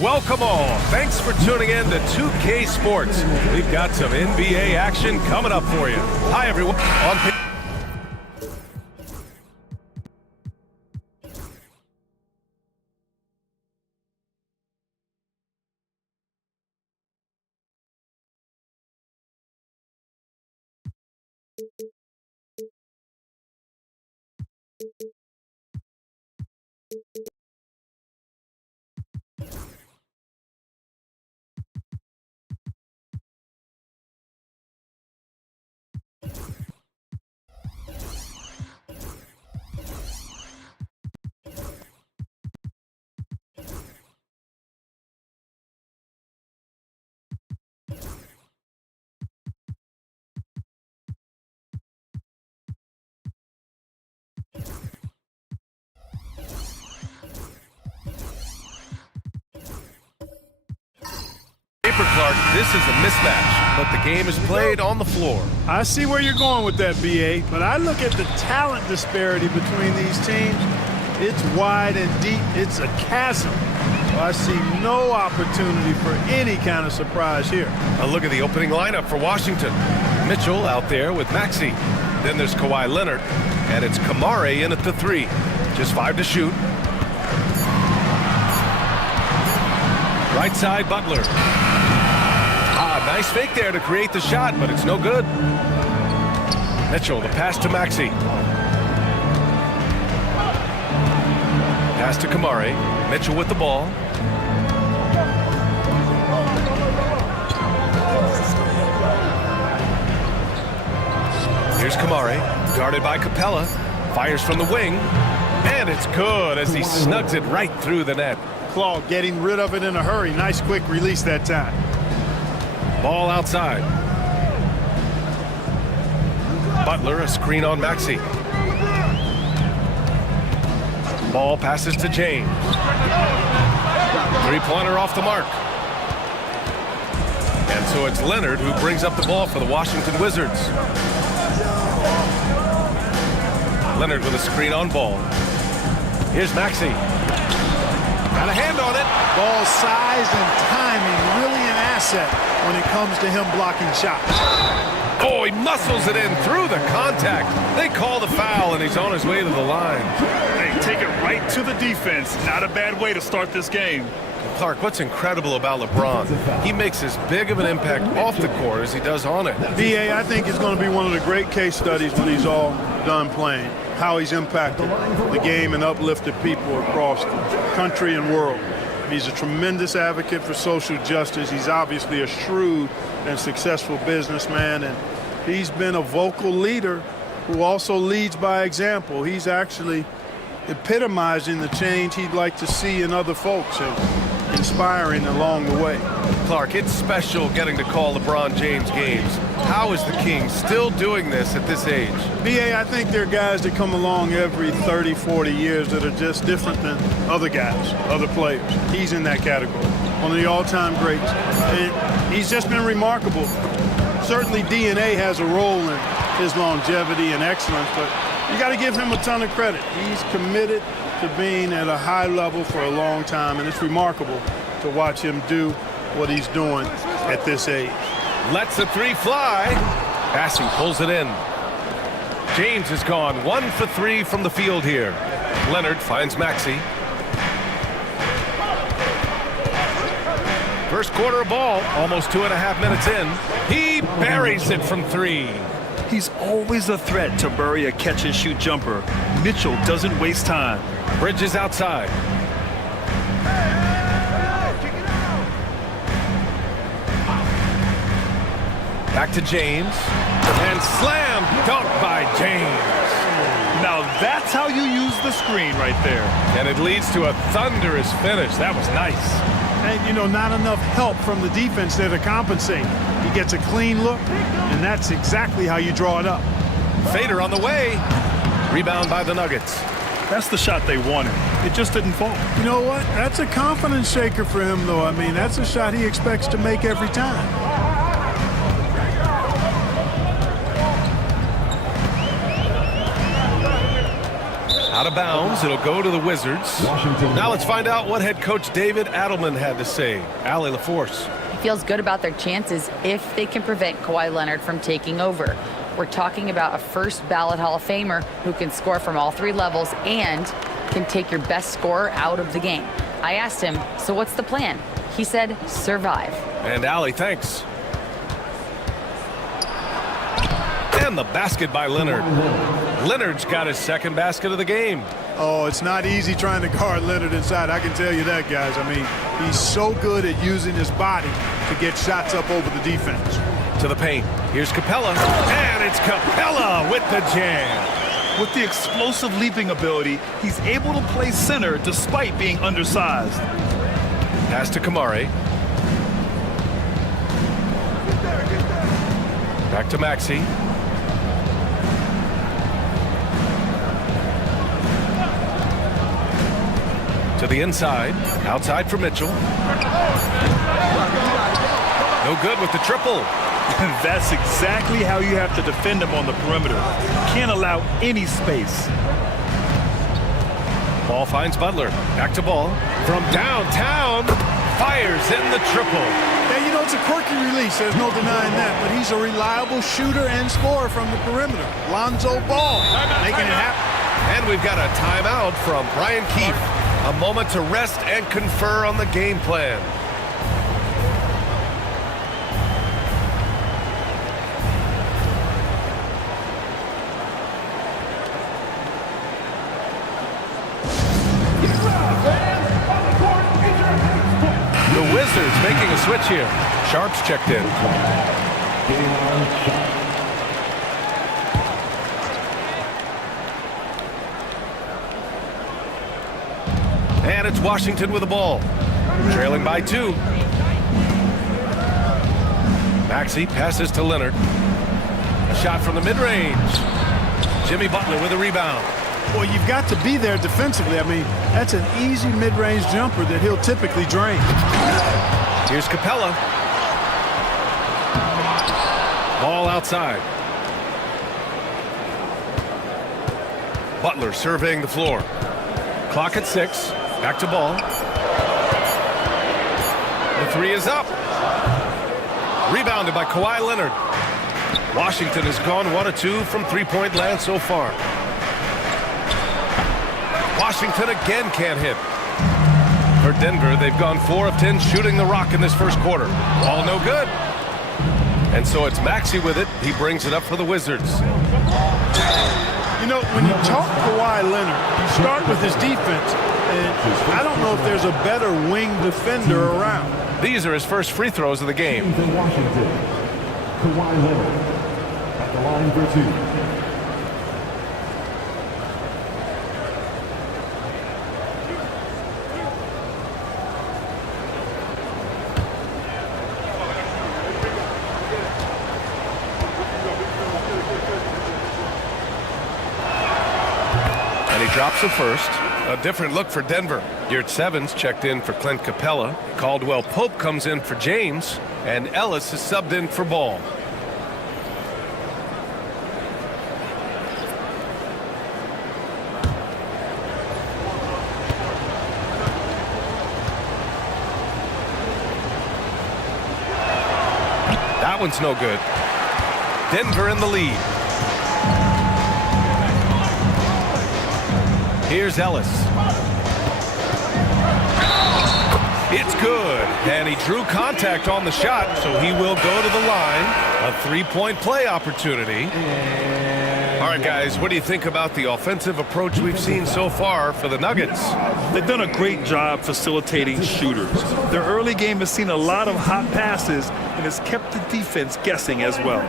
Welcome all. Thanks for tuning in to 2K Sports. We've got some NBA action coming up for you. Hi, everyone. Clark, this is a mismatch, but the game is played on the floor. I see where you're going with that, BA, but I look at the talent disparity between these teams. It's wide and deep. It's a chasm. So I see no opportunity for any kind of surprise here. A look at the opening lineup for Washington. Mitchell out there with Maxey. Then there's Kawhi Leonard, and it's Kamare in at the 3. Just 5 to shoot. Right side, Butler. Nice fake there to create the shot, but it's no good. Mitchell, the pass to Maxey. Pass to Kamare. Mitchell with the ball. Here's Kamare, guarded by Capella. Fires from the wing. And it's good as he snugs it right through the net. Claw getting rid of it in a hurry. Nice quick release that time. Ball outside. Butler, a screen on Maxey. Ball passes to James. Three-pointer off the mark. And so it's Leonard who brings up the ball for the Washington Wizards. Leonard with a screen on Ball. Here's Maxey. Got a hand on it. Ball size and timing really an asset when it comes to him blocking shots. Oh, he muscles it in through the contact. They call the foul, and he's on his way to the line. Hey, take it right to the defense. Not a bad way to start this game. Clark, what's incredible about LeBron, he makes as big of an impact off the court as he does on it. B.A., I think it's going to be one of the great case studies when he's all done playing, how he's impacted the game and uplifted people across the country and world. He's a tremendous advocate for social justice. He's obviously a shrewd and successful businessman, and he's been a vocal leader who also leads by example. He's actually epitomizing the change he'd like to see in other folks and inspiring along the way. Clark, it's special getting to call LeBron James games. How is the King still doing this at this age? B.A., I think there are guys that come along every 30, 40 years that are just different than other guys, other players. He's in that category, one of the all-time greats. And he's just been remarkable. Certainly DNA has a role in his longevity and excellence, but you got to give him a ton of credit. He's committed to being at a high level for a long time, and it's remarkable to watch him do what he's doing at this age. Lets the three fly. Bassey pulls it in. James has gone 1 for 3 from the field here. Leonard finds Maxey. First quarter of ball, almost 2.5 minutes in. He buries it from 3. He's always a threat to bury a catch-and-shoot jumper. Mitchell doesn't waste time. Bridges outside. Back to James. And slam dunk by James. Now that's how you use the screen right there. And it leads to a thunderous finish. That was nice. And, you know, not enough help from the defense there to compensate. He gets a clean look, and that's exactly how you draw it up. Fader on the way. Rebound by the Nuggets. That's the shot they wanted. It just didn't fall. You know what? That's a confidence shaker for him, though. I mean, that's a shot he expects to make every time. Out of bounds, it'll go to the Wizards. Now let's find out what head coach David Adelman had to say. Allie LaForce. He feels good about their chances if they can prevent Kawhi Leonard from taking over. We're talking about a first ballot Hall of Famer who can score from all 3 levels and can take your best scorer out of the game. I asked him, so what's the plan? He said, survive. And Allie, thanks. And the basket by Leonard. Leonard's got his second basket of the game. Oh, it's not easy trying to guard Leonard inside. I can tell you that, guys. I mean, he's so good at using his body to get shots up over the defense. To the paint. Here's Capella. And it's Capella with the jam. With the explosive leaping ability, he's able to play center despite being undersized. Pass to Kamari. Back to Maxey. To the inside. Outside for Mitchell. No good with the triple. That's exactly how you have to defend him on the perimeter. Can't allow any space. Ball finds Butler. Back to Ball. From downtown. Fires in the triple. And, you know, it's a quirky release. There's no denying that. But he's a reliable shooter and scorer from the perimeter. Lonzo Ball making it happen. And we've got a timeout from Brian Keefe. A moment to rest and confer on the game plan. The Wizards making a switch here. Sharp's checked in. it's Washington with the ball. Trailing by 2. Maxey passes to Leonard. A shot from the mid-range. Jimmy Butler with a rebound. Well, you've got to be there defensively. I mean, that's an easy mid-range jumper that he'll typically drain. Here's Capella. Ball outside. Butler surveying the floor. Clock at 6. Back to ball. The 3 is up. Rebounded by Kawhi Leonard. Washington has gone 1 of 2 from three-point land so far. Washington again can't hit. For Denver, they've gone 4 of 10 shooting the rock in this first quarter. All no good. And so it's Maxey with it. He brings it up for the Wizards. You know, when you talk Kawhi Leonard, you start with his defense. And I don't know if there's a better wing defender around. These are his first free throws of the game. Washington, Kawhi Leonard at the line for 2. And he drops the first. A different look for Denver. Yurt Sevens checked in for Clint Capella. Caldwell Pope comes in for James. And Ellis is subbed in for Ball. That one's no good. Denver in the lead. Here's Ellis. It's good. And he drew contact on the shot, so he will go to the line. A three-point play opportunity. All right, guys, what do you think about the offensive approach we've seen so far for the Nuggets? They've done a great job facilitating shooters. Their early game has seen a lot of hot passes and has kept the defense guessing as well.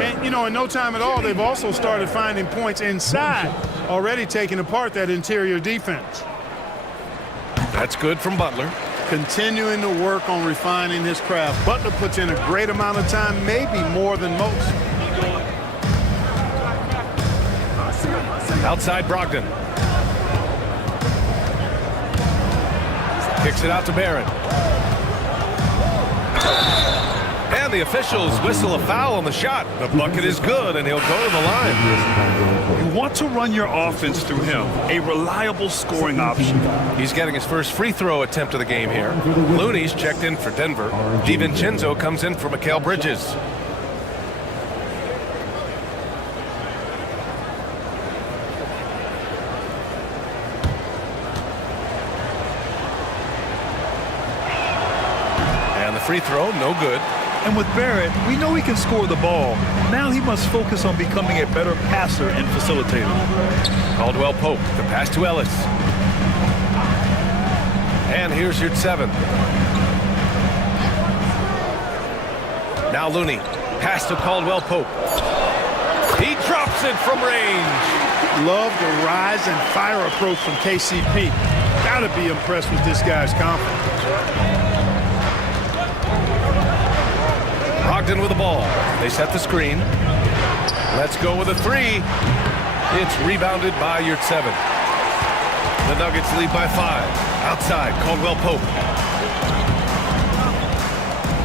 And, you know, in no time at all, they've also started finding points inside, already taking apart that interior defense. That's good from Butler. Continuing to work on refining his craft. Butler puts in a great amount of time, maybe more than most. Outside Brogdon. Kicks it out to Barrett. And the officials whistle a foul on the shot. The bucket is good, and he'll go to the line. You want to run your offense through him, a reliable scoring option. He's getting his first free throw attempt of the game here. Looney's checked in for Denver. DiVincenzo comes in for Mikal Bridges. And the free throw, no good. And with Barrett, we know he can score the ball. Now he must focus on becoming a better passer and facilitator. Caldwell Pope, the pass to Ellis. And here's your 7. Now Looney, pass to Caldwell Pope. He drops it from range. Love the rise and fire approach from KCP. Gotta be impressed with this guy's confidence. Brogdon with the ball. They set the screen. Let's go with a 3. It's rebounded by Yurt 7. The Nuggets lead by 5. Outside, Caldwell Pope.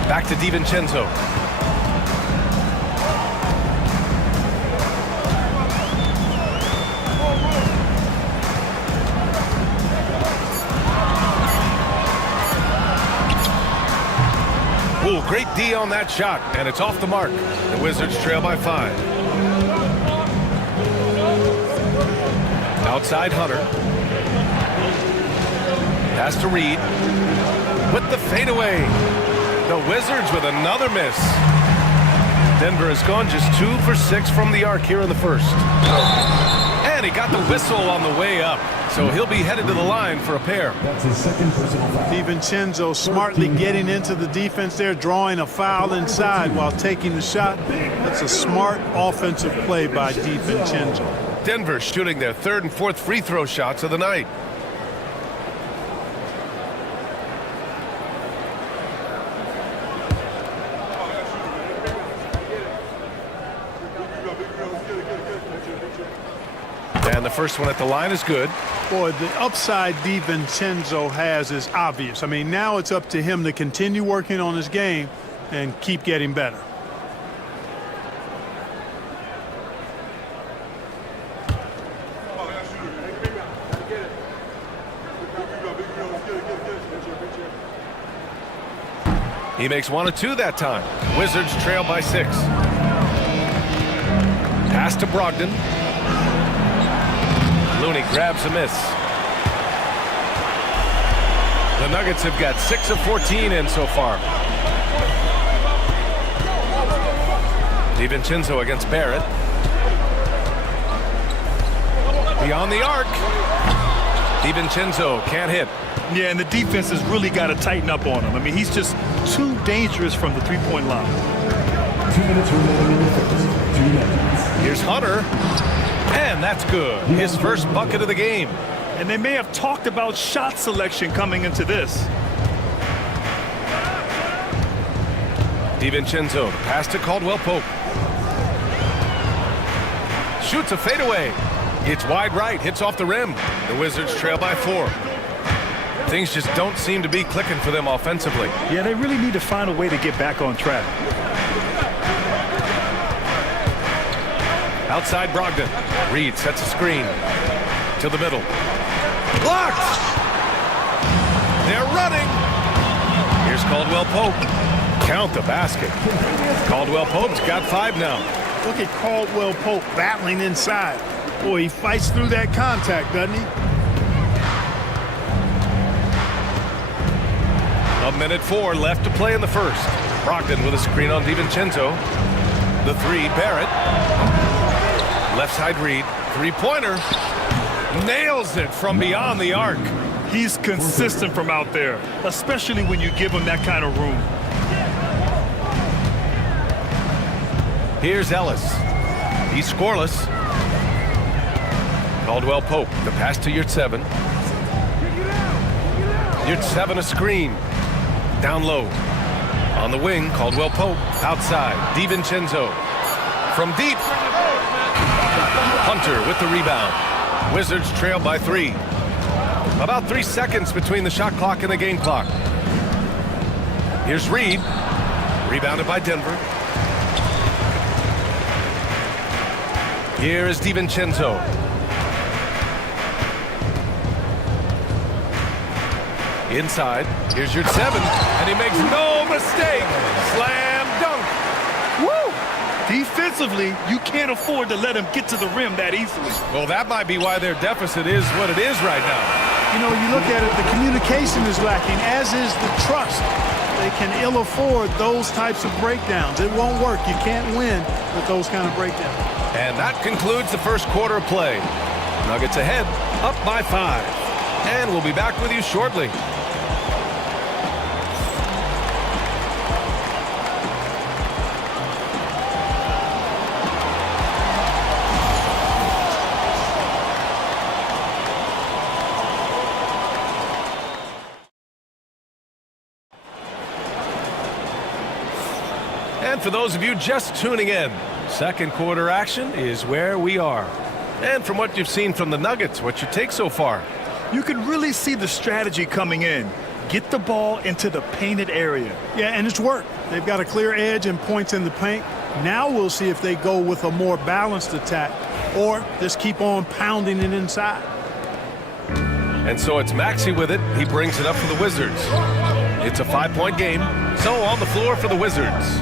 Back to DiVincenzo. Ooh, great D on that shot, and it's off the mark. The Wizards trail by 5. Outside Hunter. Pass to Reed. With the fadeaway. The Wizards with another miss. Denver has gone just 2 for 6 from the arc here in the first. And he got the whistle on the way up. So he'll be headed to the line for a pair. That's his second personal foul. DiVincenzo smartly getting into the defense there, drawing a foul inside while taking the shot. That's a smart offensive play by DiVincenzo. Denver shooting their 3rd and 4th free throw shots of the night. And the first one at the line is good. Boy, the upside DiVincenzo has is obvious. I mean, now it's up to him to continue working on his game and keep getting better. He makes 1 of 2 that time. Wizards trail by 6. Pass to Brogdon. Looney grabs a miss. The Nuggets have got 6 of 14 in so far. DiVincenzo against Barrett. Beyond the arc. DiVincenzo can't hit. Yeah, and the defense has really got to tighten up on him. I mean, he's just too dangerous from the three-point line. 2 minutes remaining in the first. 2 minutes. Here's Hunter. And that's good. His first bucket of the game. And they may have talked about shot selection coming into this. DiVincenzo, pass to Caldwell-Pope. Shoots a fadeaway. It's wide right, hits off the rim. The Wizards trail by 4. Things just don't seem to be clicking for them offensively. Yeah, they really need to find a way to get back on track. Outside Brogdon. Reed sets a screen. To the middle. Blocked! They're running. Here's Caldwell-Pope. Count the basket. Caldwell-Pope's got 5 now. Look at Caldwell-Pope battling inside. Boy, he fights through that contact, doesn't he? 1:04 left to play in the first. Brogdon with a screen on DiVincenzo. The 3, Barrett. Left side Reed. 3-pointer. Nails it from beyond the arc. He's consistent from out there, especially when you give him that kind of room. Here's Ellis. He's scoreless. Caldwell-Pope. The pass to Yurtseven. Yurtseven a screen. Down low. On the wing, Caldwell-Pope. Outside, DiVincenzo. From deep. Hunter with the rebound. Wizards trail by 3. About 3 seconds between the shot clock and the game clock. Here's Reed. Rebounded by Denver. Here is DiVincenzo. Inside. Here's Yurtseven. And he makes no mistake. Slam dunk. Woo! Defensively, you can't afford to let him get to the rim that easily. Well, that might be why their deficit is what it is right now. You know, you look at it, the communication is lacking, as is the trust. They can ill afford those types of breakdowns. It won't work. You can't win with those kind of breakdowns. And that concludes the first quarter of play. Nuggets ahead, up by 5. And we'll be back with you shortly. And for those of you just tuning in, second quarter action is where we are. And from what you've seen from the Nuggets, what's your take so far? You can really see the strategy coming in. Get the ball into the painted area. Yeah, and it's worked. They've got a clear edge and points in the paint. Now we'll see if they go with a more balanced attack or just keep on pounding it inside. And so it's Maxey with it. He brings it up for the Wizards. It's a 5-point game. So on the floor for the Wizards.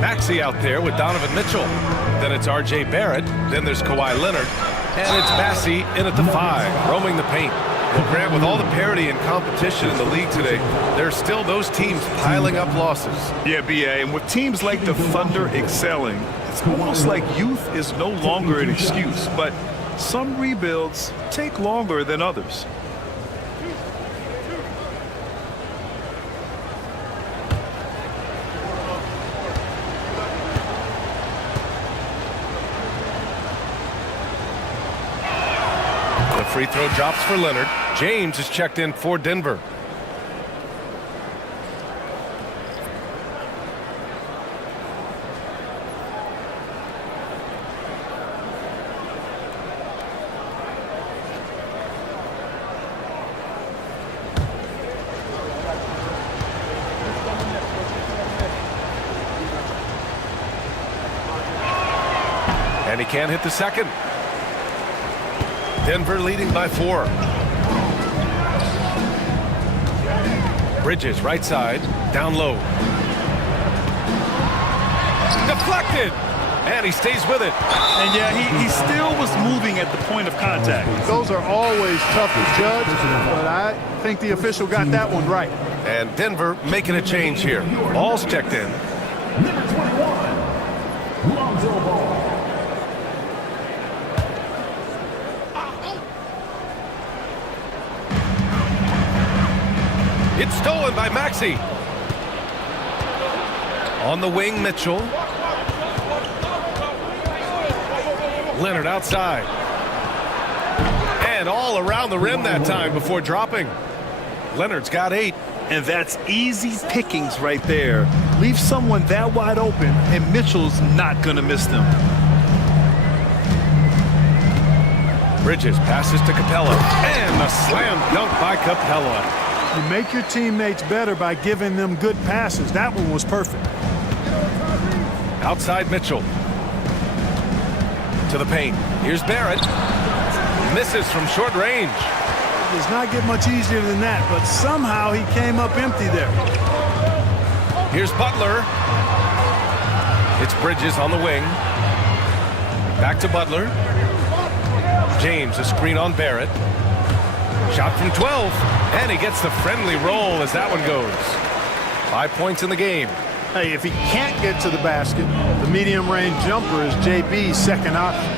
Maxey out there with Donovan Mitchell. Then it's R.J. Barrett. Then there's Kawhi Leonard. And it's Bassey in at the 5, roaming the paint. Well, Grant, with all the parity and competition in the league today, there's still those teams piling up losses. Yeah, B.A., and with teams like the Thunder excelling, it's almost like youth is no longer an excuse, but some rebuilds take longer than others. Free throw drops for Leonard. James is checked in for Denver. he can't hit the second. Denver leading by 4. Bridges, right side, down low. Deflected! And he stays with it. And yeah, he still was moving at the point of contact. Those are always tough to judge, but I think the official got that one right. And Denver making a change here. Ball's checked in. Number 21, Lonzo Ball. It's stolen by Maxey. On the wing, Mitchell. Leonard outside. And all around the rim that time before dropping. Leonard's got 8. And that's easy pickings right there. Leave someone that wide open, and Mitchell's not going to miss them. Bridges passes to Capella. And a slam dunk by Capella. You make your teammates better by giving them good passes. That one was perfect. Outside Mitchell. To the paint. Here's Barrett. Misses from short range. It does not get much easier than that, but somehow he came up empty there. Here's Butler. It's Bridges on the wing. Back to Butler. James, a screen on Barrett. Shot from 12, and he gets the friendly roll as that one goes. 5 points in the game. Hey, if he can't get to the basket, the medium-range jumper is JB's second option.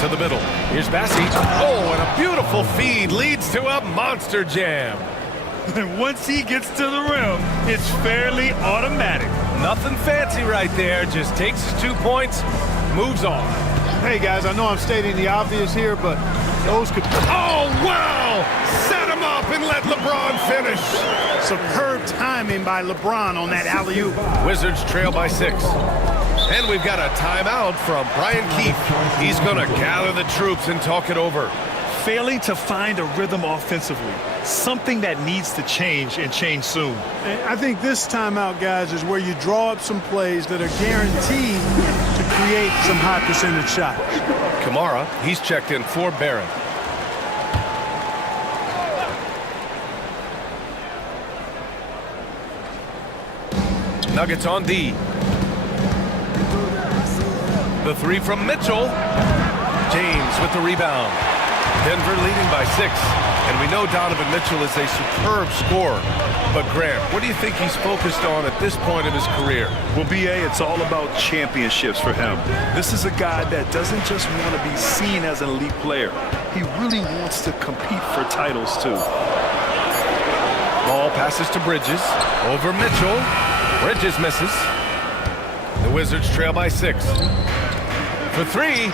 To the middle. Here's Bassi. Oh, and a beautiful feed leads to a monster jam. And once he gets to the rim, it's fairly automatic. Nothing fancy right there. Just takes his 2 points, moves on. Hey, guys, I know I'm stating the obvious here, but those could... Oh, wow! Set him up and let LeBron finish. Superb timing by LeBron on that alley-oop. Wizards trail by 6. And we've got a timeout from Brian Keefe. He's going to gather the troops and talk it over. Failing to find a rhythm offensively, something that needs to change and change soon. And I think this timeout, guys, is where you draw up some plays that are guaranteed to create some high percentage shots. Kamara, he's checked in for Barrett. Nuggets on D. The 3 from Mitchell. James with the rebound. Denver leading by 6. And we know Donovan Mitchell is a superb scorer. But Grant, what do you think he's focused on at this point of his career? Well, B.A., it's all about championships for him. This is a guy that doesn't just want to be seen as an elite player. He really wants to compete for titles, too. Ball passes to Bridges. Over Mitchell. Bridges misses. The Wizards trail by 6. For 3.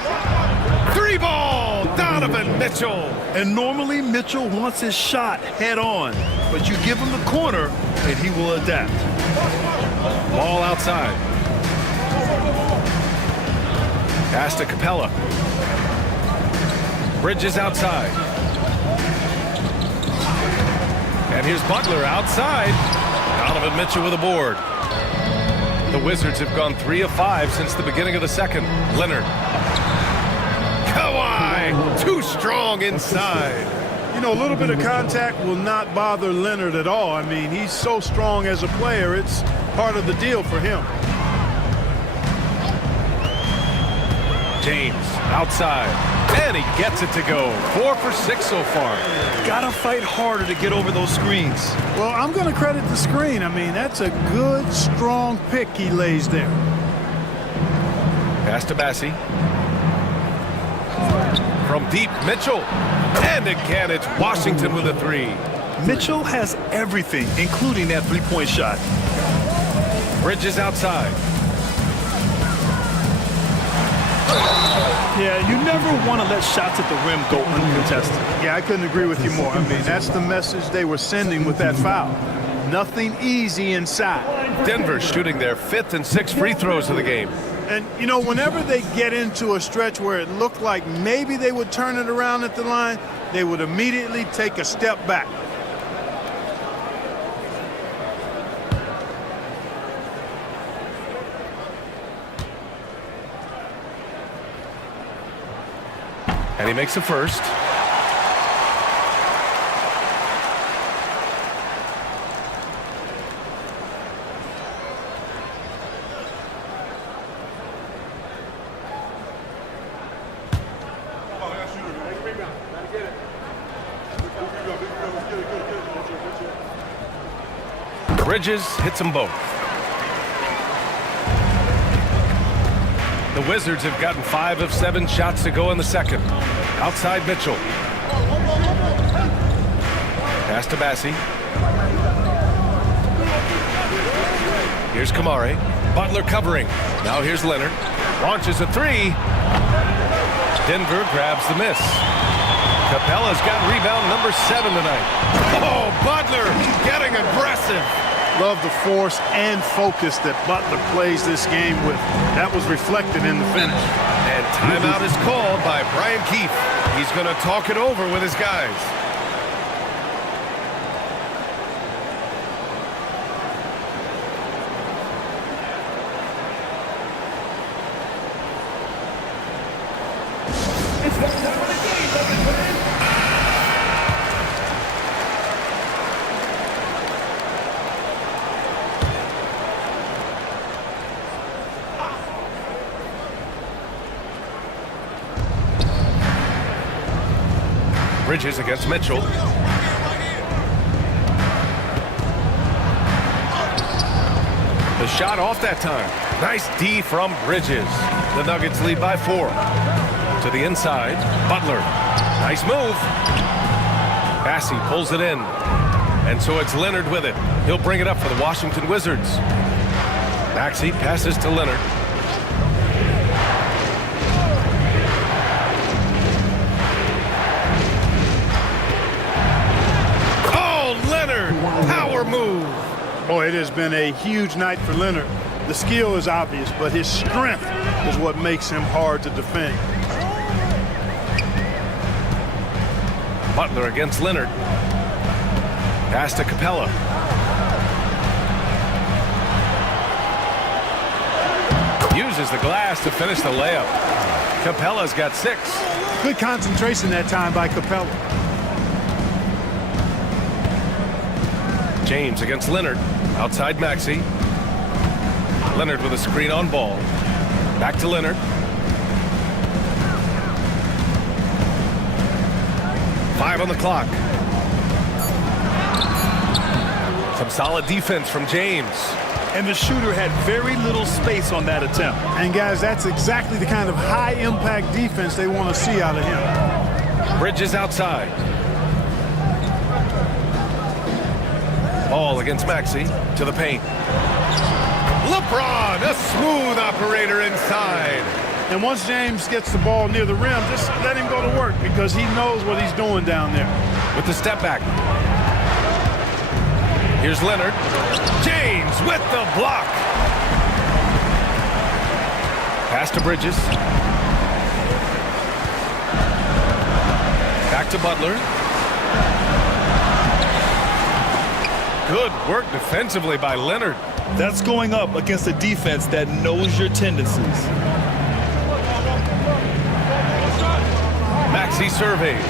3 ball! Donovan Mitchell! And normally Mitchell wants his shot head on, but you give him the corner and he will adapt. Ball outside. Pass to Capella. Bridges outside. And here's Butler outside. Donovan Mitchell with a board. The Wizards have gone 3 of 5 since the beginning of the second. Leonard. Kawhi, too strong inside. You know, a little bit of contact will not bother Leonard at all. I mean, he's so strong as a player, it's part of the deal for him. James outside, and he gets it to go. 4 for 6 so far. Gotta fight harder to get over those screens. Well, I'm going to credit the screen. I mean, that's a good, strong pick he lays there. Pass to Bassi. From deep, Mitchell. And again, it's Washington with a 3. Mitchell has everything, including that three-point shot. Bridges outside. Yeah, you never want to let shots at the rim go uncontested. Yeah, I couldn't agree with you more. I mean, that's the message they were sending with that foul. Nothing easy inside. Denver shooting their 5th and 6th free throws of the game. And, you know, whenever they get into a stretch where it looked like maybe they would turn it around at the line, they would immediately take a step back. And he makes the first. Bridges hits them both. The Wizards have gotten 5 of 7 shots to go in the second. Outside Mitchell. Pass to Bassi. Here's Kamare. Butler covering. Now here's Leonard. Launches a 3. Denver grabs the miss. Capella's got rebound number 7 tonight. Oh, Butler getting aggressive. Love the force and focus that Butler plays this game with. That was reflected in the finish. And timeout is called by Brian Keefe. He's going to talk it over with his guys. Bridges against Mitchell. The shot off that time. Nice D from Bridges. The Nuggets lead by 4. To the inside, Butler. Nice move. Bassi pulls it in. And so it's Leonard with it. He'll bring it up for the Washington Wizards. Maxey passes to Leonard. Power move. Boy, it has been a huge night for Leonard. The skill is obvious, but his strength is what makes him hard to defend. Butler against Leonard. Pass to Capella. Uses the glass to finish the layup. Capella's got 6. Good concentration that time by Capella. James against Leonard. Outside Maxey. Leonard with a screen on ball. Back to Leonard. Five on the clock. Some solid defense from James. And the shooter had very little space on that attempt. And guys, that's exactly the kind of high-impact defense they want to see out of him. Bridges outside. Ball against Maxey to the paint. LeBron, a smooth operator inside. And once James gets the ball near the rim, just let him go to work because he knows what he's doing down there. With the step back. Here's Leonard. James with the block. Pass to Bridges. Back to Butler. Good work defensively by Leonard. That's going up against a defense that knows your tendencies. Maxey surveys.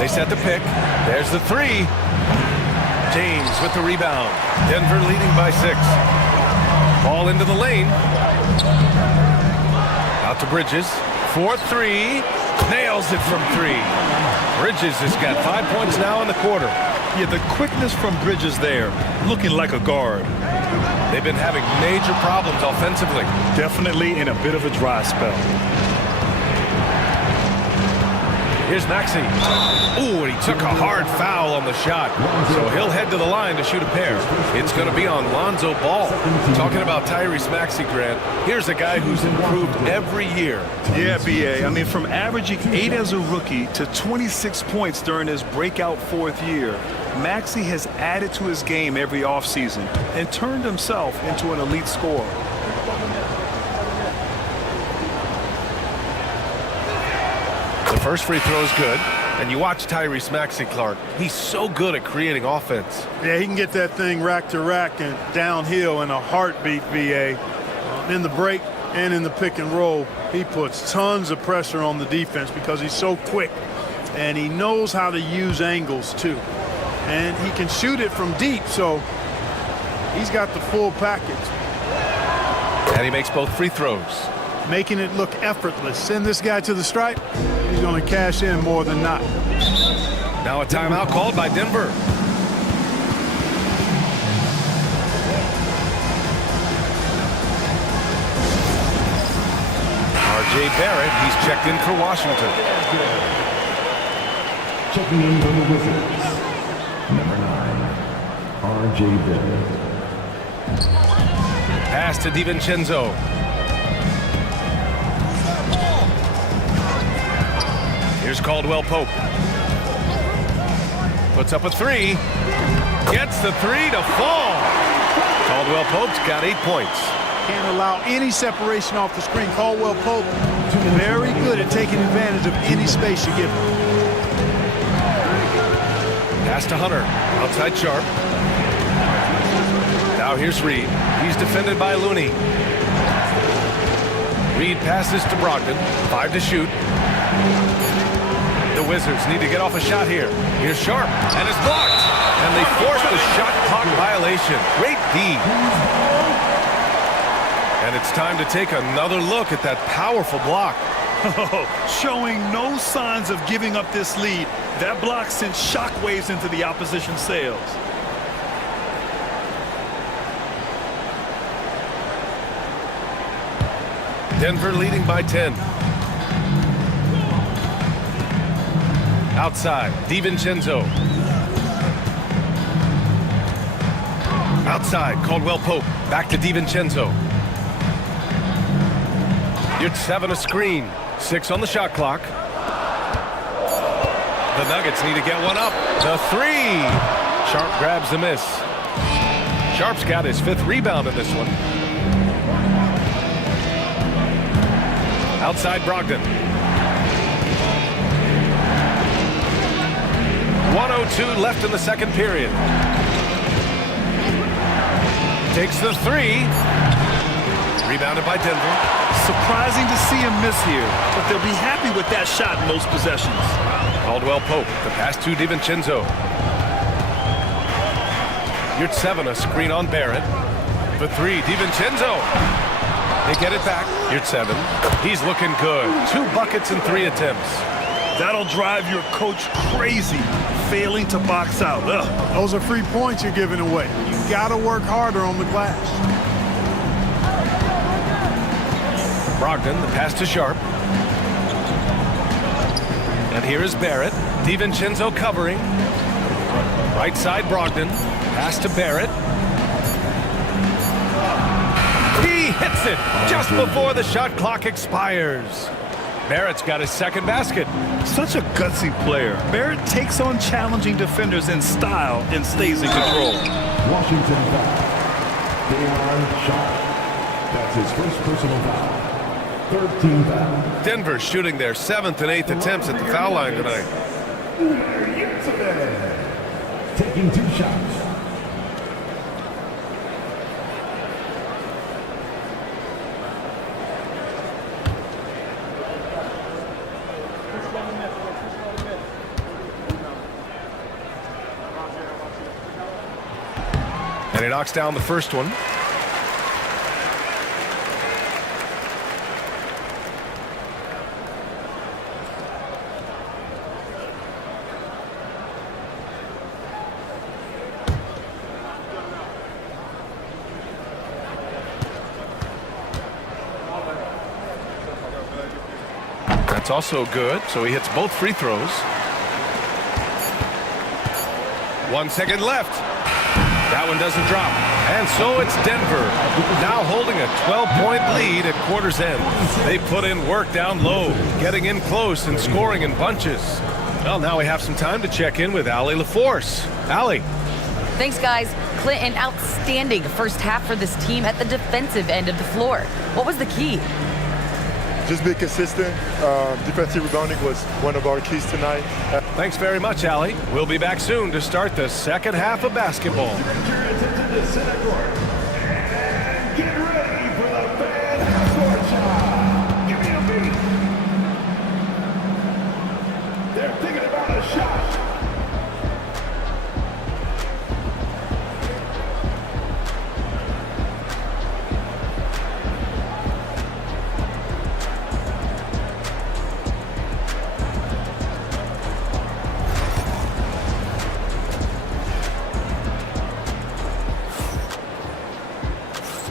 They set the pick. There's the 3. James with the rebound. Denver leading by 6. Ball into the lane. Out to Bridges. 4-3. Nails it from 3. Bridges has got 5 points now in the quarter. Yeah, the quickness from Bridges there, looking like a guard. They've been having major problems offensively. Definitely in a bit of a dry spell. Here's Maxey. Ooh, and he took a hard foul on the shot. So he'll head to the line to shoot a pair. It's going to be on Lonzo Ball. Talking about Tyrese Maxey, Grant, here's a guy who's improved every year. Yeah, B.A. I mean, from averaging 8 as a rookie to 26 points during his breakout 4th year, Maxey has added to his game every offseason and turned himself into an elite scorer. The first free throw is good. And you watch Tyrese Maxey, Clark. He's so good at creating offense. Yeah, he can get that thing rack to rack and downhill in a heartbeat, B.A. In the break, and in the pick and roll, he puts tons of pressure on the defense because he's so quick, and he knows how to use angles too. And he can shoot it from deep, so he's got the full package. And he makes both free throws. Making it look effortless. Send this guy to the stripe, he's going to cash in more than not. Now a timeout called by Denver. R.J. Barrett, he's checked in for Washington. Checking in from the Wizards. Number 9, R.J. Barrett. Pass to DiVincenzo. Here's Caldwell Pope. Puts up a three. Gets the three to fall. Caldwell Pope's got 8 points. Can't allow any separation off the screen. Caldwell Pope, very good at taking advantage of any space you give him. Pass to Hunter. Outside Sharp. Now here's Reed. He's defended by Looney. Reed passes to Brogdon. 5 to shoot. The Wizards need to get off a shot here. Here's Sharp, and it's blocked. And they force the shot clock violation. Great D. And it's time to take another look at that powerful block. Showing no signs of giving up this lead. That block sent shockwaves into the opposition sails. Denver leading by 10. Outside, DiVincenzo. Outside, Caldwell Pope. Back to DiVincenzo. You're 7 a screen. 6 on the shot clock. The Nuggets need to get one up. The three. Sharp grabs the miss. Sharp's got his 5th rebound in this one. Outside Brogdon. 1:02 left in the second period. Takes the three. Rebounded by Denver. Surprising to see him miss here, but they'll be happy with that shot in most possessions. Caldwell Pope, the pass to DiVincenzo. You're 7, a screen on Barrett. The three, DiVincenzo. They get it back. You're 7. He's looking good. 2 buckets and 3 attempts. That'll drive your coach crazy, failing to box out. Ugh. Those are free points you're giving away. You got to work harder on the glass. Brogdon, the pass to Sharp. And here is Barrett. DiVincenzo covering. Right side Brogdon. Pass to Barrett. He hits it just before the shot clock expires. Barrett's got his 2nd basket. Such a gutsy player. Barrett takes on challenging defenders in style and stays in control. Washington foul. Day'Ron Sharp. That's his first personal foul. 3rd team foul. Denver shooting their 7th and 8th attempts at the foul line tonight. Taking 2 shots. And he knocks down the first one. That's also good, so he hits both free throws. 1 second left. That one doesn't drop. And so it's Denver, now holding a 12-point lead at quarter's end. They put in work down low, getting in close and scoring in bunches. Well, now we have some time to check in with Allie LaForce. Allie. Thanks, guys. Clint, an outstanding first half for this team at the defensive end of the floor. What was the key? Just be consistent. Defensive rebounding was one of our keys tonight. Thanks very much, Allie. We'll be back soon to start the second half of basketball. Direct your attention to center court. And get ready for the fan half court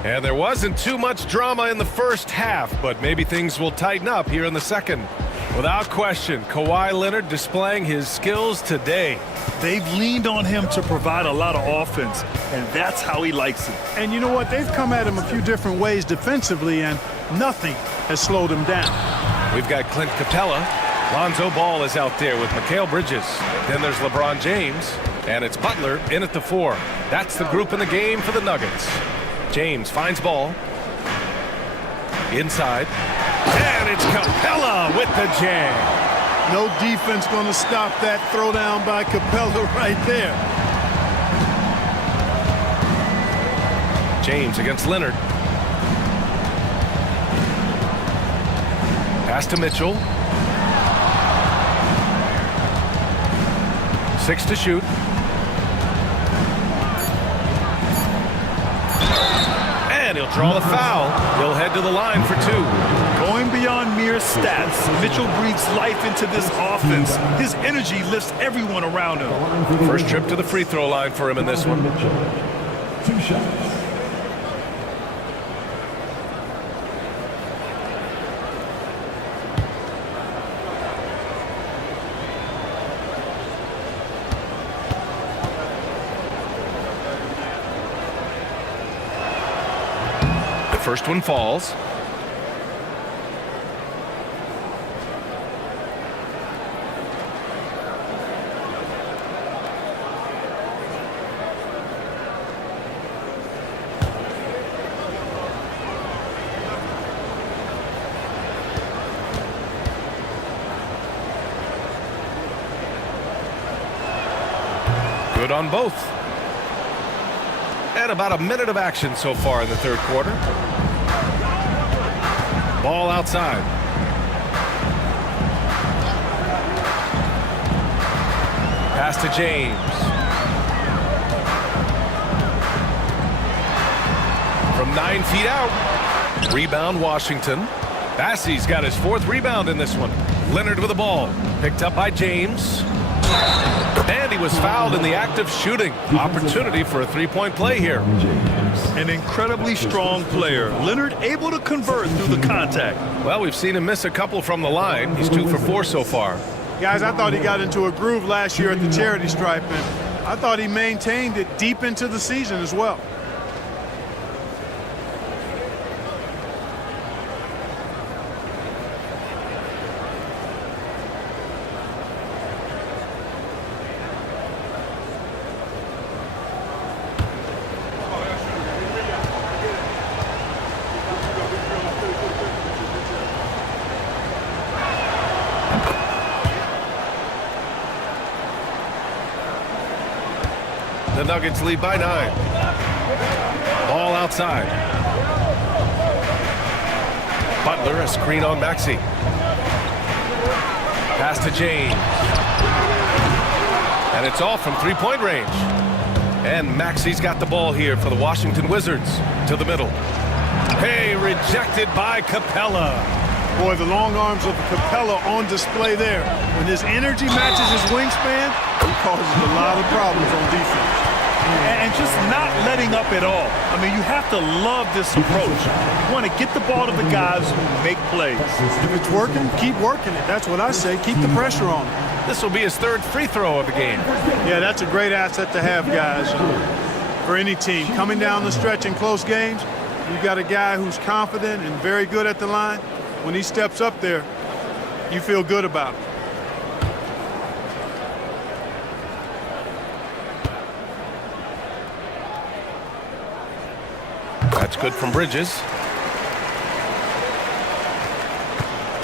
And there wasn't too much drama in the first half, but maybe things will tighten up here in the second. Without question, Kawhi Leonard displaying his skills today. They've leaned on him to provide a lot of offense, and that's how he likes it. And you know what? They've come at him a few different ways defensively, and nothing has slowed him down. We've got Clint Capella. Lonzo Ball is out there with Mikal Bridges. Then there's LeBron James, and it's Butler in at the 4. That's the group in the game for the Nuggets. James finds ball. Inside. And it's Capella with the jam. No defense going to stop that throwdown by Capella right there. James against Leonard. Pass to Mitchell. 6 to shoot. And he'll draw the foul. He'll head to the line for 2. Going beyond mere stats, Mitchell breathes life into this offense. His energy lifts everyone around him. First trip to the free throw line for him in this one. 2 shots. First one falls. Good on both. And about a minute of action so far in the third quarter. Ball outside. Pass to James. From 9 feet out. Rebound Washington. Bassey's got his 4th rebound in this one. Leonard with the ball. Picked up by James. And he was fouled in the act of shooting. Opportunity for a 3-point play here. An incredibly strong player. Leonard able to convert through the contact. Well, we've seen him miss a couple from the line. He's 2 for 4 so far. Guys, I thought he got into a groove last year at the charity stripe, and I thought he maintained it deep into the season as well. The Nuggets lead by 9. Ball outside. Butler, a screen on Maxey. Pass to James. And it's off from 3-point range. And Maxey's got the ball here for the Washington Wizards. To the middle. Hey, rejected by Capella. Boy, the long arms of Capella on display there. When his energy matches his wingspan, he causes a lot of problems on defense. And just not letting up at all. I mean, you have to love this approach. You want to get the ball to the guys who make plays. If it's working, keep working it. That's what I say. Keep the pressure on him. This will be his 3rd free throw of the game. Yeah, that's a great asset to have, guys, for any team. Coming down the stretch in close games, you've got a guy who's confident and very good at the line. When he steps up there, you feel good about it. That's good from Bridges.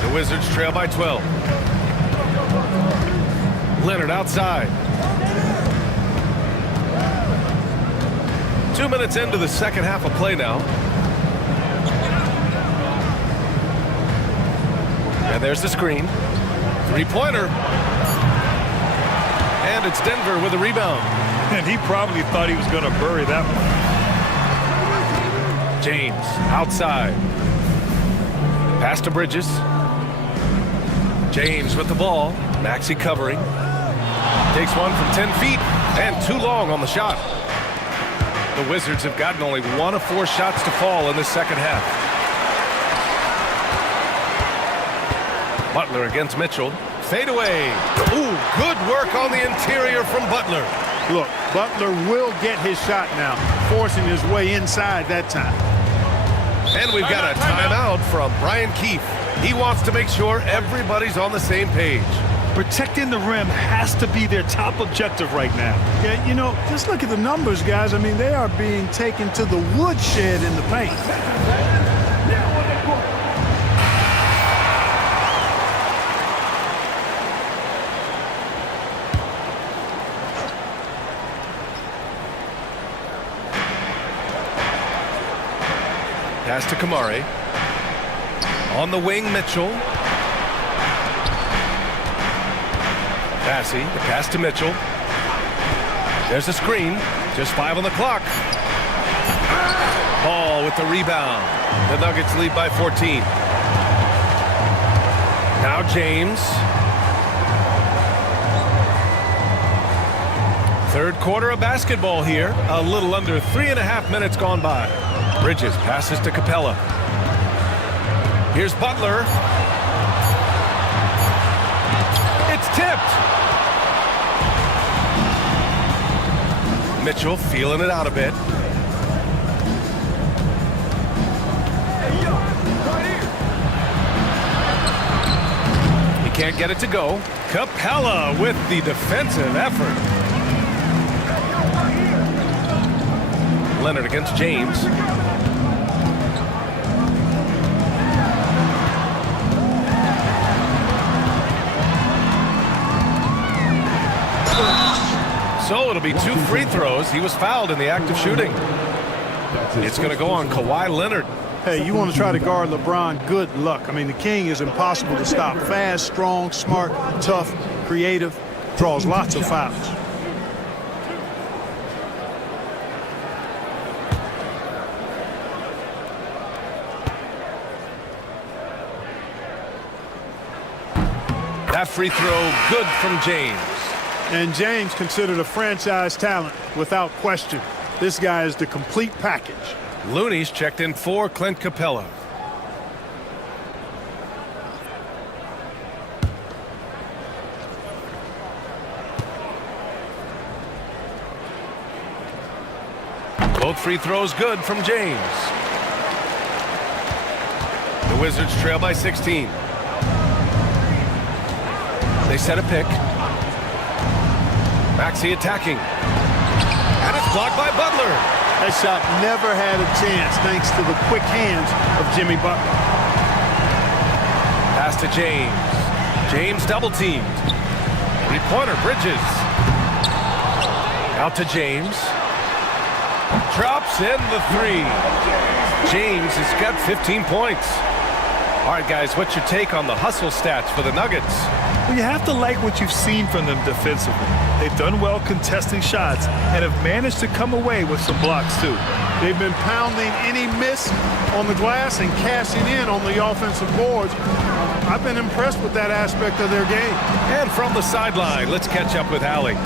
The Wizards trail by 12. Leonard outside. 2 minutes into the second half of play now. And there's the screen. 3-pointer. And it's Denver with a rebound. And he probably thought he was going to bury that one. James outside. Pass to Bridges. James with the ball. Maxey covering. Takes one from 10 feet and too long on the shot. The Wizards have gotten only 1 of 4 shots to fall in the second half. Butler against Mitchell. Fade away. Ooh, good work on the interior from Butler. Look, Butler will get his shot now, forcing his way inside that time. And we've got a timeout from Brian Keefe. He wants to make sure everybody's on the same page. Protecting the rim has to be their top objective right now. Yeah, you know, just look at the numbers, guys. I mean, they are being taken to the woodshed in the paint. Pass to Kamari. On the wing, Mitchell. Passy, the pass to Mitchell. There's a screen. Just 5 on the clock. Ball with the rebound. The Nuggets lead by 14. Now James. Third quarter of basketball here. A little under 3.5 minutes gone by. Bridges passes to Capella. Here's Butler. It's tipped. Mitchell feeling it out a bit. He can't get it to go. Capella with the defensive effort. Leonard against James. So it'll be 2 free throws. He was fouled in the act of shooting. It's going to go on Kawhi Leonard. Hey, you want to try to guard LeBron, good luck. I mean, the king is impossible to stop. Fast, strong, smart, tough, creative, draws lots of fouls. That free throw good from James. And James considered a franchise talent without question. This guy is the complete package. Looney's checked in for Clint Capella. Both free throws good from James. The Wizards trail by 16. They set a pick. Maxey attacking. And it's blocked by Butler. That shot never had a chance thanks to the quick hands of Jimmy Butler. Pass to James. James double teamed. 3-pointer, Bridges. Out to James. Drops in the 3. James has got 15 points. All right, guys, what's your take on the hustle stats for the Nuggets? Well, you have to like what you've seen from them defensively. They've done well contesting shots and have managed to come away with some blocks, too. They've been pounding any miss on the glass and cashing in on the offensive boards. I've been impressed with that aspect of their game. And from the sideline, let's catch up with Allie.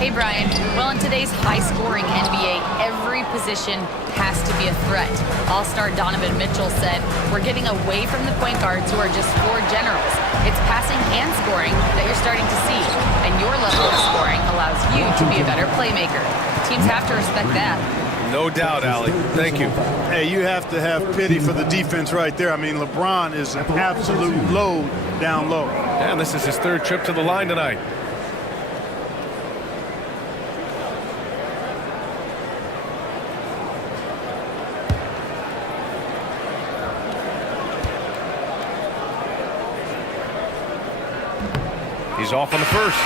Hey, Brian. Well, in today's high-scoring NBA, every position has to be a threat. All-star Donovan Mitchell said, "We're getting away from the point guards who are just floor generals. It's passing and scoring that you're starting to see, and your level of scoring allows you to be a better playmaker. Teams have to respect that." No doubt, Allie. Thank you. Hey, you have to have pity for the defense right there. I mean, LeBron is an absolute load down low. And this is his 3rd trip to the line tonight. He's off on the first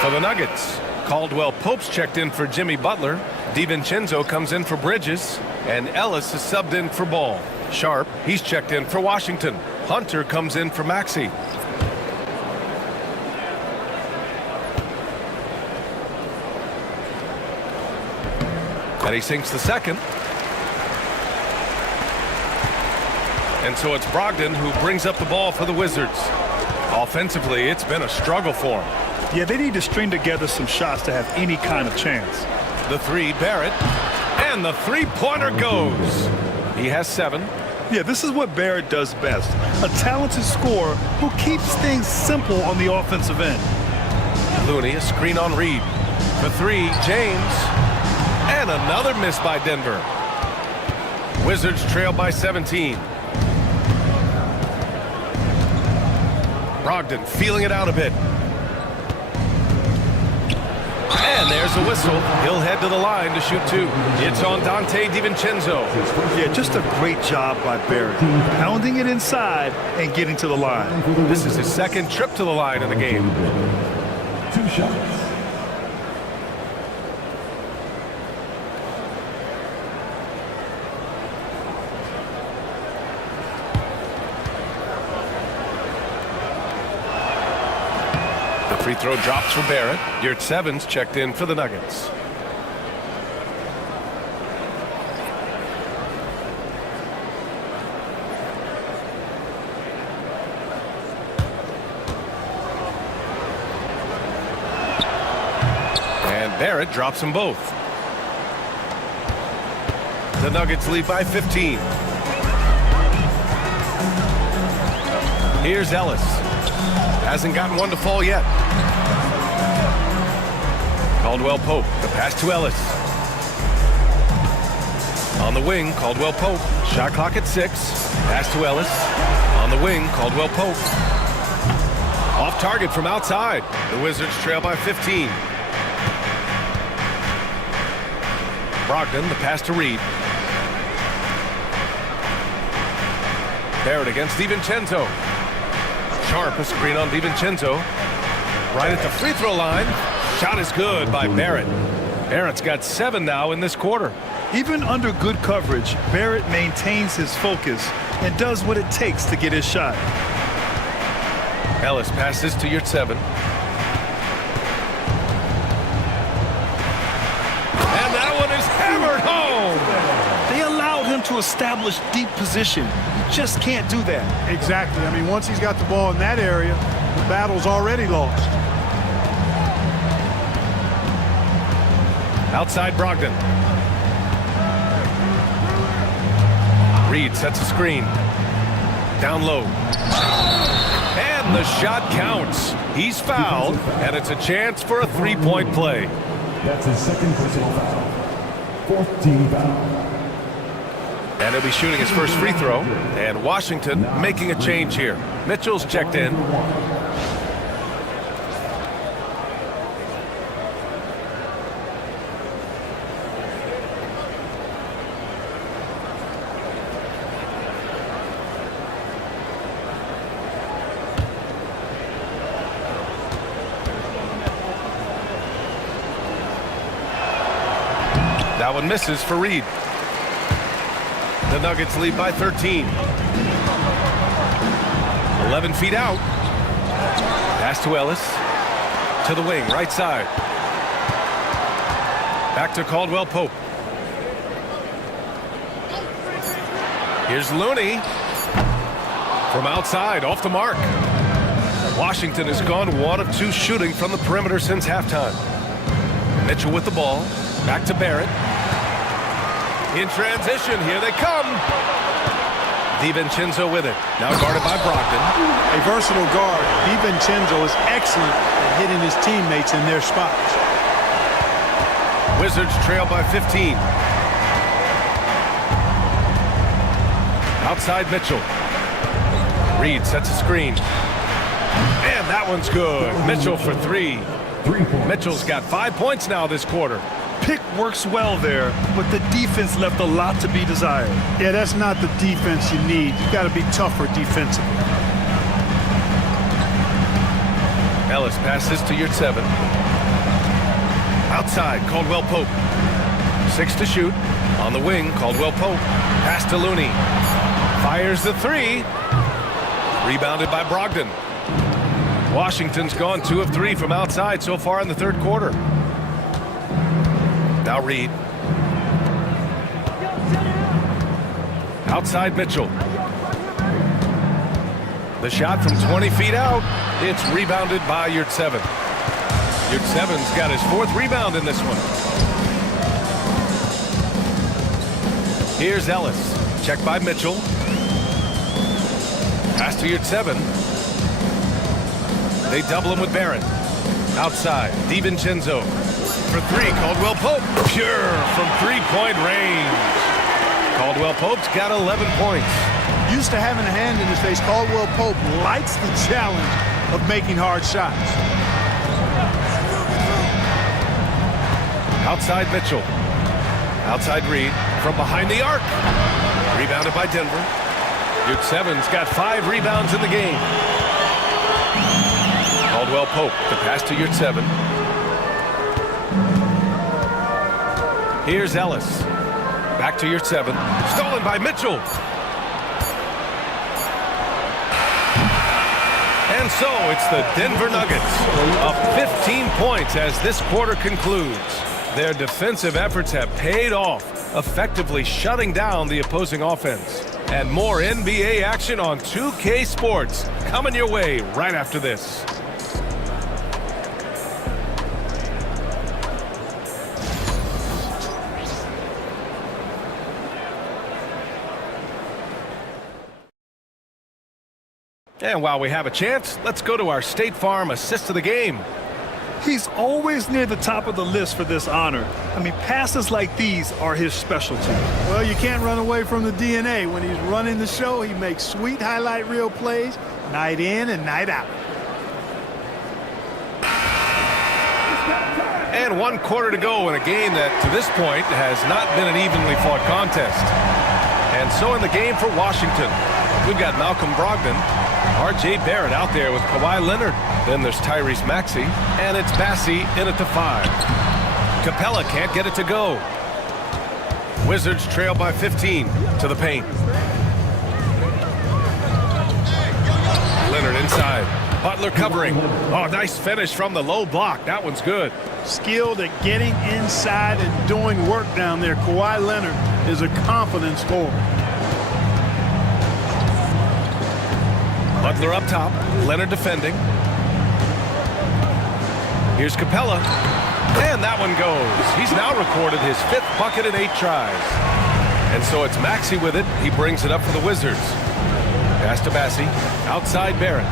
for the Nuggets. Caldwell Pope's checked in for Jimmy Butler. DiVincenzo comes in for Bridges. And Ellis is subbed in for Ball. Sharp, he's checked in for Washington. Hunter comes in for Maxey. And he sinks the second. And so it's Brogdon who brings up the ball for the Wizards. Offensively, it's been a struggle for him. Yeah, they need to string together some shots to have any kind of chance. The 3, Barrett. And the three-pointer goes. He has 7. Yeah, this is what Barrett does best. A talented scorer who keeps things simple on the offensive end. Looney, a screen on Reed. For 3, James. And another miss by Denver. Wizards trail by 17. Brogdon feeling it out a bit. And there's a whistle. He'll head to the line to shoot 2. It's on Dante DiVincenzo. Yeah, just a great job by Barrett. Pounding it inside and getting to the line. This is his second trip to the line in the game. 2 shots. The free throw drops for Barrett. Yurt 7's checked in for the Nuggets. And Barrett drops them both. The Nuggets lead by 15. Here's Ellis. Hasn't gotten one to fall yet. Caldwell Pope, the pass to Ellis. On the wing, Caldwell Pope. Shot clock at 6. Pass to Ellis. On the wing, Caldwell Pope. Off target from outside. The Wizards trail by 15. Brogdon, the pass to Reed. Barrett against DiVincenzo. Sharp, a screen on DiVincenzo. Right at the free throw line. Shot is good by Barrett. Barrett's got 7 now in this quarter. Even under good coverage, Barrett maintains his focus and does what it takes to get his shot. Ellis passes to Yurt 7. And that one is hammered home. They allowed him to establish deep position. You just can't do that. Exactly. I mean, once he's got the ball in that area, the battle's already lost. Outside Brogdon. Reed sets a screen. Down low. And the shot counts. He's fouled, and it's a chance for a three-point play. That's his second personal foul. 4th team foul. And he'll be shooting his first free throw. And Washington making a change here. Mitchell's checked in. That one misses for Reed. The Nuggets lead by 13. 11 feet out. Pass to Ellis. To the wing, right side. Back to Caldwell Pope. Here's Looney. From outside, off the mark. Washington has gone 1 of 2 shooting from the perimeter since halftime. Mitchell with the ball. Back to Barrett. In transition, here they come. DiVincenzo with it. Now guarded by Brogdon. A versatile guard, DiVincenzo is excellent at hitting his teammates in their spots. Wizards trail by 15. Outside Mitchell. Reed sets a screen. And that one's good. Mitchell for 3. 3 points. Mitchell's got 5 points now this quarter. Pick works well there, but the defense left a lot to be desired. Yeah, that's not the defense you need. You got to be tougher defensively. Ellis passes to Yurt 7. Outside, Caldwell Pope. 6 to shoot. On the wing, Caldwell Pope. Pass to Looney. Fires the 3. Rebounded by Brogdon. Washington's gone 2 of 3 from outside so far in the third quarter. Now Reed. Outside Mitchell. The shot from 20 feet out. It's rebounded by Yurt 7. Yurt 7's got his 4th rebound in this one. Here's Ellis. Checked by Mitchell. Pass to Yurtseven. They double him with Barrett. Outside, DiVincenzo. For three, Caldwell Pope. Pure from three-point range. Caldwell Pope's got 11 points. Used to having a hand in his face, Caldwell Pope likes the challenge of making hard shots. Outside Mitchell. Outside Reed. From behind the arc. Rebounded by Denver. Yurtseven's got 5 rebounds in the game. Caldwell Pope, the pass to Yurtseven. Here's Ellis. Back to Yurtseven. Stolen by Mitchell. And so it's the Denver Nuggets up 15 points as this quarter concludes. Their defensive efforts have paid off, effectively shutting down the opposing offense. And more NBA action on 2K Sports coming your way right after this. And while we have a chance, let's go to our State Farm assist of the game. He's always near the top of the list for this honor. I mean, passes like these are his specialty. Well, you can't run away from the DNA. When he's running the show, he makes sweet highlight reel plays night in and night out. And 1 quarter to go in a game that, to this point, has not been an evenly fought contest. And so in the game for Washington, we've got Malcolm Brogdon, R.J. Barrett out there with Kawhi Leonard. Then there's Tyrese Maxey, and it's Bassie in at the 5. Capella can't get it to go. Wizards trail by 15 to the paint. Leonard inside. Butler covering. Oh, nice finish from the low block. That one's good. Skilled at getting inside and doing work down there. Kawhi Leonard is a confident scorer. Butler up top. Leonard defending. Here's Capella. And that one goes. He's now recorded his 5th bucket in 8 tries. And so it's Maxey with it. He brings it up for the Wizards. Pass to Bassie. Outside Barrett.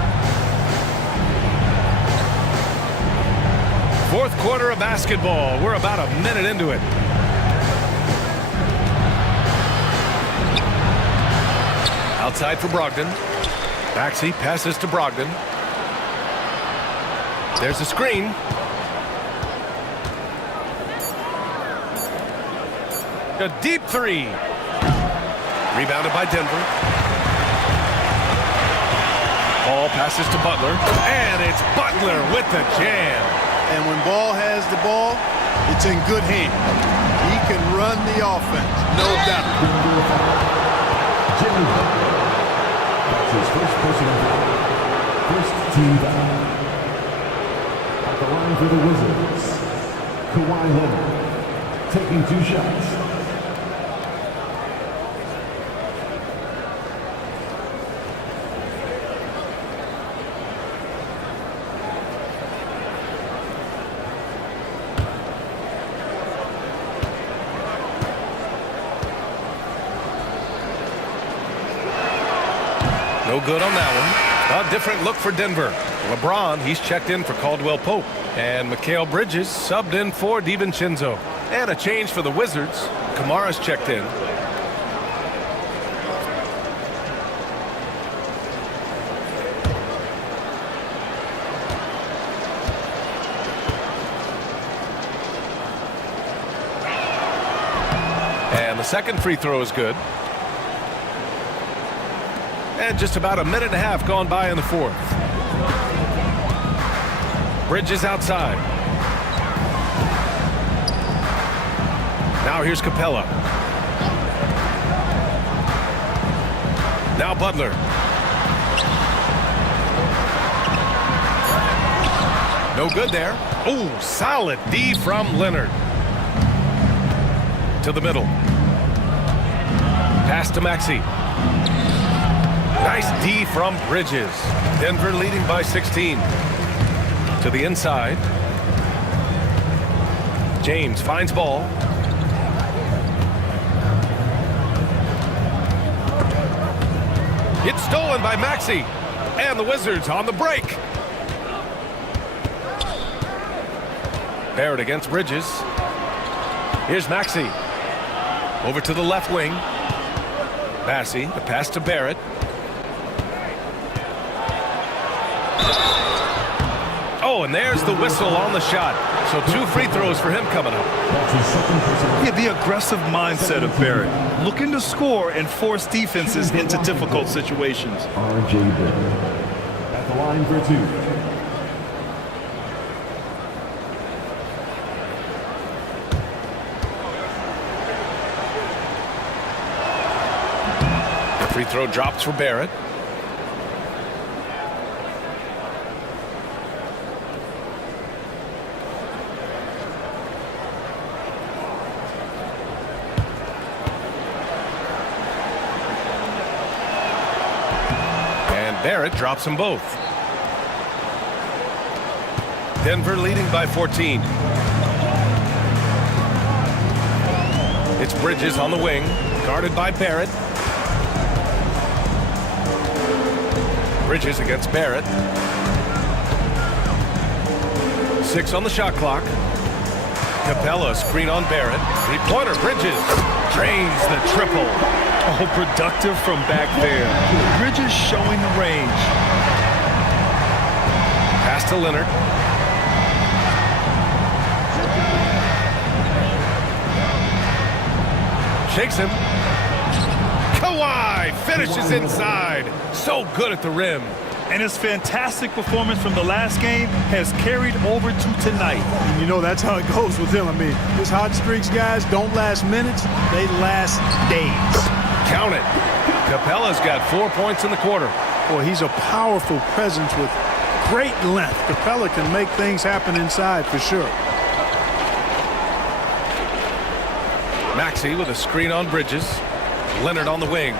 4th quarter of basketball. We're about a minute into it. Outside for Brogdon. Maxey passes to Brogdon. There's a screen. A deep 3. Rebounded by Denver. Ball passes to Butler. And it's Butler with the jam. And when Ball has the ball, it's in good hands. He can run the offense, no doubt. Jimmy Butler. That's his first personal foul. First team foul. At the line for the Wizards, Kawhi Leonard taking 2 shots. No good on that one. A different look for Denver. LeBron, he's checked in for Caldwell Pope. And Mikal Bridges subbed in for DiVincenzo. And a change for the Wizards. Kamara's checked in. And the second free throw is good. And just about a minute and a half gone by in the 4th. Bridges outside. Now here's Capella. Now Butler. No good there. Oh, solid D from Leonard. To the middle. Pass to Maxey. Nice D from Bridges. Denver leading by 16. To the inside. James finds ball. It's stolen by Maxey. And the Wizards on the break. Barrett against Bridges. Here's Maxey. Over to the left wing. Massey, the pass to Barrett. Oh, and there's the whistle on the shot. So 2 free throws for him coming up. Yeah, the aggressive mindset of Barrett. Looking to score and force defenses into difficult situations. R.J. Barrett at the line for 2. Free throw drops for Barrett. And Barrett drops them both. Denver leading by 14. It's Bridges on the wing, guarded by Barrett. Bridges against Barrett. 6 on the shot clock. Capella screen on Barrett. 3-pointer. Bridges drains the triple. Oh, productive from back there. Bridges showing the range. Pass to Leonard. Shakes him. Kawhi finishes inside. So good at the rim. And his fantastic performance from the last game has carried over to tonight. And you know that's how it goes with him. I mean, his hot streaks, guys, don't last minutes. They last days. Count it. Capella's got 4 points in the quarter. Boy, he's a powerful presence with great length. Capella can make things happen inside for sure. Maxey with a screen on Bridges. Leonard on the wing.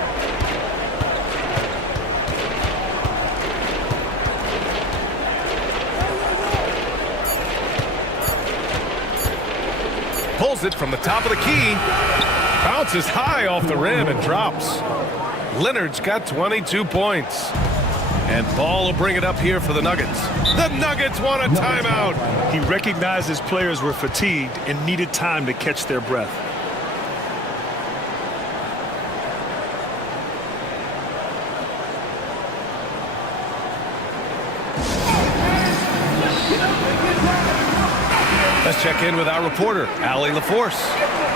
Pulls it from the top of the key. Bounces high off the rim and drops. Leonard's got 22 points. And Ball will bring it up here for the Nuggets. The Nuggets want a timeout. He recognized his players were fatigued and needed time to catch their breath. Let's check in with our reporter, Allie LaForce.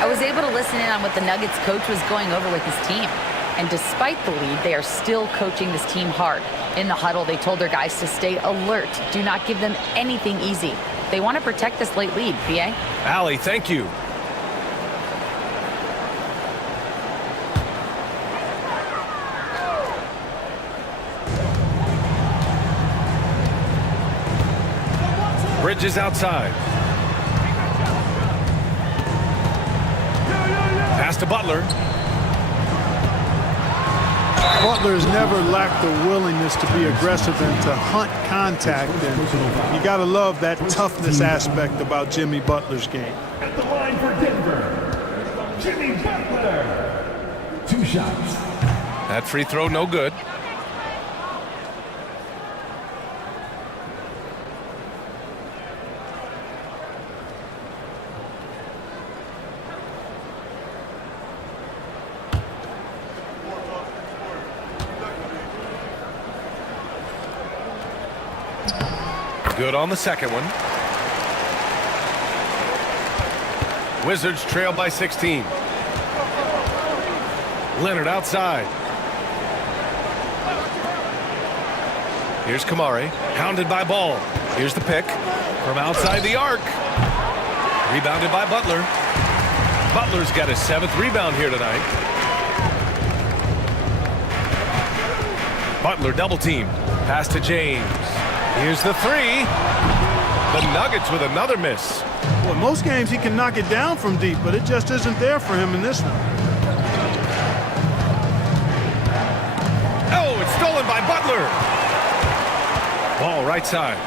I was able to listen in on what the Nuggets coach was going over with his team. And despite the lead, they are still coaching this team hard. In the huddle, they told their guys to stay alert. Do not give them anything easy. They want to protect this late lead, B.A. Allie, thank you. Bridges outside. Pass to Butler. Butler has never lacked the willingness to be aggressive and to hunt contact. And you got to love that toughness aspect about Jimmy Butler's game. At the line for Denver, Jimmy Butler. 2 shots. That free throw no good. Good on the second one. Wizards trail by 16. Leonard outside. Here's Kamari, hounded by Ball. Here's the pick from outside the arc. Rebounded by Butler. Butler's got his 7th rebound here tonight. Butler double team. Pass to James. Here's the 3. The Nuggets with another miss. Well, most games he can knock it down from deep, but it just isn't there for him in this one. Oh, it's stolen by Butler. Ball right side.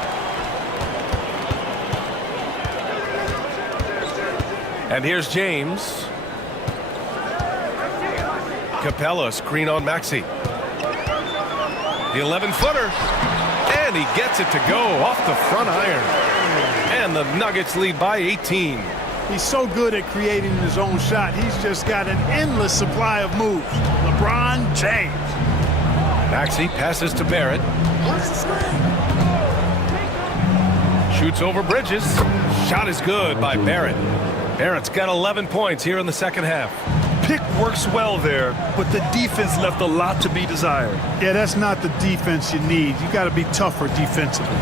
And here's James. Capella screen on Maxey. The 11-footer. And he gets it to go off the front iron. And the Nuggets lead by 18. He's so good at creating his own shot. He's just got an endless supply of moves. LeBron James. Maxey passes to Barrett. Shoots over Bridges. Shot is good by Barrett. Barrett's got 11 points here in the second half. Pick works well there, but the defense left a lot to be desired. Yeah, that's not the defense you need. You got to be tougher defensively.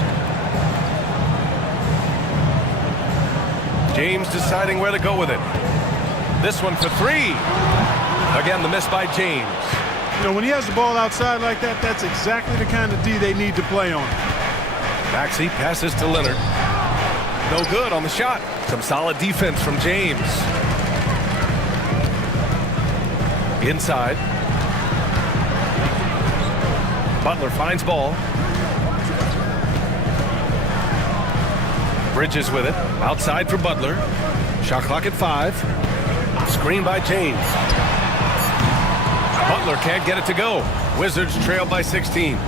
James deciding where to go with it. This one for three. Again, the miss by James. You know, when he has the ball outside like that, that's exactly the kind of D they need to play on. Maxey passes to Leonard. No good on the shot. Some solid defense from James. Inside. Butler finds ball. Bridges with it. Outside for Butler. Shot clock at 5. Screen by James. Butler can't get it to go. Wizards trail by 16.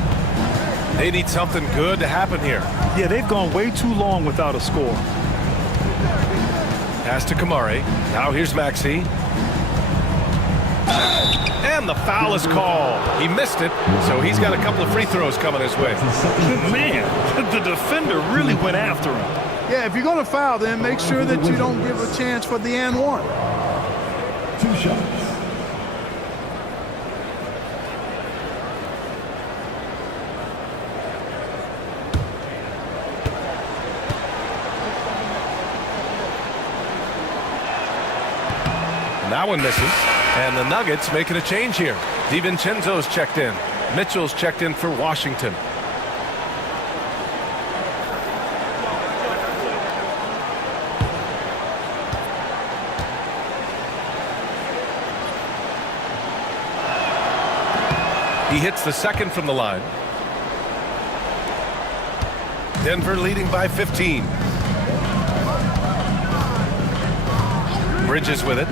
They need something good to happen here. Yeah, they've gone way too long without a score. Pass to Kamari. Now here's Maxey. And the foul is called. He missed it, so he's got a couple of free throws coming his way. Man, the defender really went after him. Yeah, if you're going to foul, then make sure that you don't give a chance for the and one. 2 shots. That one misses. And the Nuggets making a change here. DiVincenzo's checked in. Mitchell's checked in for Washington. He hits the second from the line. Denver leading by 15. Bridges with it.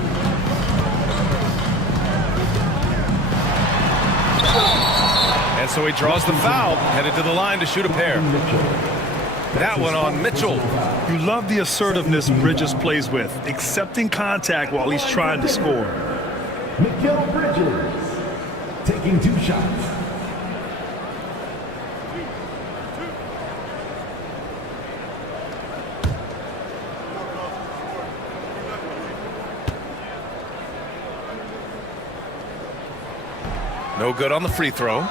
And so he draws the foul, headed to the line to shoot a pair. That one on Mitchell. You love the assertiveness Bridges plays with, accepting contact while he's trying to score. Mikal Bridges taking 2 shots. No good on the free throw.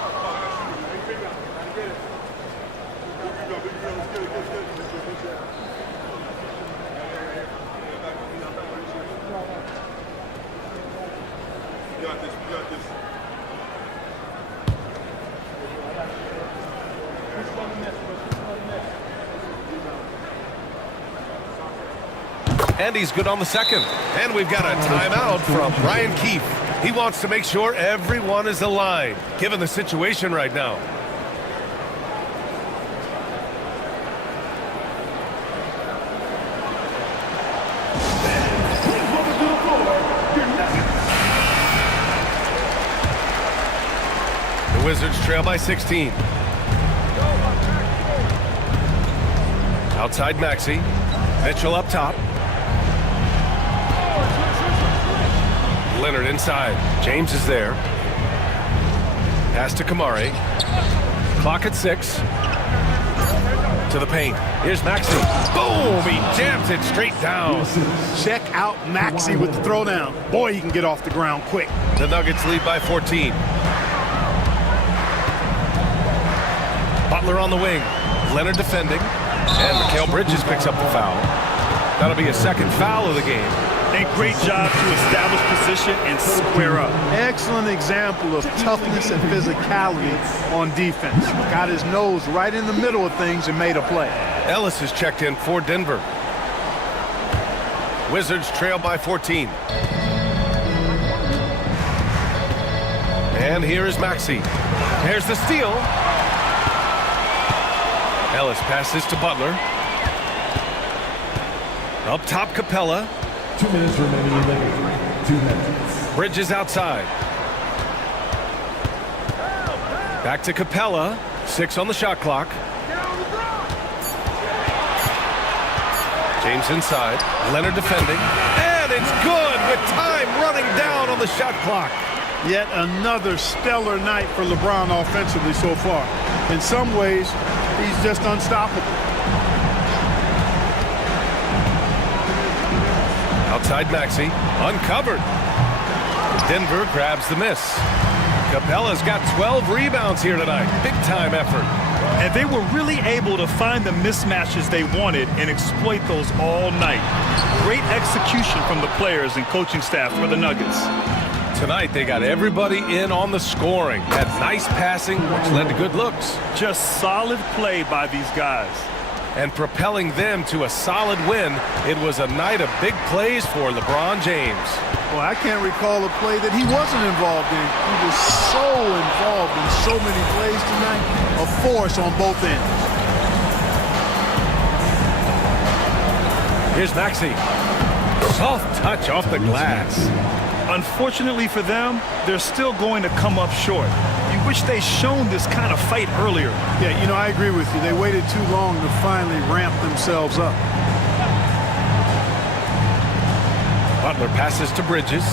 And he's good on the second. And we've got a timeout from Brian Keefe. He wants to make sure everyone is aligned, given the situation right now. The Wizards trail by 16. Outside Maxey. Mitchell up top. Leonard inside. James is there. Pass to Kamari. Clock at 6. To the paint. Here's Maxey. Boom! He jams it straight down. Check out Maxey with the throwdown. Boy, he can get off the ground quick. The Nuggets lead by 14. Butler on the wing. Leonard defending. And Mikal Bridges picks up the foul. That'll be a second foul of the game. A great job to establish position and square up. Excellent example of toughness and physicality on defense. Got his nose right in the middle of things and made a play. Ellis is checked in for Denver. Wizards trail by 14. And here is Maxey. There's the steal. Ellis passes to Butler. Up top, Capella. 2 minutes remaining in the game. 2 minutes. Bridges outside. Back to Capella. 6 on the shot clock. James inside. Leonard defending. And it's good with time running down on the shot clock. Yet another stellar night for LeBron offensively so far. In some ways, he's just unstoppable. Outside Maxey. Uncovered. Denver grabs the miss. Capella's got 12 rebounds here tonight. Big time effort. And they were really able to find the mismatches they wanted and exploit those all night. Great execution from the players and coaching staff for the Nuggets. Tonight they got everybody in on the scoring. Had nice passing, which led to good looks. Just solid play by these guys. And propelling them to a solid win, it was a night of big plays for LeBron James. Well, I can't recall a play that he wasn't involved in. He was so involved in so many plays tonight. A force on both ends. Here's Maxey. Soft touch off the glass. Unfortunately for them, they're still going to come up short. You wish they'd shown this kind of fight earlier. Yeah, you know, I agree with you. They waited too long to finally ramp themselves up. Butler passes to Bridges.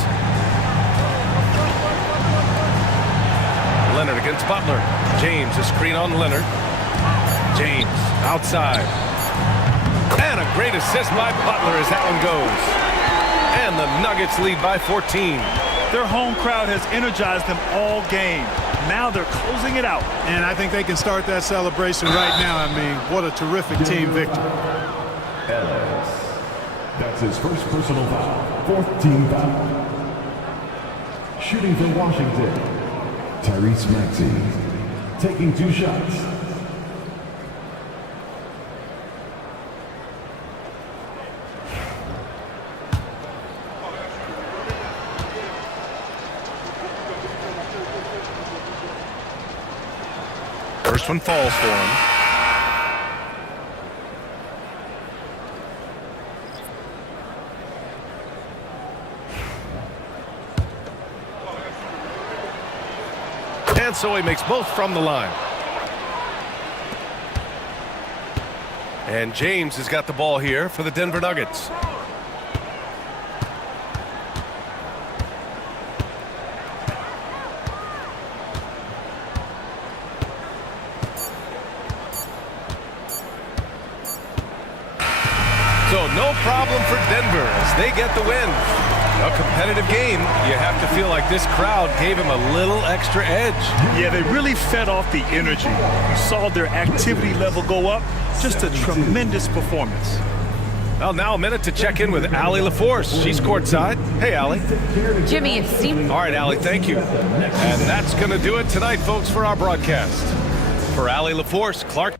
Leonard against Butler. James, a screen on Leonard. James outside. And a great assist by Butler as that one goes. And the Nuggets lead by 14. Their home crowd has energized them all game. Now they're closing it out. And I think they can start that celebration right now. I mean, what a terrific team victory. That's his first personal foul. Fourth team foul. Shooting for Washington, Tyrese Maxey. Taking 2 shots. First one falls for him. And so he makes both from the line. And James has got the ball here for the Denver Nuggets. So no problem for Denver as they get the win. A competitive game. You have to feel like this crowd gave him a little extra edge. Yeah, they really fed off the energy. You saw their activity level go up. Just a tremendous performance. Well, now a minute to check in with Allie LaForce. She's courtside. Hey, Allie. Jimmy, it seems... All right, Allie, thank you. And that's going to do it tonight, folks, for our broadcast. For Allie LaForce, Clark.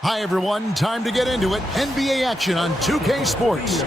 Hi, everyone. Time to get into it. NBA action on 2K Sports.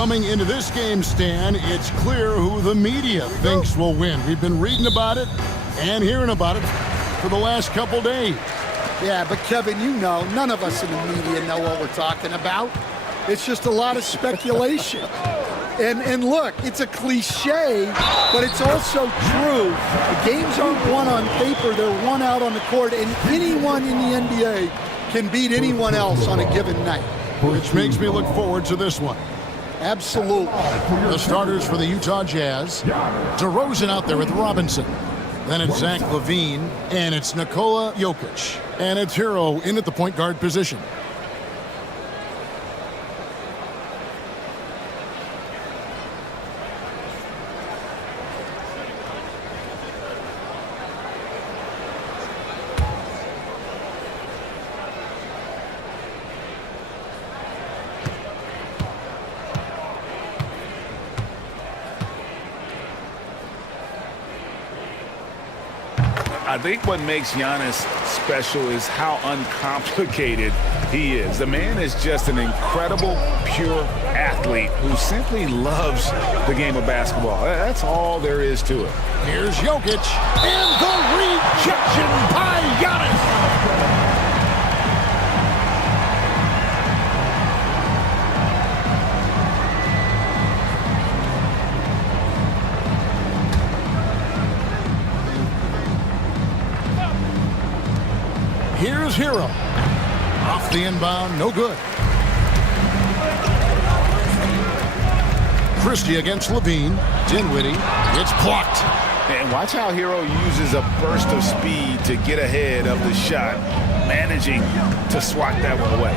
Coming into this game, Stan, it's clear who the media thinks will win. We've been reading about it and hearing about it for the last couple days. Yeah, but Kevin, you know, none of us in the media know what we're talking about. It's just a lot of speculation. And look, it's a cliche, but it's also true. The games aren't won on paper, they're won out on the court, and anyone in the NBA can beat anyone else on a given night. Which makes me look forward to this one. Absolutely. The starters for the Utah Jazz. DeRozan out there with Robinson. Then it's Zach LaVine, and it's Nikola Jokic. And it's Hero in at the point guard position. I think what makes Giannis special is how uncomplicated he is. The man is just an incredible, pure athlete who simply loves the game of basketball. That's all there is to it. Here's Jokic, and the rejection by Giannis. Here's Hero. Off the inbound, no good. Christie against Levine. Dinwiddie. It's blocked. And watch how Hero uses a burst of speed to get ahead of the shot, managing to swat that one away.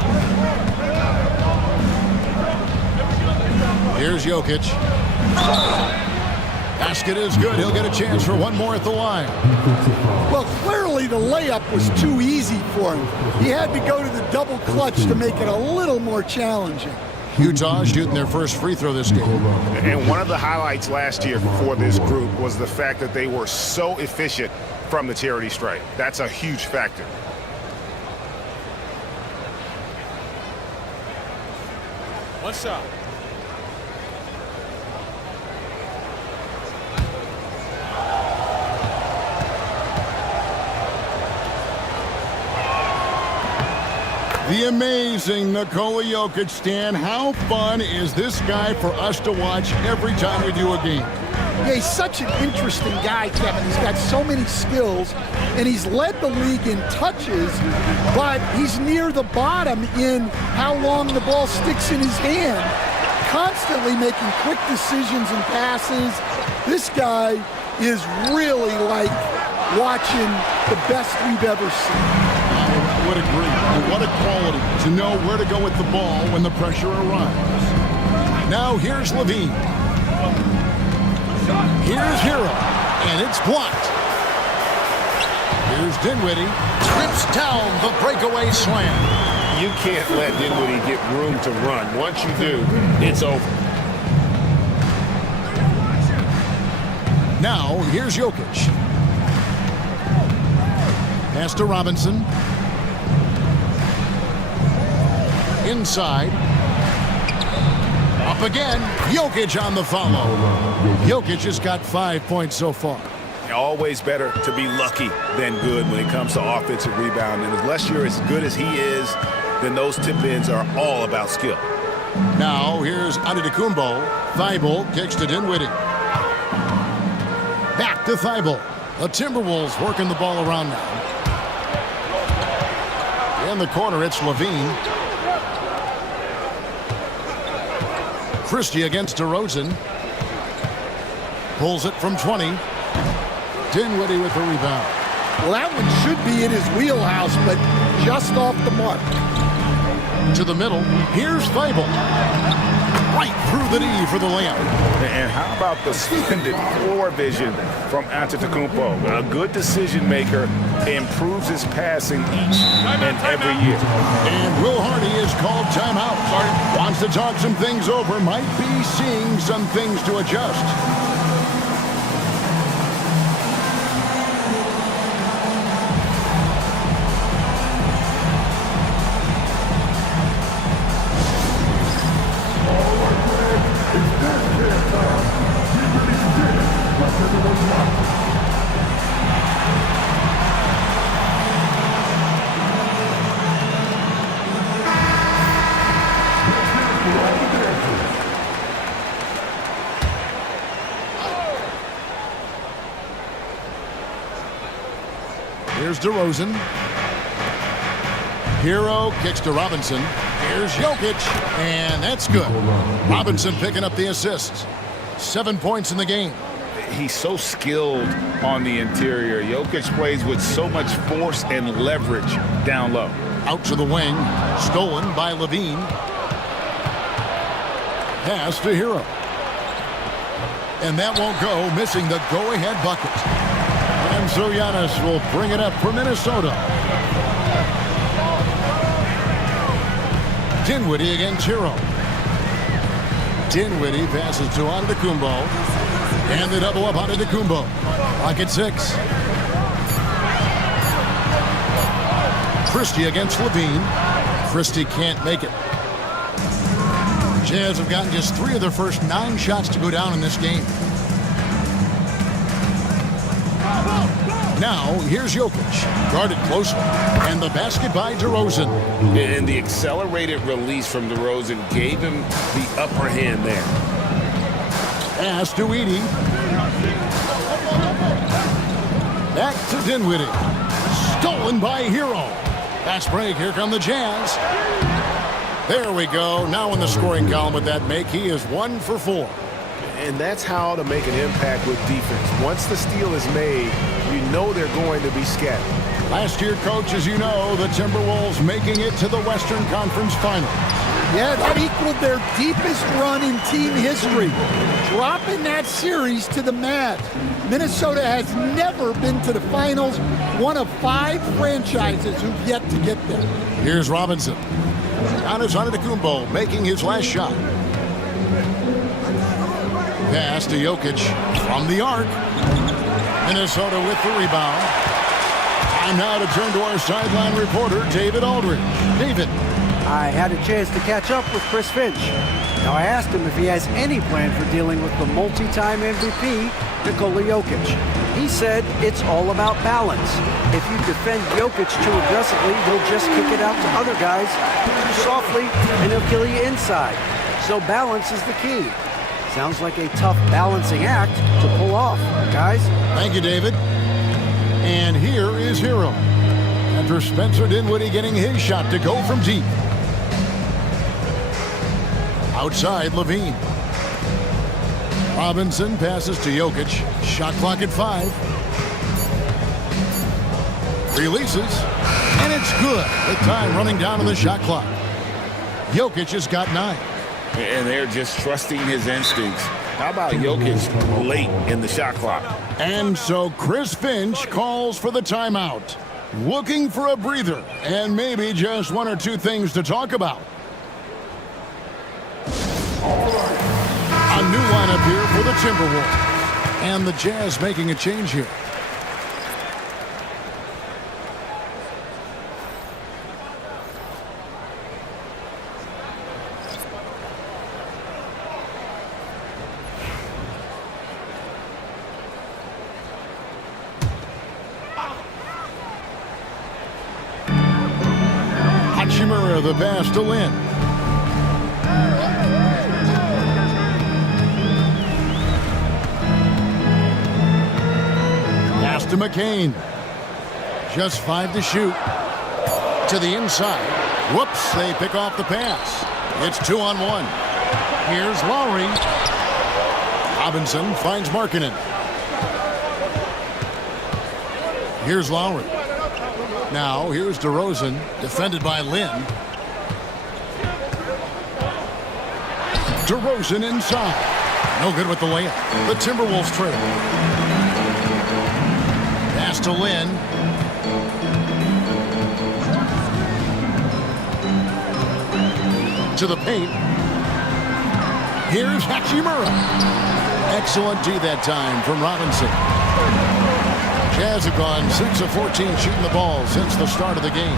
Here's Jokic. Basket is good. He'll get a chance for one more at the line. Well, clearly the layup was too easy for him. He had to go to the double clutch to make it a little more challenging. Utah shooting their first free throw this game. And one of the highlights last year for this group was the fact that they were so efficient from the charity stripe. That's a huge factor. One shot. The amazing Nikola Jokic, Stan. How fun is this guy for us to watch every time we do a game? Yeah, he's such an interesting guy, Kevin. He's got so many skills, and he's led the league in touches, but he's near the bottom in how long the ball sticks in his hand, constantly making quick decisions and passes. This guy is really like watching the best we've ever seen. I would agree. And what a quality to know where to go with the ball when the pressure arrives. Now here's Levine. Here's Hero, and it's blocked. Here's Dinwiddie. Trips down the breakaway slam. You can't let Dinwiddie get room to run. Once you do, it's over. Now here's Jokic. Pass to Robinson. Inside. Up again. Jokic on the follow. Jokic has got 5 points so far. Always better to be lucky than good when it comes to offensive rebounding. Unless you're as good as he is, then those tip-ins are all about skill. Now here's Antetokounmpo. Thibault kicks to Dinwiddie. Back to Thibault. The Timberwolves working the ball around now. In the corner, it's Levine. Christie against DeRozan. Pulls it from 20. Dinwiddie with the rebound. Well, that one should be in his wheelhouse, but just off the mark. To the middle. Here's Thibault. Right through the knee for the layup. And how about the splendid floor vision from Antetokounmpo? A good decision maker, improves his passing each and every year. And Will Hardy is called timeout. Wants to talk some things over. Might be seeing some things to adjust. Here's DeRozan. Hero kicks to Robinson. Here's Jokic, and that's good. Robinson picking up the assists. 7 points in the game. He's so skilled on the interior. Jokic plays with so much force and leverage down low. Out to the wing. Stolen by Levine. Pass to Hero. And that won't go, missing the go-ahead bucket. And so Giannis will bring it up for Minnesota. Dinwiddie against Hero. Dinwiddie passes to Antetokounmpo. And they double up Antetokounmpo. Clock at 6. Christie against Levine. Christie can't make it. Jazz have gotten just 3 of their first 9 shots to go down in this game. Now, here's Jokic, guarded closely, and the basket by DeRozan. And the accelerated release from DeRozan gave him the upper hand there. Pass to Edey. Back to Dinwiddie. Stolen by Hero. Fast break, here come the Jazz. There we go. Now in the scoring column with that make, he is 1 for 4. And that's how to make an impact with defense. Once the steal is made, you know they're going to be scattered. Last year, Coach, as you know, the Timberwolves making it to the Western Conference Finals. Yeah, that equaled their deepest run in team history, dropping that series to the Mavs. Minnesota has never been to the finals, one of 5 franchises who've yet to get there. Here's Robinson. Giannis Antetokounmpo making his last shot. Pass to Jokic from the arc. Minnesota with the rebound. Time now to turn to our sideline reporter, David Aldridge. David. I had a chance to catch up with Chris Finch. Now I asked him if he has any plan for dealing with the multi-time MVP, Nikola Jokic. He said it's all about balance. If you defend Jokic too aggressively, he'll just kick it out to other guys too softly, and he'll kill you inside. So balance is the key. Sounds like a tough balancing act to pull off, guys. Thank you, David. And here is Hero. After Spencer Dinwiddie getting his shot to go from deep. Outside, Levine. Robinson passes to Jokic. Shot clock at 5. Releases. And it's good. The time running down on the shot clock. Jokic has got 9. And they're just trusting his instincts. How about Jokic late in the shot clock? And so Chris Finch calls for the timeout. Looking for a breather and maybe just 1 or 2 things to talk about. A new lineup here for the Timberwolves. And the Jazz making a change here. Hachimura, the pass to Lin. Pass to McCain. Just 5 to shoot. To the inside. Whoops, they pick off the pass. It's 2-on-1. Here's Lowry. Robinson finds Markkanen. Here's Lowry. Now, here's DeRozan, defended by Lin. DeRozan inside. No good with the layup. The Timberwolves trail. Pass to Lin. To the paint. Here's Hachimura. Excellent D that time from Robinson. Jazz have gone 6 of 14 shooting the ball since the start of the game.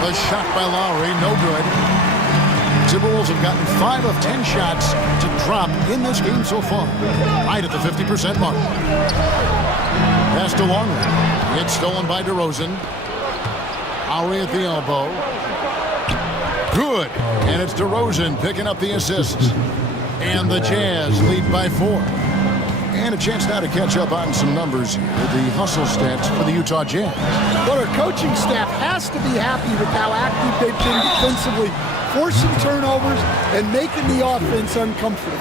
The shot by Lowry, no good. Timberwolves have gotten 5 of 10 shots to drop in this game so far. Right at the 50% mark. Pass to Longley. It's stolen by DeRozan. Lowry at the elbow. Good. And it's DeRozan picking up the assists. And the Jazz lead by 4. And a chance now to catch up on some numbers here. The hustle stats for the Utah Jazz. Well, our coaching staff has to be happy with how active they've been defensively, forcing turnovers and making the offense uncomfortable.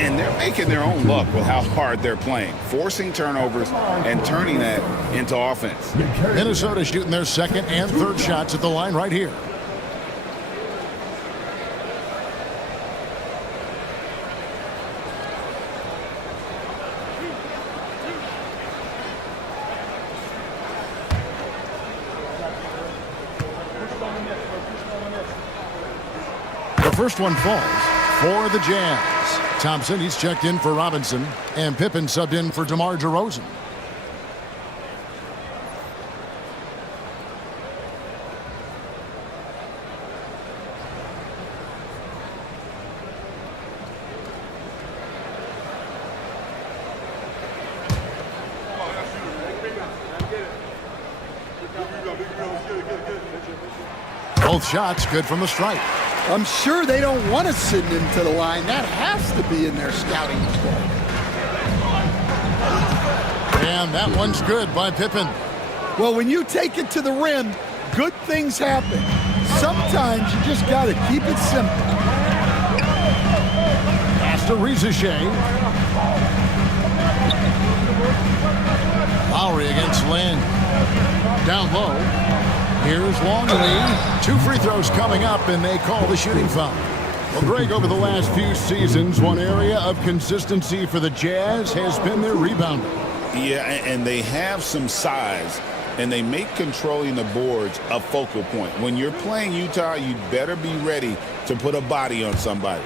And they're making their own luck with how hard they're playing, forcing turnovers and turning that into offense. Minnesota shooting their second and third shots at the line right here. The first one falls for the Jazz. Thompson, he's checked in for Robinson, and Pippen subbed in for DeMar DeRozan. Both shots good from the stripe. I'm sure they don't want to send him to the line. That has to be in their scouting report. And that one's good by Pippen. Well, when you take it to the rim, good things happen. Sometimes you just got to keep it simple. Pass to Rizachet. Lowry against Lynn. Down low. Here's Longley. 2 free throws coming up, and they call the shooting foul. Well, Greg, over the last few seasons, one area of consistency for the Jazz has been their rebounding. Yeah, and they have some size, and they make controlling the boards a focal point. When you're playing Utah, you better be ready to put a body on somebody.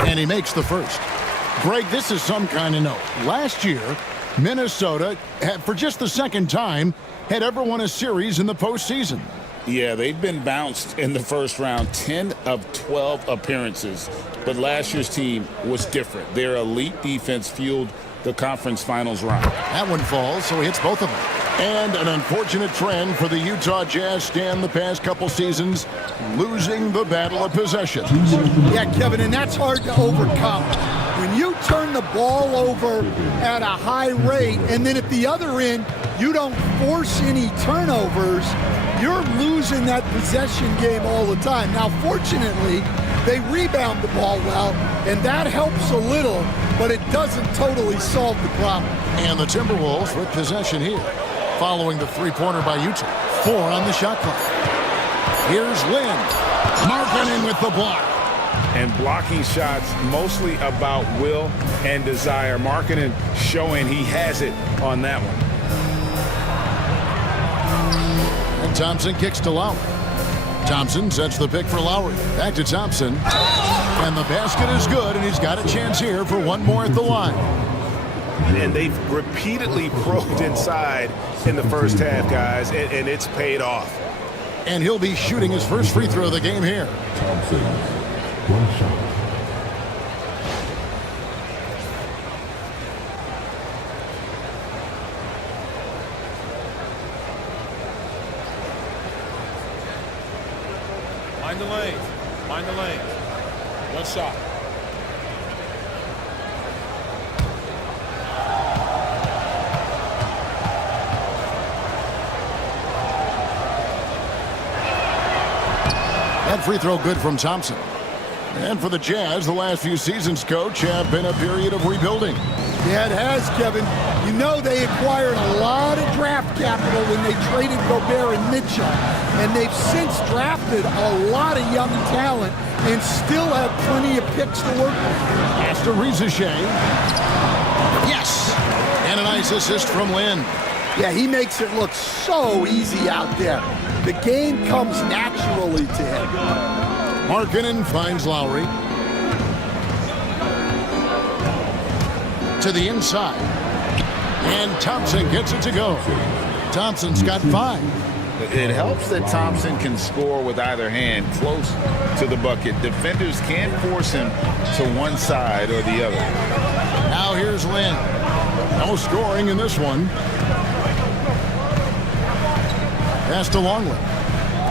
And he makes the first. Greg, this is some kind of note. Last year, Minnesota, for just the second time, had ever won a series in the postseason. Yeah, they've been bounced in the first round, 10 of 12 appearances. But last year's team was different. Their elite defense fueled the conference finals run. That one falls, so he hits both of them. And an unfortunate trend for the Utah Jazz stand the past couple seasons, losing the battle of possession. Yeah, Kevin, and that's hard to overcome. When you turn the ball over at a high rate, and then at the other end, you don't force any turnovers, you're losing that possession game all the time. Now, fortunately, they rebound the ball well, and that helps a little, but it doesn't totally solve the problem. And the Timberwolves with possession here, following the three-pointer by Utah. 4 on the shot clock. Here's Lynn. Markkanen with the block. And blocking shots mostly about will and desire. Markkanen showing he has it on that one. And Thompson kicks to Lowry. Thompson sets the pick for Lowry. Back to Thompson. And the basket is good, and he's got a chance here for one more at the line. And they've repeatedly probed inside in the first half, guys, and it's paid off. And he'll be shooting his first free throw of the game here. Thompson, 1 shot. Mind the lane. Mind the lane. 1 shot. That free throw good from Thompson. And for the Jazz, the last few seasons, Coach, have been a period of rebuilding. Yeah, it has, Kevin. You know they acquired a lot of draft capital when they traded Gobert and Mitchell. And they've since drafted a lot of young talent and still have plenty of picks to work with. Pass to Rizachet. Yes! And a nice assist from Lynn. Yeah, he makes it look so easy out there. The game comes naturally to him. Markkanen finds Lowry. To the inside. And Thompson gets it to go. Thompson's got 5. It helps that Thompson can score with either hand close to the bucket. Defenders can't force him to one side or the other. Now here's Lynn. No scoring in this one. Pass to Longley.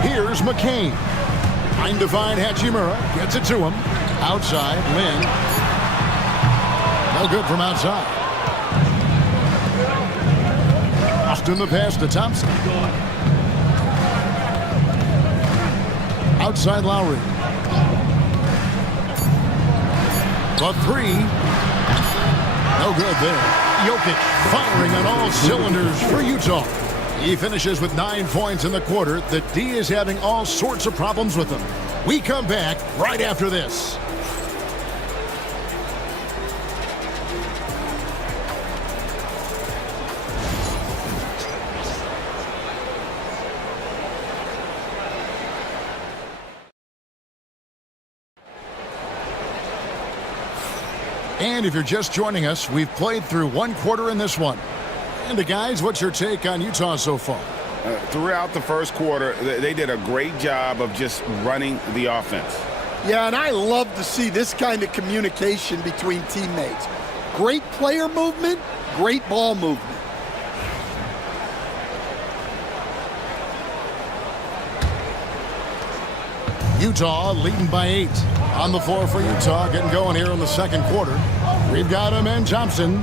Here's McCain. Trying to find Hachimura. Gets it to him. Outside, Lin. No good from outside. Austin the pass to Thompson. Outside Lowry. The three. No good there. Jokic firing on all cylinders for Utah. He finishes with 9 points in the quarter. The D is having all sorts of problems with him. We come back right after this. And if you're just joining us, we've played through 1 quarter in this one. And guys, what's your take on Utah so far? Throughout the first quarter, they did a great job of just running the offense. Yeah, and I love to see this kind of communication between teammates. Great player movement, great ball movement. Utah leading by 8. On the floor for Utah, getting going here in the second quarter. We've got him and Thompson.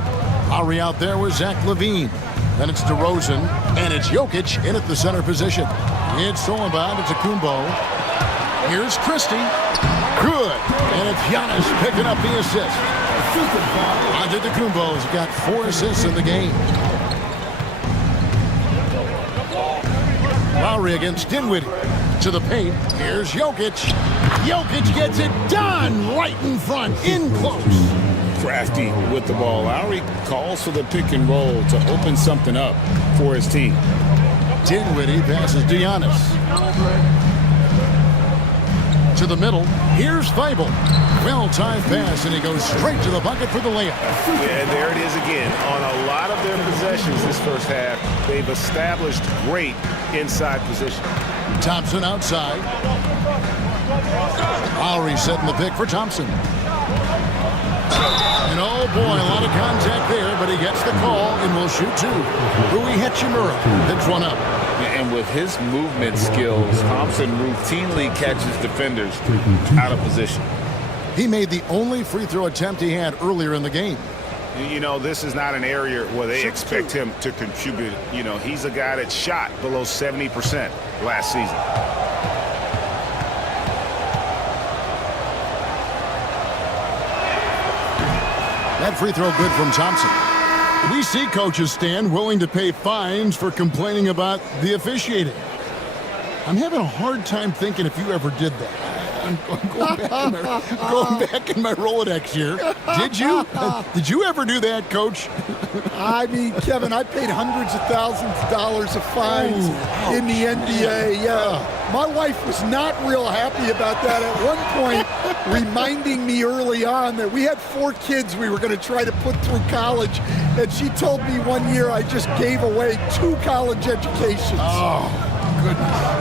Lowry out there with Zach LaVine. Then it's DeRozan, and it's Jokic in at the center position. It's Solomon, it's Akumbo. Here's Christie. Good. And it's Giannis picking up the assist. Antetokounmpo's got 4 assists in the game. Lowry against Dinwiddie. To the paint. Here's Jokic. Jokic gets it done right in front, in close. Crafty with the ball. Lowry calls for the pick and roll to open something up for his team. Dinwiddie passes to Giannis. To the middle. Here's Thibault. Well-timed pass, and he goes straight to the bucket for the layup. Yeah, there it is again. On a lot of their possessions this first half, they've established great inside position. Thompson outside. Lowry setting the pick for Thompson. And oh boy, a lot of contact there, but he gets the call and will shoot 2. Rui Hachimura picks one up. And with his movement skills, Thompson routinely catches defenders out of position. He made the only free throw attempt he had earlier in the game. You know, this is not an area where they expect him to contribute. You know, he's a guy that shot below 70% last season. That free throw good from Thompson. We see coaches stand willing to pay fines for complaining about the officiating. I'm having a hard time thinking if you ever did that. I'm going back in my Rolodex here. Did you? Did you ever do that, Coach? I mean, Kevin, I paid hundreds of thousands of dollars of fines in the NBA. Yeah, my wife was not real happy about that at one point, reminding me early on that we had 4 kids we were going to try to put through college, and she told me one year I just gave away 2 college educations. Oh, goodness.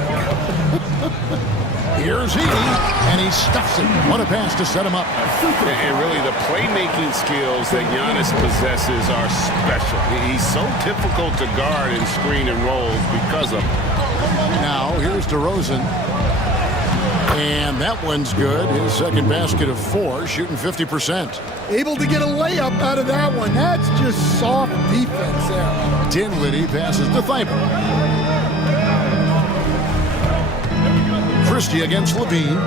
Here's Heaney, and he stuffs it. What a pass to set him up. And really, the playmaking skills that Giannis possesses are special. He's so difficult to guard in screen and rolls because of it. Now, here's DeRozan. And that one's good. His second basket of 4, shooting 50%. Able to get a layup out of that one. That's just soft defense there. Dinwiddie passes to Thibault. Christie against LaVine.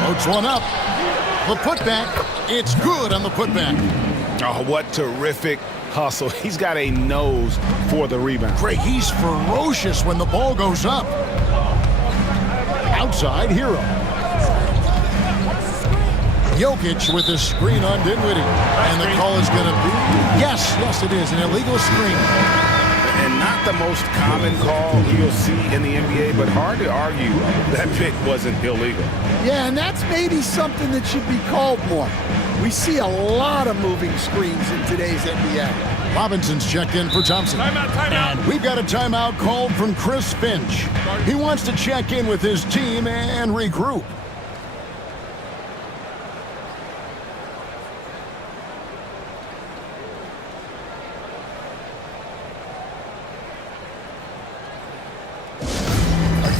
Floats one up. The putback. It's good on the putback. Oh, what terrific hustle. He's got a nose for the rebound. Greg, he's ferocious when the ball goes up. Outside, Hero. Jokic with the screen on Dinwiddie. And the call is going to be, yes, it is, an illegal screen. And not the most common call you'll see in the NBA, but hard to argue that pick wasn't illegal. Yeah, and that's maybe something that should be called more. We see a lot of moving screens in today's NBA. Robinson's checked in for Thompson. Timeout. And we've got a timeout called from Chris Finch. He wants to check in with his team and regroup.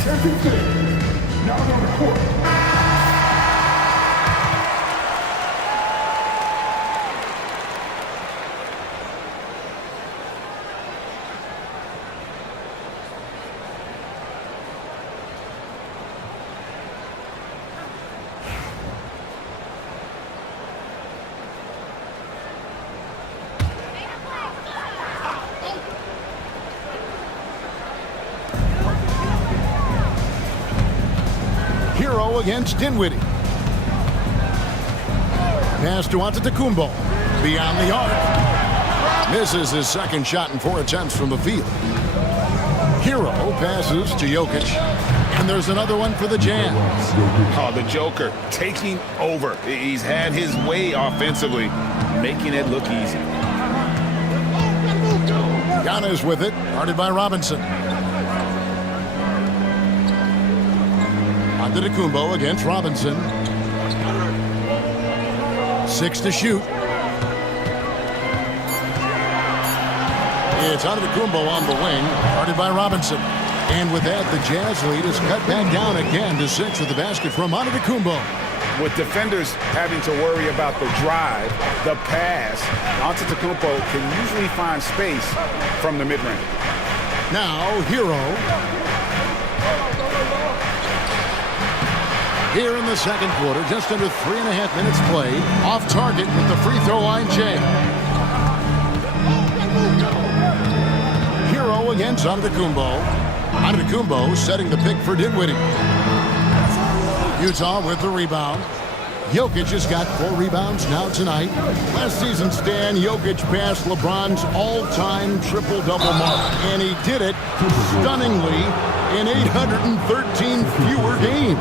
10-15. Now on the court. Hero against Dinwiddie. Pass to Antetokounmpo. Beyond the arc. Misses his second shot in 4 attempts from the field. Hero passes to Jokic. And there's another one for the Jazz. Oh, the Joker taking over. He's had his way offensively, making it look easy. Giannis with it, guarded by Robinson. Antetokounmpo against Robinson. 6 to shoot. It's Antetokounmpo on the wing, guarded by Robinson. And with that, the Jazz lead is cut back down again to 6 with the basket from Antetokounmpo. With defenders having to worry about the drive, the pass, Antetokounmpo can usually find space from the mid-range. Now, Hero. Here in the second quarter, just under 3.5 minutes played. Off target with the free throw line Jay. Hero against Antetokounmpo. Antetokounmpo setting the pick for Dinwiddie. Utah with the rebound. Jokic has got 4 rebounds now tonight. Last season, Stan, Jokic passed LeBron's all-time triple-double mark. And he did it stunningly in 813 fewer games.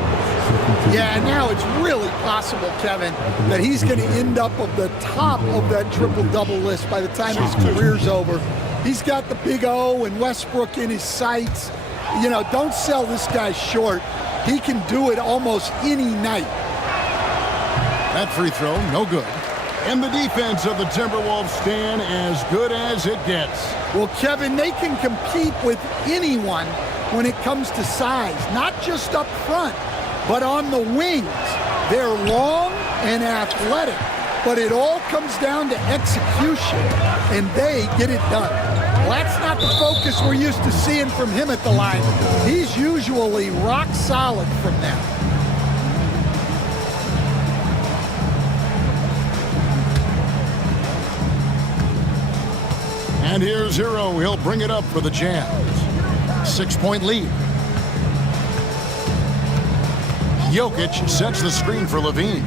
Yeah, now it's really possible, Kevin, that he's going to end up at the top of that triple-double list by the time his career's over. He's got the big O and Westbrook in his sights. You know, don't sell this guy short. He can do it almost any night. That free throw, no good. And the defense of the Timberwolves, Stan, as good as it gets. Well, Kevin, they can compete with anyone when it comes to size, not just up front, but on the wings. They're long and athletic, but it all comes down to execution, and they get it done. Well, that's not the focus we're used to seeing from him at the line. He's usually rock solid from there. And here's Hero. He'll bring it up for the Jazz. 6-point lead. Jokic sets the screen for Levine.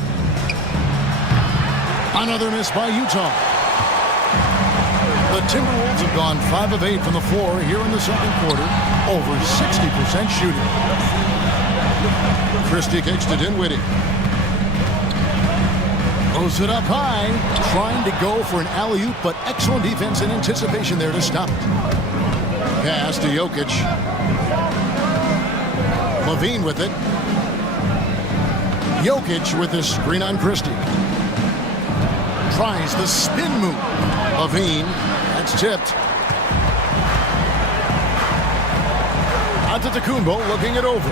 Another miss by Utah. The Timberwolves have gone 5 of 8 from the floor here in the second quarter. Over 60% shooting. Christie kicks to Dinwiddie. Throws it up high. Trying to go for an alley-oop, but excellent defense and anticipation there to stop it. Pass to Jokic. Levine with it. Jokic with his screen on Christie. Tries the spin move. Levine. That's tipped. Antetokounmpo looking it over.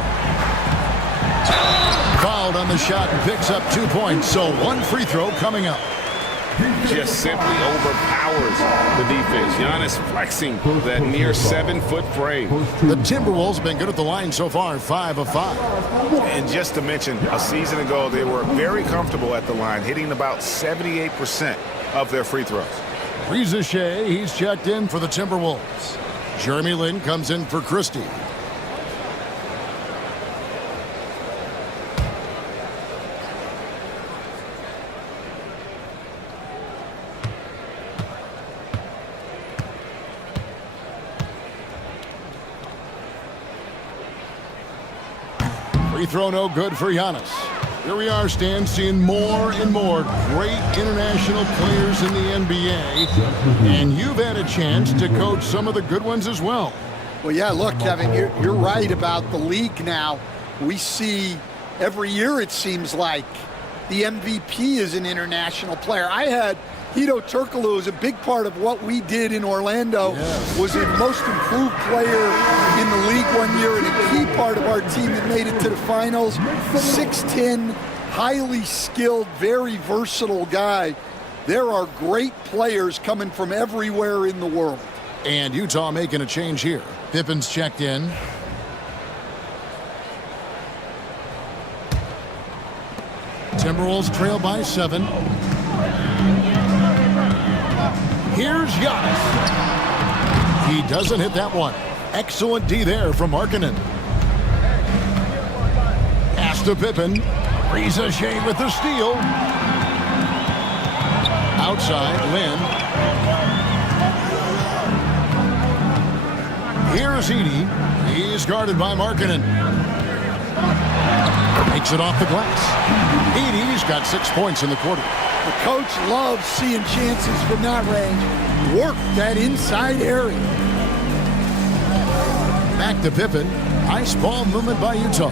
Fouled on the shot and picks up 2 points. So 1 free throw coming up. Just simply overpowers the defense. Giannis flexing that near 7-foot frame. The Timberwolves have been good at the line so far, 5 of 5. And just to mention, a season ago, they were very comfortable at the line, hitting about 78% of their free throws. Reza Shea, he's checked in for the Timberwolves. Jeremy Lin comes in for Christie. Free throw no good for Giannis. Here we are, Stan, seeing more and more great international players in the NBA. And you've had a chance to coach some of the good ones as well. Well, yeah, look, Kevin, you're right about the league now. We see every year, it seems like, the MVP is an international player. I had Hedo Turkoglu is a big part of what we did in Orlando, was a most improved player in the league league one year and a key part of our team that made it to the finals. 6'10", highly skilled, very versatile guy. There are great players coming from everywhere in the world. And Utah making a change here. Pippen's checked in. Timberwolves trail by 7. Here's Giannis. He doesn't hit that one. Excellent D there from Markkanen. Pass to Pippen. Ricochet with the steal. Outside, Lin. Here's Edey. He's guarded by Markkanen. Makes it off the glass. Edey's got 6 points in the quarter. The coach loves seeing chances from that range. Work that inside area. Back to Pippen. Nice ball movement by Utah.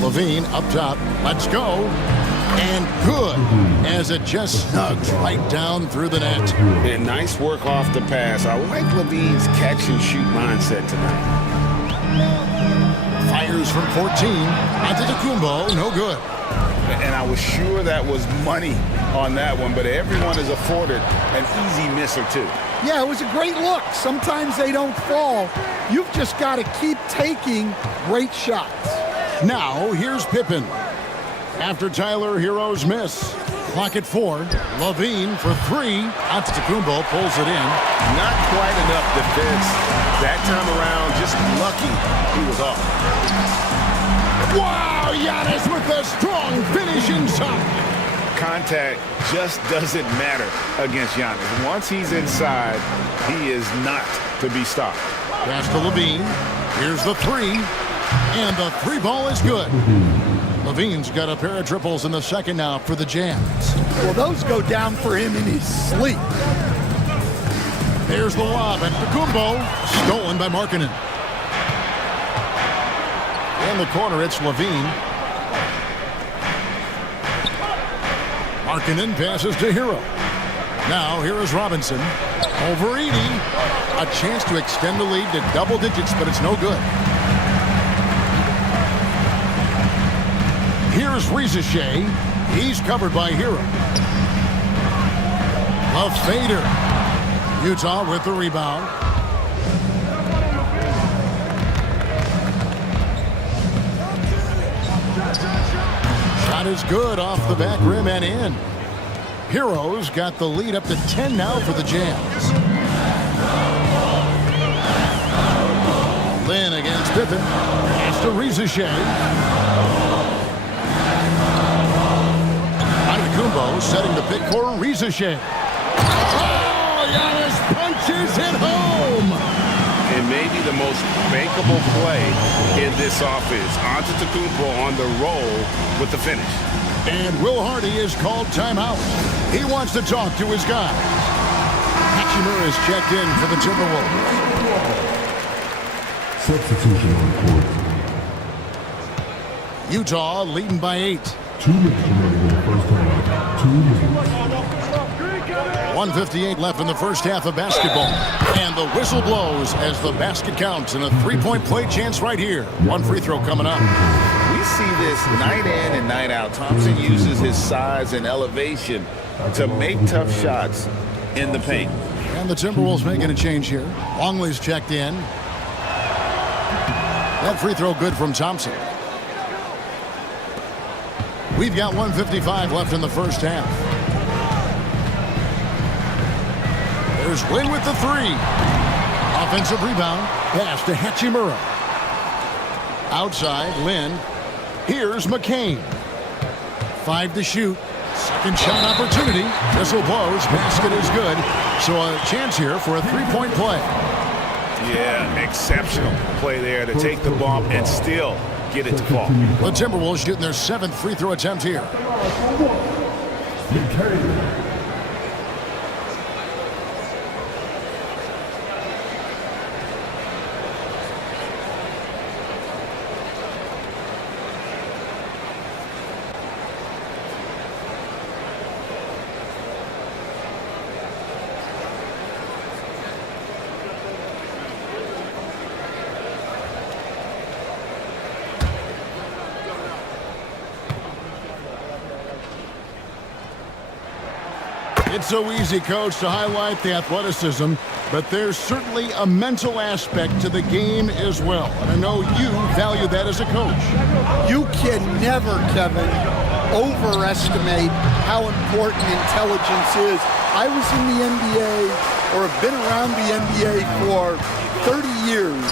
Levine up top. Let's go. And good, as it just snugs right down through the net. And nice work off the pass. I like Levine's catch-and-shoot mindset tonight. Fires from 14. Antetokounmpo, no good. And I was sure that was money on that one, but everyone is afforded an easy miss or two. Yeah, it was a great look. Sometimes they don't fall. You've just got to keep taking great shots. Now, here's Pippen. After Tyler Hero's miss. Clock at 4. Levine for 3. Antetokounmpo pulls it in. Not quite enough defense that time around. Just lucky he was off. Wow, Giannis with a strong finish inside. Contact just doesn't matter against Giannis. Once he's inside, he is not to be stopped. Pass to Levine. Here's the 3. And the 3 ball is good. Levine's got a pair of triples in the second now for the Jazz. Well, those go down for him in his sleep. There's the lob at Antetokounmpo. Stolen by Markkanen. In the corner, it's Levine. Markkanen passes to Hero. Now, here is Robinson. Over Edey. A chance to extend the lead to double digits, but it's no good. Here's Ricochet. He's covered by Hero. A fader. Utah with the rebound. Shot is good off the back rim and in. Hero's got the lead up to 10 now for the Jazz. Lin against Pippen. Pass to Ricochet. Antetokounmpo setting the pick for Ricochet. Oh, Giannis punches it home. It may be the most bankable play in this offense. Antetokounmpo on the roll with the finish. And Will Hardy is called timeout. He wants to talk to his guy. Hachimura is checked in for the Timberwolves. Substitution on court. Utah leading by 8. 2 minutes remaining in the first half. 2 minutes. 1:58 left in the first half of basketball. And the whistle blows as the basket counts and a 3-point play chance right here. One free throw coming up. We see this night in and night out. Thompson uses his size and elevation to make tough shots in the paint. And the Timberwolves making a change here. Longley's checked in. That free throw good from Thompson. We've got 1:55 left in the first half. There's Lin with the 3. Offensive rebound. Pass to Hachimura. Outside, Lin. Here's McCain. 5 to shoot. Second shot opportunity. Whistle blows. Basket is good. So a chance here for a 3-point play. Yeah, exceptional play there to take the bump and still get it to fall. The Timberwolves shooting their 7th free throw attempt here. It's so easy, Coach, to highlight the athleticism, but there's certainly a mental aspect to the game as well. And I know you value that as a coach. You can never, Kevin, overestimate how important intelligence is. I was in the NBA, or have been around the NBA for 30 years,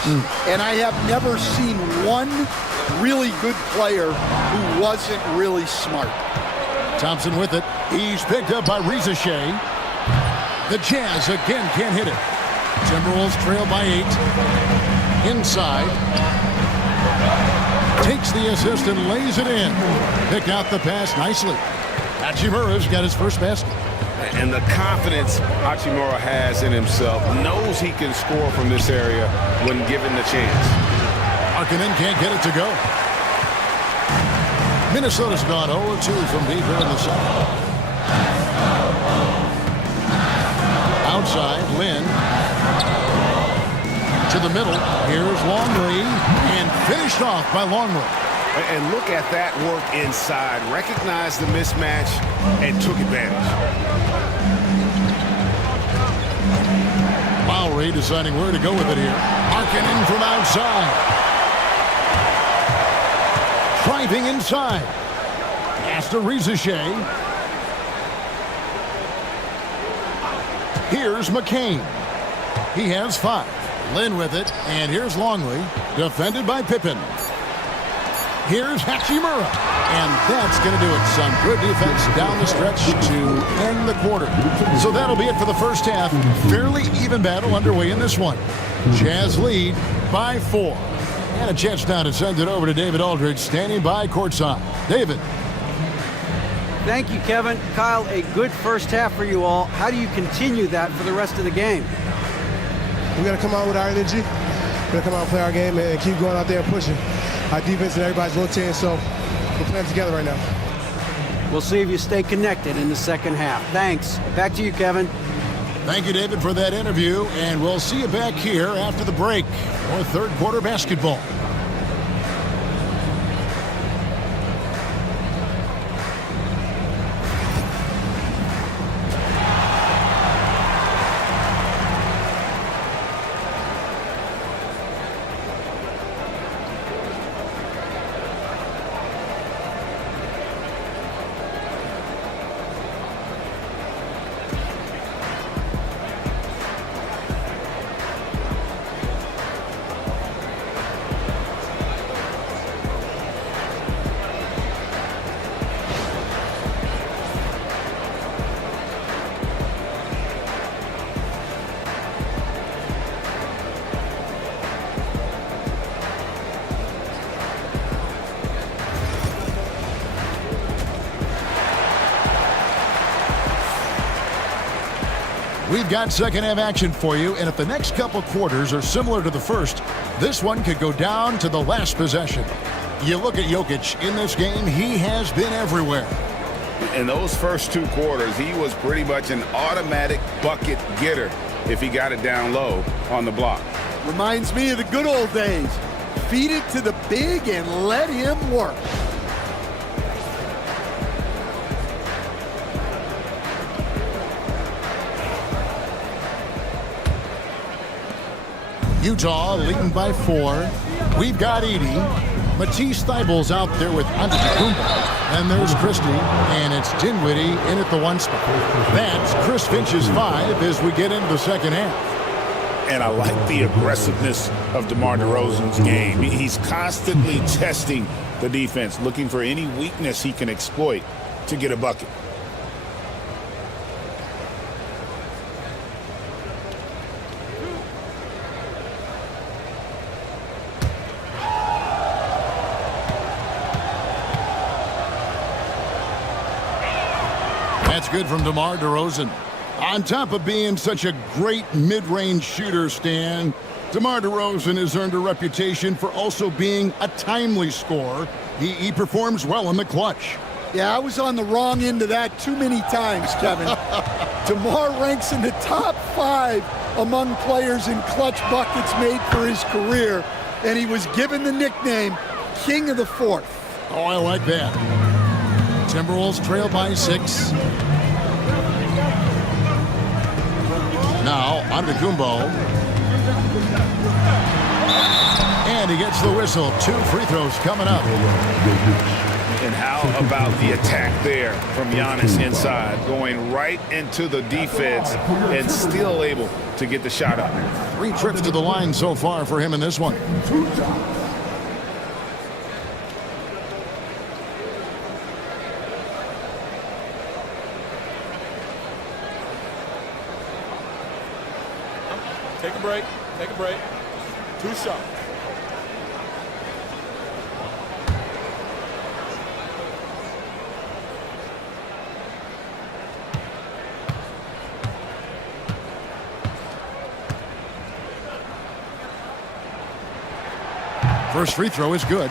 and I have never seen one really good player who wasn't really smart. Thompson with it. He's picked up by Reza Shea. The Jazz again can't hit it. Timberwolves trail by 8. Inside. Takes the assist and lays it in. Picked out the pass nicely. Hachimura's got his first basket. And the confidence Hachimura has in himself, knows he can score from this area when given the chance. Markkanen can't get it to go. Minnesota's gone 0-2 from deep here in the second. Outside, Lynn. To the middle. Here's Longley. And finished off by Longley. And look at that work inside. Recognized the mismatch and took advantage. Lowry deciding where to go with it here. Markkanen from outside. Driving inside. Pass to Reza Shea. Here's McCain. He has 5. Lynn with it. And here's Longley. Defended by Pippen. Here's Hachimura. And that's going to do it. Some good defense down the stretch to end the quarter. So that'll be it for the first half. Fairly even battle underway in this one. Jazz lead by 4. And a chance now to send it over to David Aldridge, standing by courtside. David. Thank you, Kevin. Kyle, a good first half for you all. How do you continue that for the rest of the game? We got to come out with our energy. We got to come out and play our game and keep going out there and pushing. Our defense and everybody's rotating, so we're playing together right now. We'll see if you stay connected in the second half. Thanks. Back to you, Kevin. Thank you, David, for that interview, and we'll see you back here after the break for third quarter basketball. We've got second half action for you, and if the next couple quarters are similar to the first, this one could go down to the last possession. You look at Jokic in this game, he has been everywhere. In those first 2 quarters, he was pretty much an automatic bucket getter if he got it down low on the block. Reminds me of the good old days. Feed it to the big and let him work. Utah leading by 4. We've got 80. Matisse Thybulle's out there with Antetokounmpo. And there's Christie, and it's Dinwiddie in at the 1 spot. That's Chris Finch's 5 as we get into the second half. And I like the aggressiveness of DeMar DeRozan's game. He's constantly testing the defense, looking for any weakness he can exploit to get a bucket. That's good from DeMar DeRozan. On top of being such a great mid-range shooter, Stan, DeMar DeRozan has earned a reputation for also being a timely scorer. He performs well in the clutch. Yeah, I was on the wrong end of that too many times, Kevin. DeMar ranks in the top 5 among players in clutch buckets made for his career, and he was given the nickname King of the Fourth. Oh, I like that. Timberwolves trail by 6. Now, Antetokounmpo. And he gets the whistle. 2 free throws coming up. And how about the attack there from Giannis inside, going right into the defense and still able to get the shot up. 3 trips to the line so far for him in this one. Take a break. Take a break. 2 shots. First free throw is good.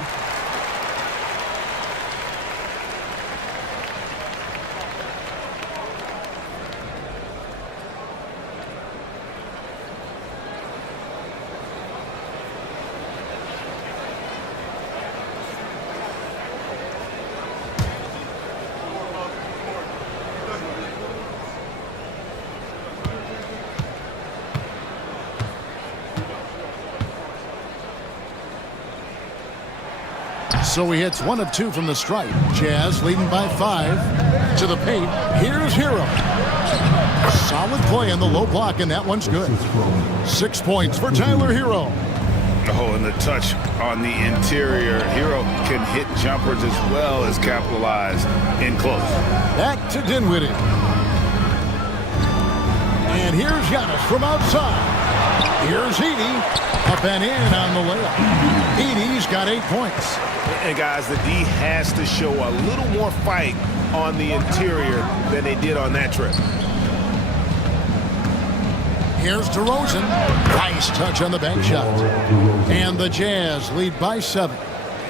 So he hits 1 of 2 from the stripe. Jazz leading by 5 to the paint. Here's Hero. Solid play in the low block, and that one's good. 6 points for Tyler Hero. Oh, and the touch on the interior. Hero can hit jumpers as well as capitalize in close. Back to Dinwiddie. And here's Giannis from outside. Here's Edey. Up and in on the layup. Edey's got 8 points. And guys, the D has to show a little more fight on the interior than they did on that trip. Here's DeRozan. Nice touch on the bank shot. And the Jazz lead by 7.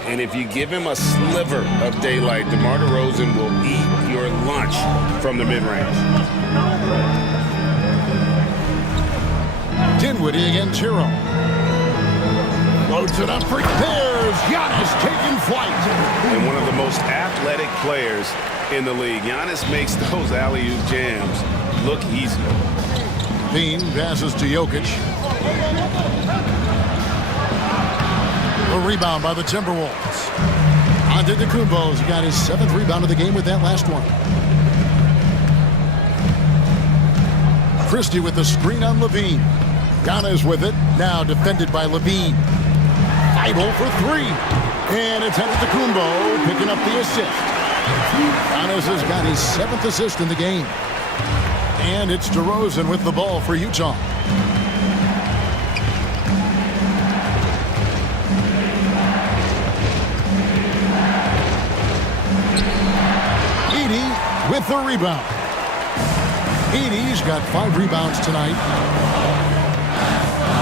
And if you give him a sliver of daylight, DeMar DeRozan will eat your lunch from the mid-range. Dinwiddie against Hero. Loads it up for There's Giannis taking flight. And one of the most athletic players in the league. Giannis makes those alley-oop jams look easy. Bean passes to Jokic. A rebound by the Timberwolves. Antetokounmpo's got his 7th rebound of the game with that last one. Christie with the screen on Levine. Giannis with it. Now defended by Levine. Idle for 3. And it's Antetokounmpo picking up the assist. Giannis has got his 7th assist in the game. And it's DeRozan with the ball for Utah. Edey with the rebound. Edey's got 5 rebounds tonight.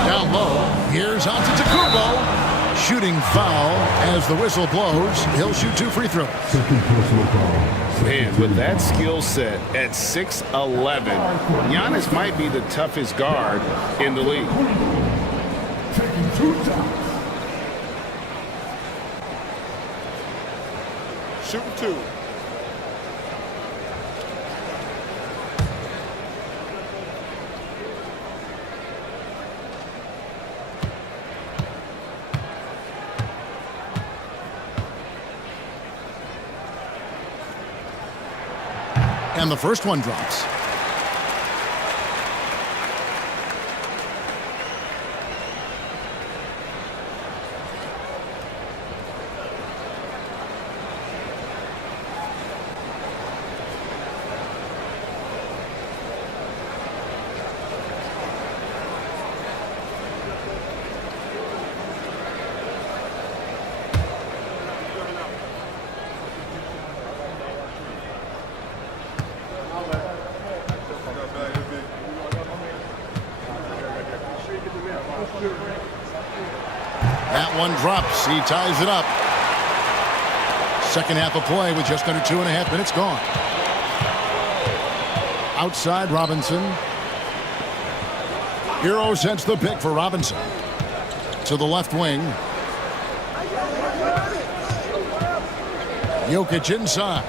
Down low, here's Antetokounmpo. Shooting foul as the whistle blows. He'll shoot 2 free throws. Man, with that skill set at 6'11", Giannis might be the toughest guard in the league. Shooting 2. And the first one drops. That one drops. He ties it up. Second half of play with just under 2.5 minutes gone. Outside Robinson. Hero sends the pick for Robinson. To the left wing. Jokic inside.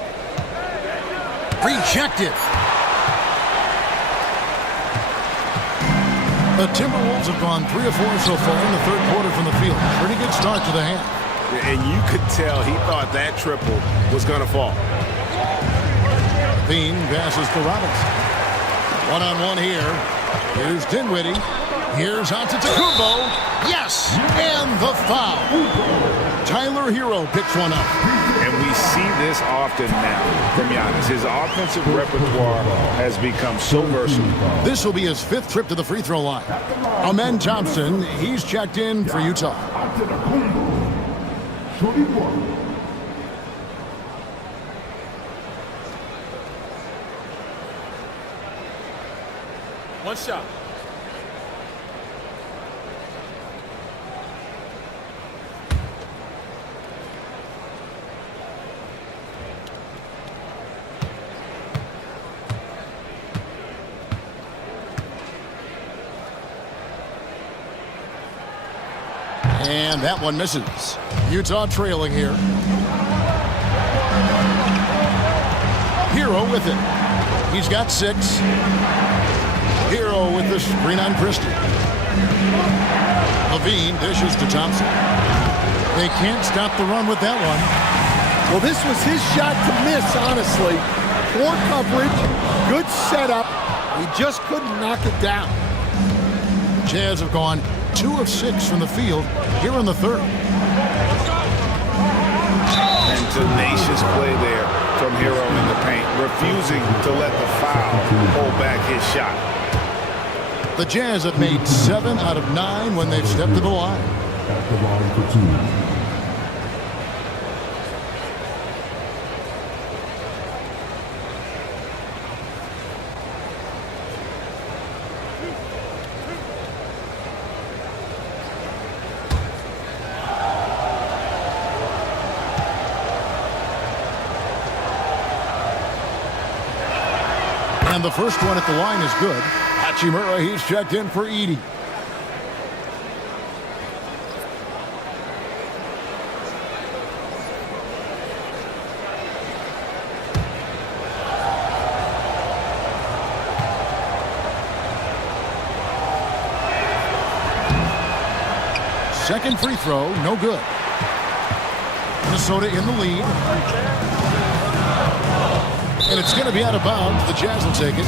Rejected. The Timberwolves have gone 3 of 4 so far in the third quarter from the field. Pretty good start to the half. And you could tell he thought that triple was going to fall. Bean passes to Robinson. One-on-one here. Here's Dinwiddie. Here's Antetokounmpo. Yes! And the foul. Tyler Hero picks one up. And we see this often now from Giannis. His offensive repertoire has become so versatile. This will be his 5th trip to the free throw line. Amen Thompson, he's checked in for Utah. One shot. And that one misses. Utah trailing here. Hero with it. He's got 6. Hero with the screen on Christie. Levine dishes to Thompson. They can't stop the run with that one. Well, this was his shot to miss, honestly. Poor coverage, good setup. He just couldn't knock it down. Jazz have gone 2 of 6 from the field here in the third. And tenacious play there from Hero in the paint, refusing to let the foul hold back his shot. The Jazz have made 7 out of 9 when they've stepped to the line. At the line for 2. And the first one at the line is good. Hachimura, he's checked in for Edey. Second free throw, no good. Minnesota in the lead. And it's going to be out of bounds. The Jazz will take it.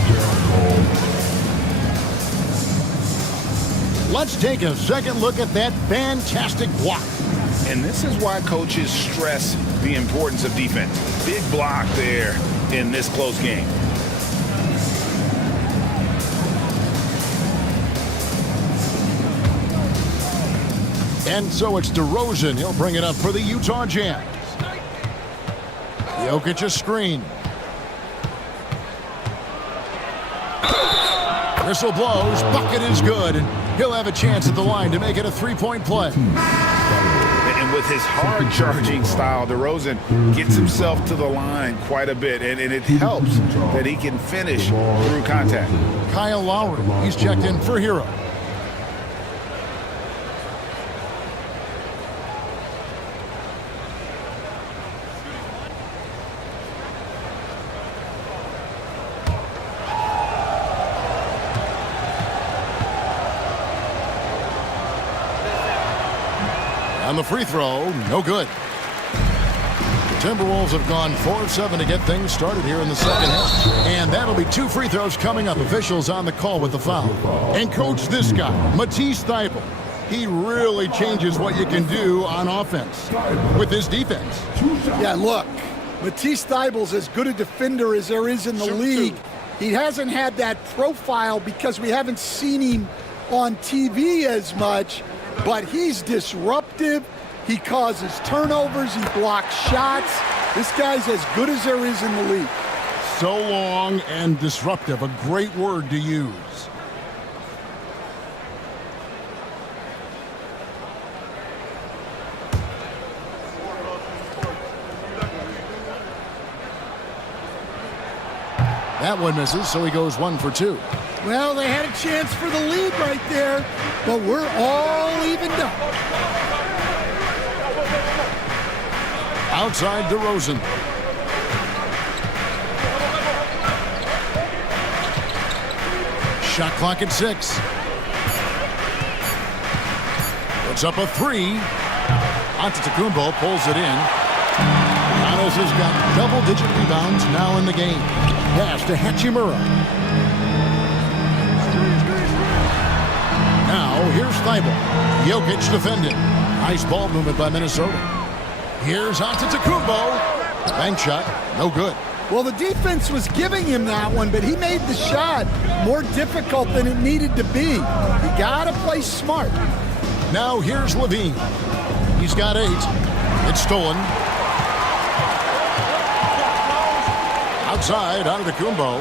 Let's take a second look at that fantastic block. And this is why coaches stress the importance of defense. Big block there in this close game. And so it's DeRozan. He'll bring it up for the Utah Jazz. Jokic a screen. Whistle blows. Bucket is good. And he'll have a chance at the line to make it a 3-point play. And with his hard-charging style, DeRozan gets himself to the line quite a bit. And it helps that he can finish through contact. Kyle Lowry. He's checked in for Hero. On the free throw, no good. The Timberwolves have gone 4 of 7 to get things started here in the second half. And that'll be 2 free throws coming up. Officials on the call with the foul. And coach, this guy, Matisse Thybulle. He really changes what you can do on offense with his defense. Yeah, look, Matisse Thybulle's as good a defender as there is in the league. He hasn't had that profile because we haven't seen him on TV as much. But he's disruptive. He causes turnovers. He blocks shots. This guy's as good as there is in the league. So long and disruptive. A great word to use. That one misses, so he goes 1 for 2. Well, they had a chance for the lead right there, but we're all evened up. Outside DeRozan. Shot clock at 6. Puts up a three. Antetokounmpo pulls it in. Giannis has got double-digit rebounds now in the game. Pass to Hachimura. Now here's Thibault. Jokic defending. Nice ball movement by Minnesota. Here's Antetokounmpo. Bank shot, no good. Well, the defense was giving him that one, but he made the shot more difficult than it needed to be. You gotta play smart. Now here's Levine. He's got 8. It's stolen. Outside, Antetokounmpo.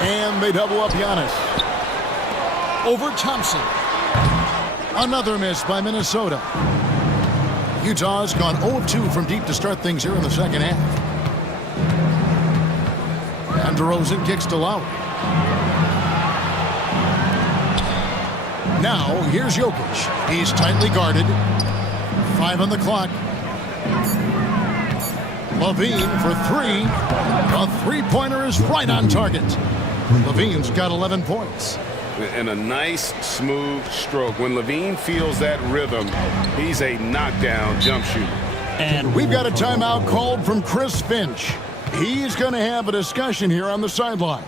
And they double up Giannis. Over Thompson. Another miss by Minnesota. Utah's gone 0-2 from deep to start things here in the second half. And DeRozan kicks to Lowry. Now, here's Jokic. He's tightly guarded. 5 on the clock. Levine for 3. A three-pointer is right on target. Levine's got 11 points. And a nice, smooth stroke. When Levine feels that rhythm, he's a knockdown jump shooter. And we've got a timeout called from Chris Finch. He's going to have a discussion here on the sideline.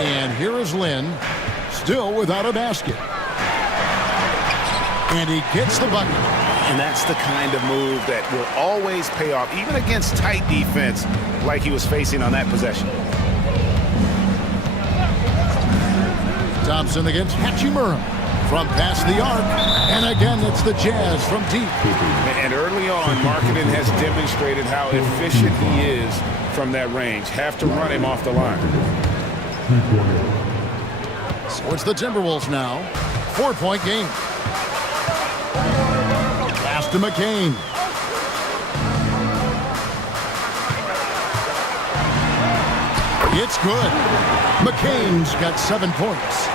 And here is Lynn, still without a basket. And he gets the bucket. And that's the kind of move that will always pay off, even against tight defense like he was facing on that possession. Thompson against Hachimura from past the arc. And again, it's the Jazz from deep. And early on, Markkanen has demonstrated how efficient he is from that range. Have to run him off the line. So it's the Timberwolves now. 4-point game. Pass to McCain. It's good. McCain's got 7 points.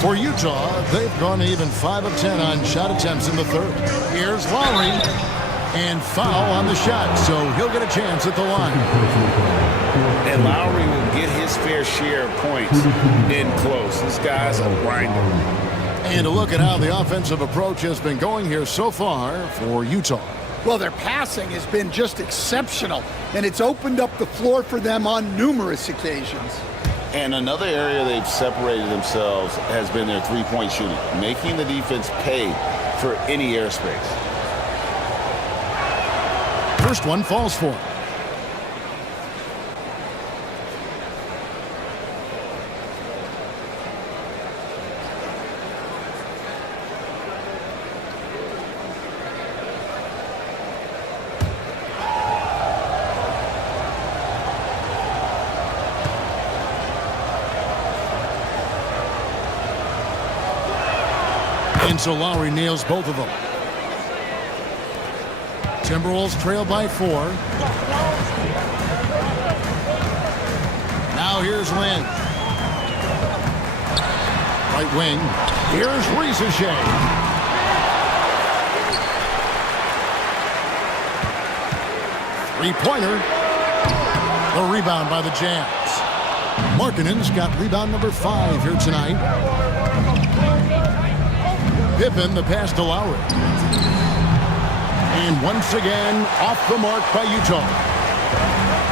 For Utah, they've gone even 5 of 10 on shot attempts in the third. Here's Lowry. And foul on the shot, so he'll get a chance at the line. And Lowry will get his fair share of points in close. This guy's a grinder. And a look at how the offensive approach has been going here so far for Utah. Well, their passing has been just exceptional, and it's opened up the floor for them on numerous occasions. And another area they've separated themselves has been their three-point shooting, making the defense pay for any airspace. First one falls for him. And so Lowry nails both of them. Timberwolves trail by 4. Now here's Lynn. Right wing. Here's Risacher. Three-pointer. The rebound by the Jazz. Markkanen's got rebound number 5 here tonight. Pippen, the pass to Lowry. And once again, off the mark by Utah.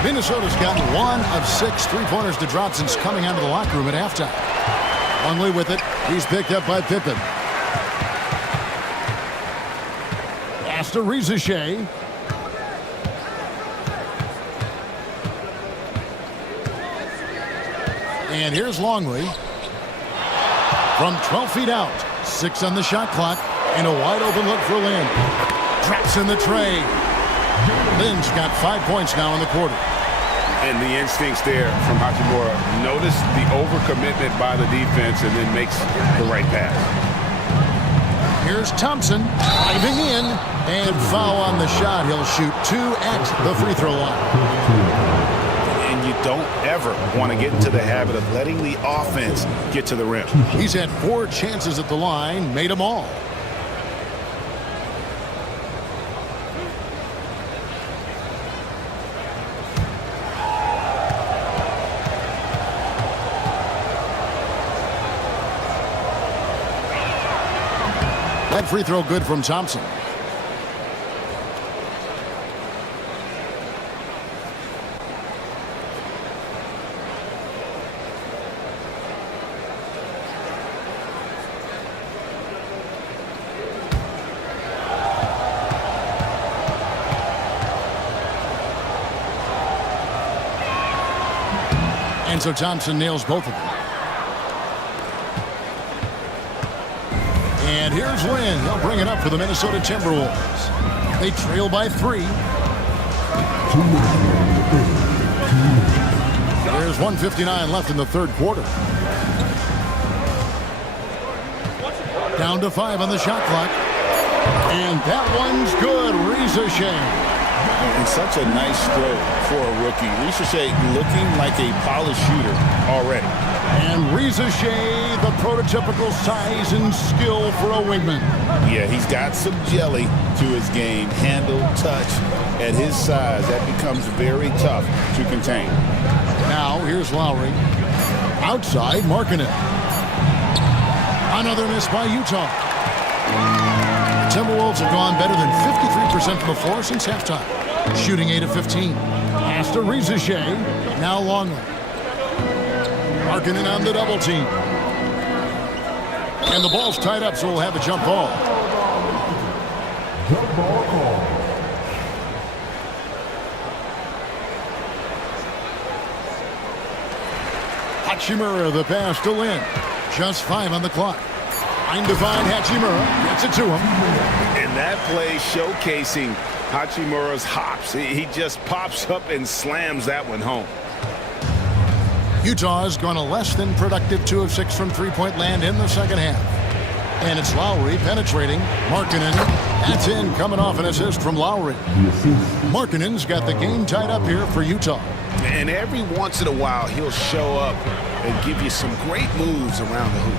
Minnesota's gotten 1 of 6 three-pointers to drop since coming out of the locker room at halftime. Longley with it. He's picked up by Pippen. Pass to Risacher. And here's Longley. From 12 feet out. 6 on the shot clock. And a wide open look for Lynn. Traps in the tray. Lynn's got 5 points now in the quarter. And the instincts there from Hachimura. Notice the overcommitment by the defense and then makes the right pass. Here's Thompson driving in. And foul on the shot. He'll shoot 2 at the free throw line. And you don't ever want to get into the habit of letting the offense get to the rim. He's had 4 chances at the line. Made them all. That free throw good from Thompson. And so Thompson nails both of them. And here's Lynn. He'll bring it up for the Minnesota Timberwolves. They trail by 3. There's 1:59 left in the third quarter. Down to 5 on the shot clock. And that one's good. Risacher. And such a nice stroke for a rookie. Risacher looking like a polished shooter already. And Risacher, the prototypical size and skill for a wingman. Yeah, he's got some jelly to his game. Handle, touch. At his size, that becomes very tough to contain. Now, here's Lowry. Outside, Markkanen. Another miss by Utah. The Timberwolves have gone better than 53% from the floor since halftime. Shooting 8 of 15. Pass to Risacher. Now Longley. Markkanen on the double team. And the ball's tied up, so we'll have a jump ball. Jump ball call. Hachimura, the pass to Lynn. Just 5 on the clock. Trying to find Hachimura. Gets it to him. And that play showcasing Hachimura's hops. He just pops up and slams that one home. Utah has gone a less than productive 2 of 6 from three-point land in the second half. And it's Lowry penetrating. Markkanen. That's in, coming off an assist from Lowry. Markkanen's got the game tied up here for Utah. And every once in a while, he'll show up and give you some great moves around the hoop.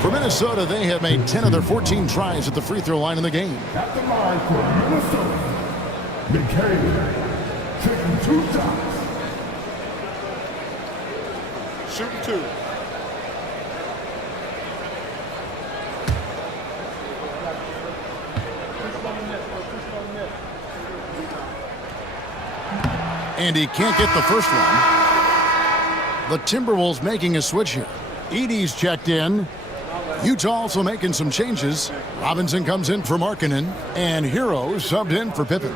For Minnesota, they have made 10 of their 14 tries at the free throw line in the game. At the line for Minnesota, McCabe taking 2 shots. Shooting 2. And he can't get the first one. The Timberwolves making a switch here. Edey's checked in. Utah also making some changes. Robinson comes in for Markkanen. And Hero subbed in for Pippen.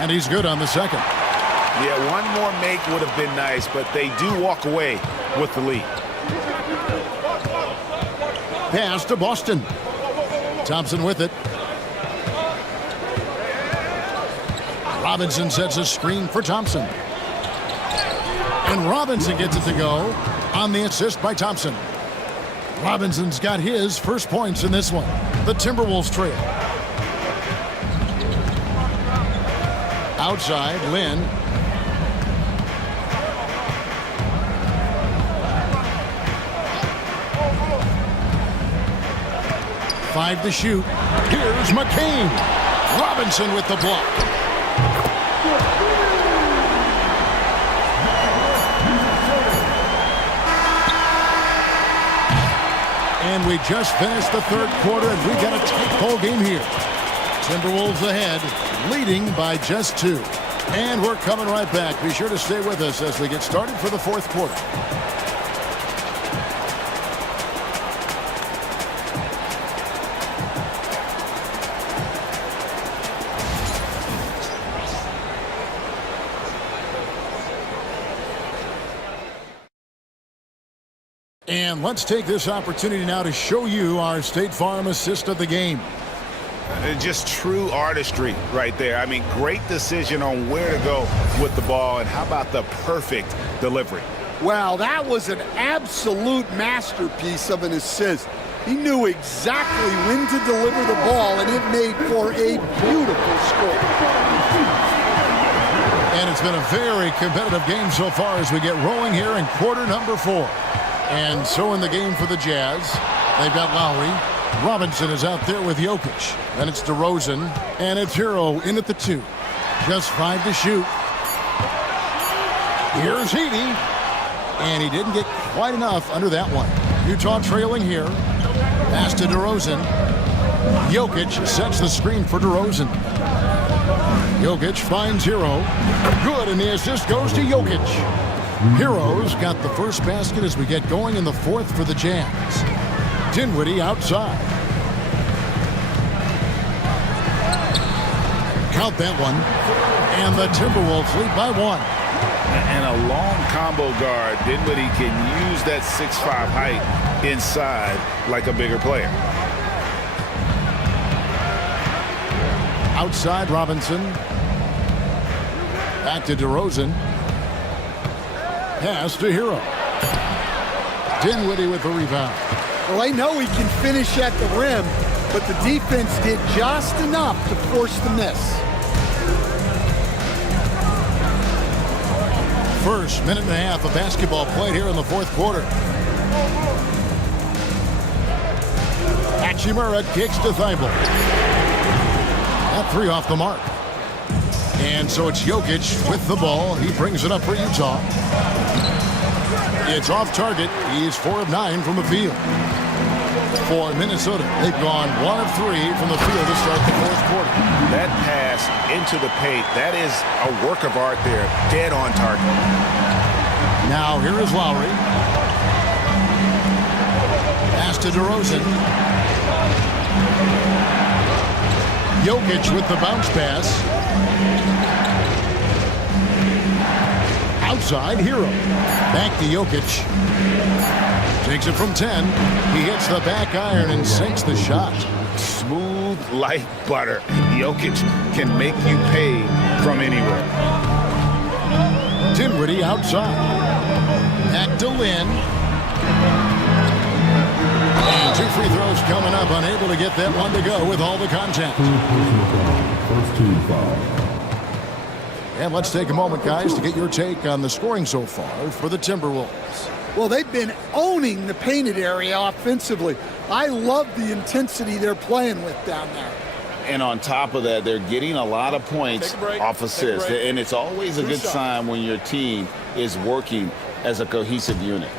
And he's good on the second. Yeah, one more make would have been nice, but they do walk away with the lead. Pass to Boston. Thompson with it. Robinson sets a screen for Thompson. And Robinson gets it to go on the assist by Thompson. Robinson's got his first points in this one. The Timberwolves trail. Outside, Lynn. Five to shoot. Here's McCain. Robinson with the block. And we just finished the third quarter, and we got a tight ball game here. Timberwolves ahead, leading by just 2. And we're coming right back. Be sure to stay with us as we get started for the fourth quarter. And let's take this opportunity now to show you our State Farm assist of the game. Just true artistry right there. I mean, great decision on where to go with the ball, and how about the perfect delivery? Wow, that was an absolute masterpiece of an assist. He knew exactly when to deliver the ball, and it made for a beautiful score. And it's been a very competitive game so far as we get rolling here in quarter number 4. And so in the game for the Jazz, they've got Lowry. Robinson is out there with Jokic. Then it's DeRozan, and it's Hero in at the 2. Just 5 to shoot. Here's Heaney. And he didn't get quite enough under that one. Utah trailing here. Pass to DeRozan. Jokic sets the screen for DeRozan. Jokic finds Hero. Good, and the assist goes to Jokic. Hero's got the first basket as we get going in the fourth for the Jazz. Dinwiddie outside. Count that one. And the Timberwolves lead by 1. And a long combo guard. Dinwiddie can use that 6'5" height inside like a bigger player. Outside Robinson. Back to DeRozan. Pass to Hero. Dinwiddie with the rebound. Well, I know he can finish at the rim, but the defense did just enough to force the miss. First minute and a half of basketball played here in the fourth quarter. Hachimura kicks to Thibault. That 3 off the mark. And so it's Jokic with the ball. He brings it up for Utah. It's off target. He's 4 of 9 from the field. For Minnesota, they've gone 1 of 3 from the field to start the fourth quarter. That pass into the paint, that is a work of art there. Dead on target. Now here is Lowry. Pass to DeRozan. Jokic with the bounce pass. Outside, Hero. Back to Jokic. Takes it from 10. He hits the back iron and sinks the shot. Smooth like butter. Jokic can make you pay from anywhere. Dinwiddie outside. Back to Lynn. And 2 free throws coming up. Unable to get that one to go with all the contact. First team foul. And let's take a moment, guys, to get your take on the scoring so far for the Timberwolves. Well, they've been owning the painted area offensively. I love the intensity they're playing with down there. And on top of that, they're getting a lot of points off assists. And it's always a good sign when your team is working as a cohesive unit.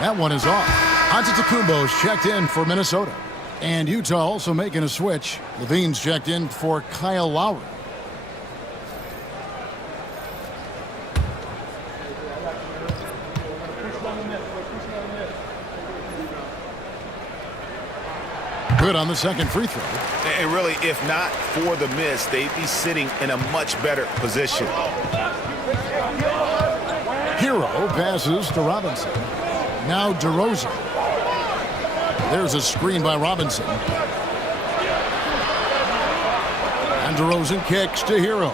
That one is off. Antetokounmpo's checked in for Minnesota. And Utah also making a switch. Levine's checked in for Kyle Lowry. Good on the second free throw. And really, if not for the miss, they'd be sitting in a much better position. Hero passes to Robinson. Now DeRozan. There's a screen by Robinson. And DeRozan kicks to Hero.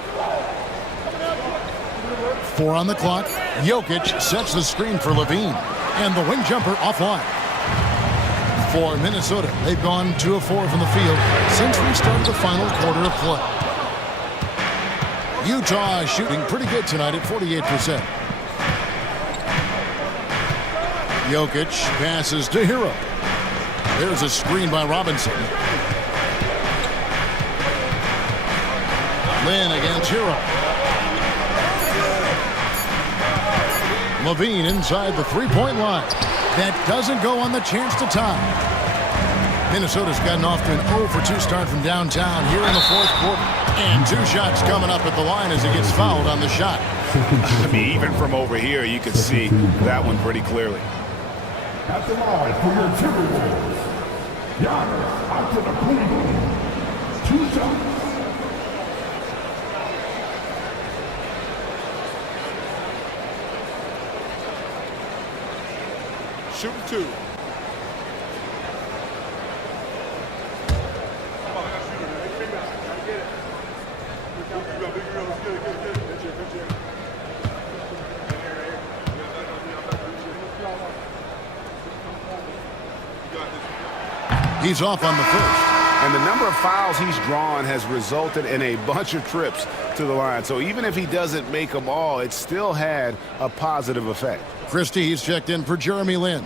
4 on the clock. Jokic sets the screen for Levine. And the wing jumper offline. For Minnesota, they've gone 2 of 4 from the field since we started the final quarter of play. Utah shooting pretty good tonight at 48%. Jokic passes to Hero. There's a screen by Robinson. Lynn against Hero. Levine inside the three-point line. That doesn't go on the chance to tie. Minnesota's gotten off to an 0 for 2 start from downtown here in the fourth quarter. And 2 shots coming up at the line as he gets fouled on the shot. I mean, even from over here, you can see that one pretty clearly. At the line for your Timberwolves, Giannis Antetokounmpo. 2 shots. Shooting 2. He's off on the first. And the number of fouls he's drawn has resulted in a bunch of trips to the line. So even if he doesn't make them all, it still had a positive effect. Christie, he's checked in for Jeremy Lin.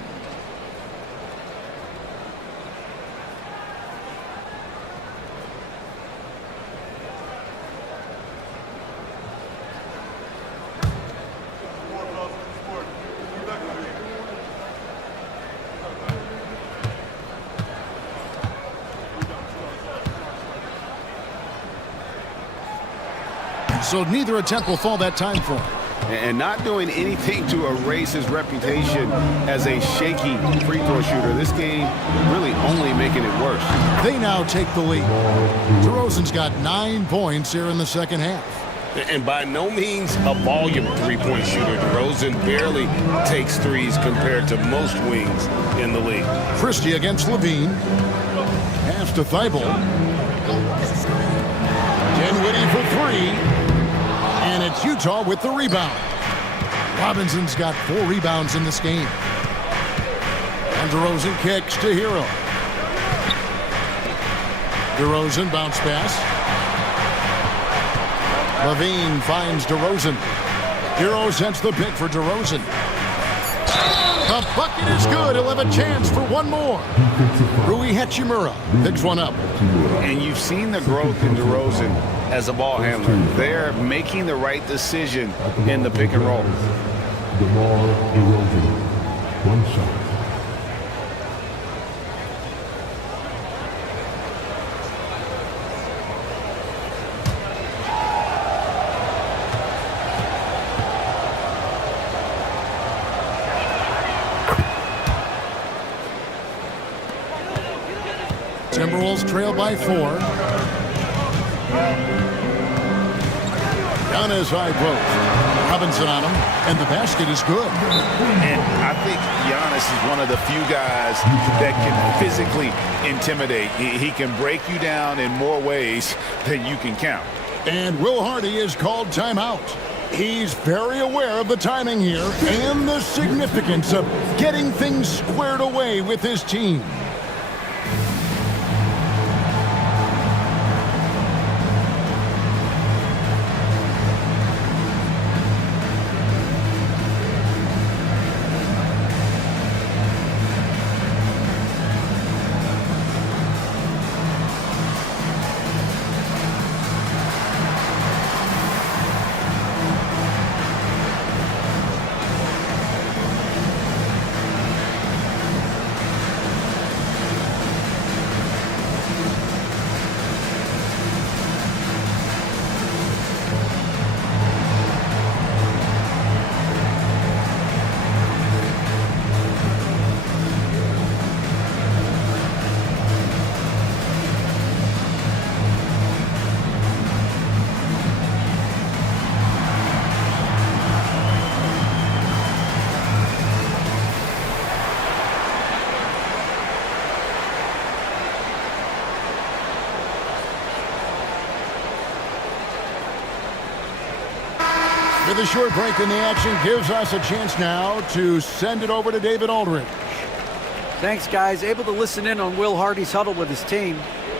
So neither attempt will fall that time for him. And not doing anything to erase his reputation as a shaky free throw shooter. This game really only making it worse. They now take the lead. DeRozan's got 9 points here in the second half. And by no means a volume three-point shooter. DeRozan barely takes threes compared to most wings in the league. Christie against Levine. Pass to Thibault. Dinwiddie for 3. And it's Utah with the rebound. Robinson's got 4 rebounds in this game. And DeRozan kicks to Hero. DeRozan bounce pass. Levine finds DeRozan. Hero sets the pick for DeRozan. The bucket is good. He'll have a chance for one more. Rui Hachimura picks one up. And you've seen the growth in DeRozan as a ball handler. They're making the right decision in the pick and roll. DeMar DeRozan, 1 shot. Timberwolves trail by 4. Giannis high post. Robinson on him, and the basket is good. And I think Giannis is one of the few guys that can physically intimidate. He can break you down in more ways than you can count. And Will Hardy is called timeout. He's very aware of the timing here and the significance of getting things squared away with his team. With a short break in the action gives us a chance now to send it over to David Aldridge. Thanks, guys. Able to listen in on Will Hardy's huddle with his team.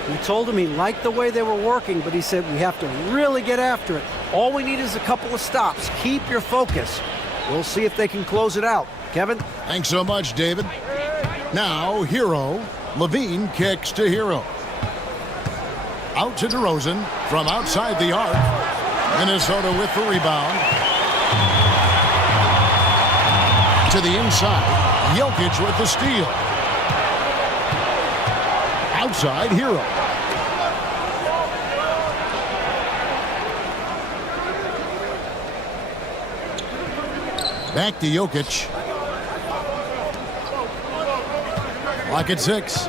He told him he liked the way they were working, but he said we have to really get after it. All we need is a couple of stops. Keep your focus. We'll see if they can close it out. Kevin? Thanks so much, David. Now, Hero. Levine kicks to Hero. Out to DeRozan from outside the arc. Minnesota with the rebound. To the inside. Jokic with the steal. Outside, Hero. Back to Jokic. Lock at 6.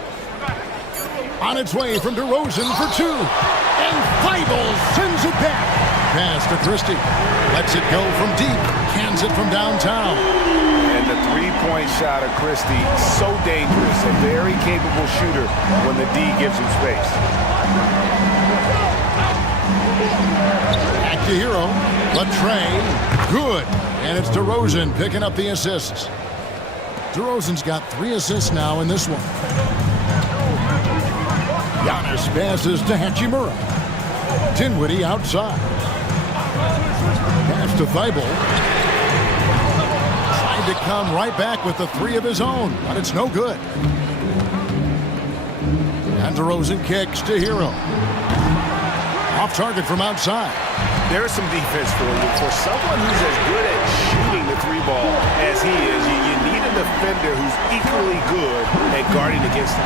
On its way from DeRozan for 2. And Feibel sends it back. Pass to Christie. Lets it go from deep. Cans it from downtown. And the three-point shot of Christie, so dangerous. A very capable shooter when the D gives him space. Back to Hero. Latrey. Good. And it's DeRozan picking up the assists. DeRozan's got 3 assists now in this one. Giannis passes to Hachimura. Dinwiddie outside. Pass to Feibel. Tried to come right back with the 3 of his own, but it's no good. And DeRozan kicks to Hero. Off target from outside. There's some defense for you. For someone who's as good at shooting the 3-ball as he is, you need a defender who's equally good at guarding against him.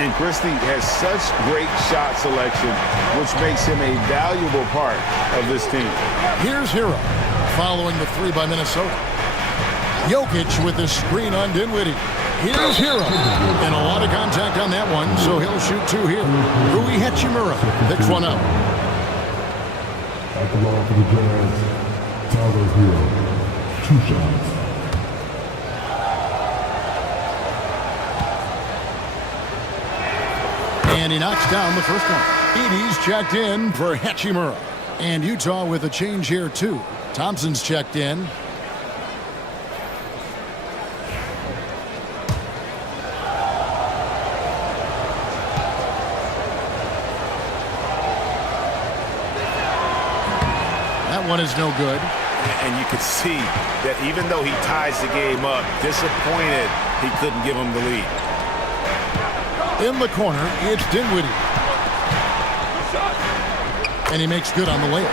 And Christie has such great shot selection, which makes him a valuable part of this team. Here's Hero, following the 3 by Minnesota. Jokic with the screen on Dinwiddie. Here's Hero. And a lot of contact on that one, so he'll shoot 2 here. Rui Hachimura picks one up. At the line for the Jazz, Tyler Hero. 2 shots. And he knocks down the first one. Edey's checked in for Hachimura. And Utah with a change here, too. Thompson's checked in. That one is no good. And you could see that even though he ties the game up, disappointed he couldn't give him the lead. In the corner, it's Dinwiddie. And he makes good on the layup.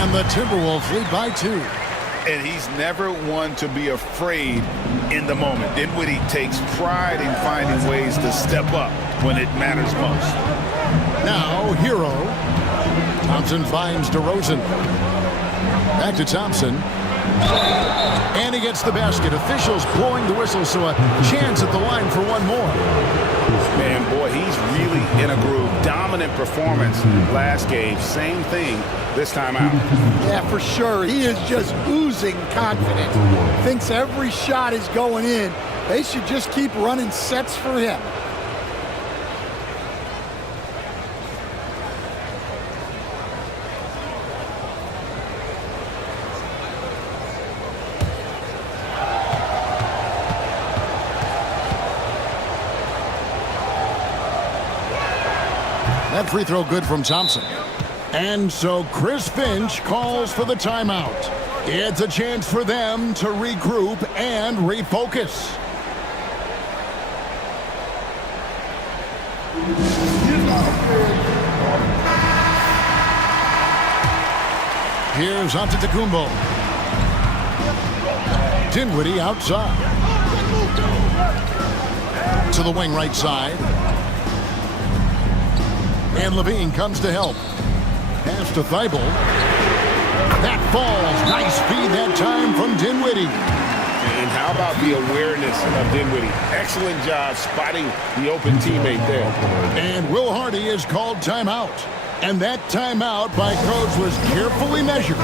And the Timberwolves lead by 2. And he's never one to be afraid in the moment. Dinwiddie takes pride in finding ways to step up when it matters most. Now, Hero. Thompson finds DeRozan. Back to Thompson. And he gets the basket. Officials blowing the whistle, so a chance at the line for one more. Man, boy, he's really in a groove. Dominant performance last game. Same thing this time out. Yeah, for sure. He is just oozing confidence. Thinks every shot is going in. They should just keep running sets for him. That free throw good from Thompson. And so Chris Finch calls for the timeout. It's a chance for them to regroup and refocus. Here's Antetokounmpo. Dinwiddie outside. To the wing right side. And Levine comes to help. Pass to Feibel. That falls. Nice feed that time from Dinwiddie. And how about the awareness of Dinwiddie? Excellent job spotting the open teammate there. And Will Hardy is called timeout. And that timeout by coach was carefully measured,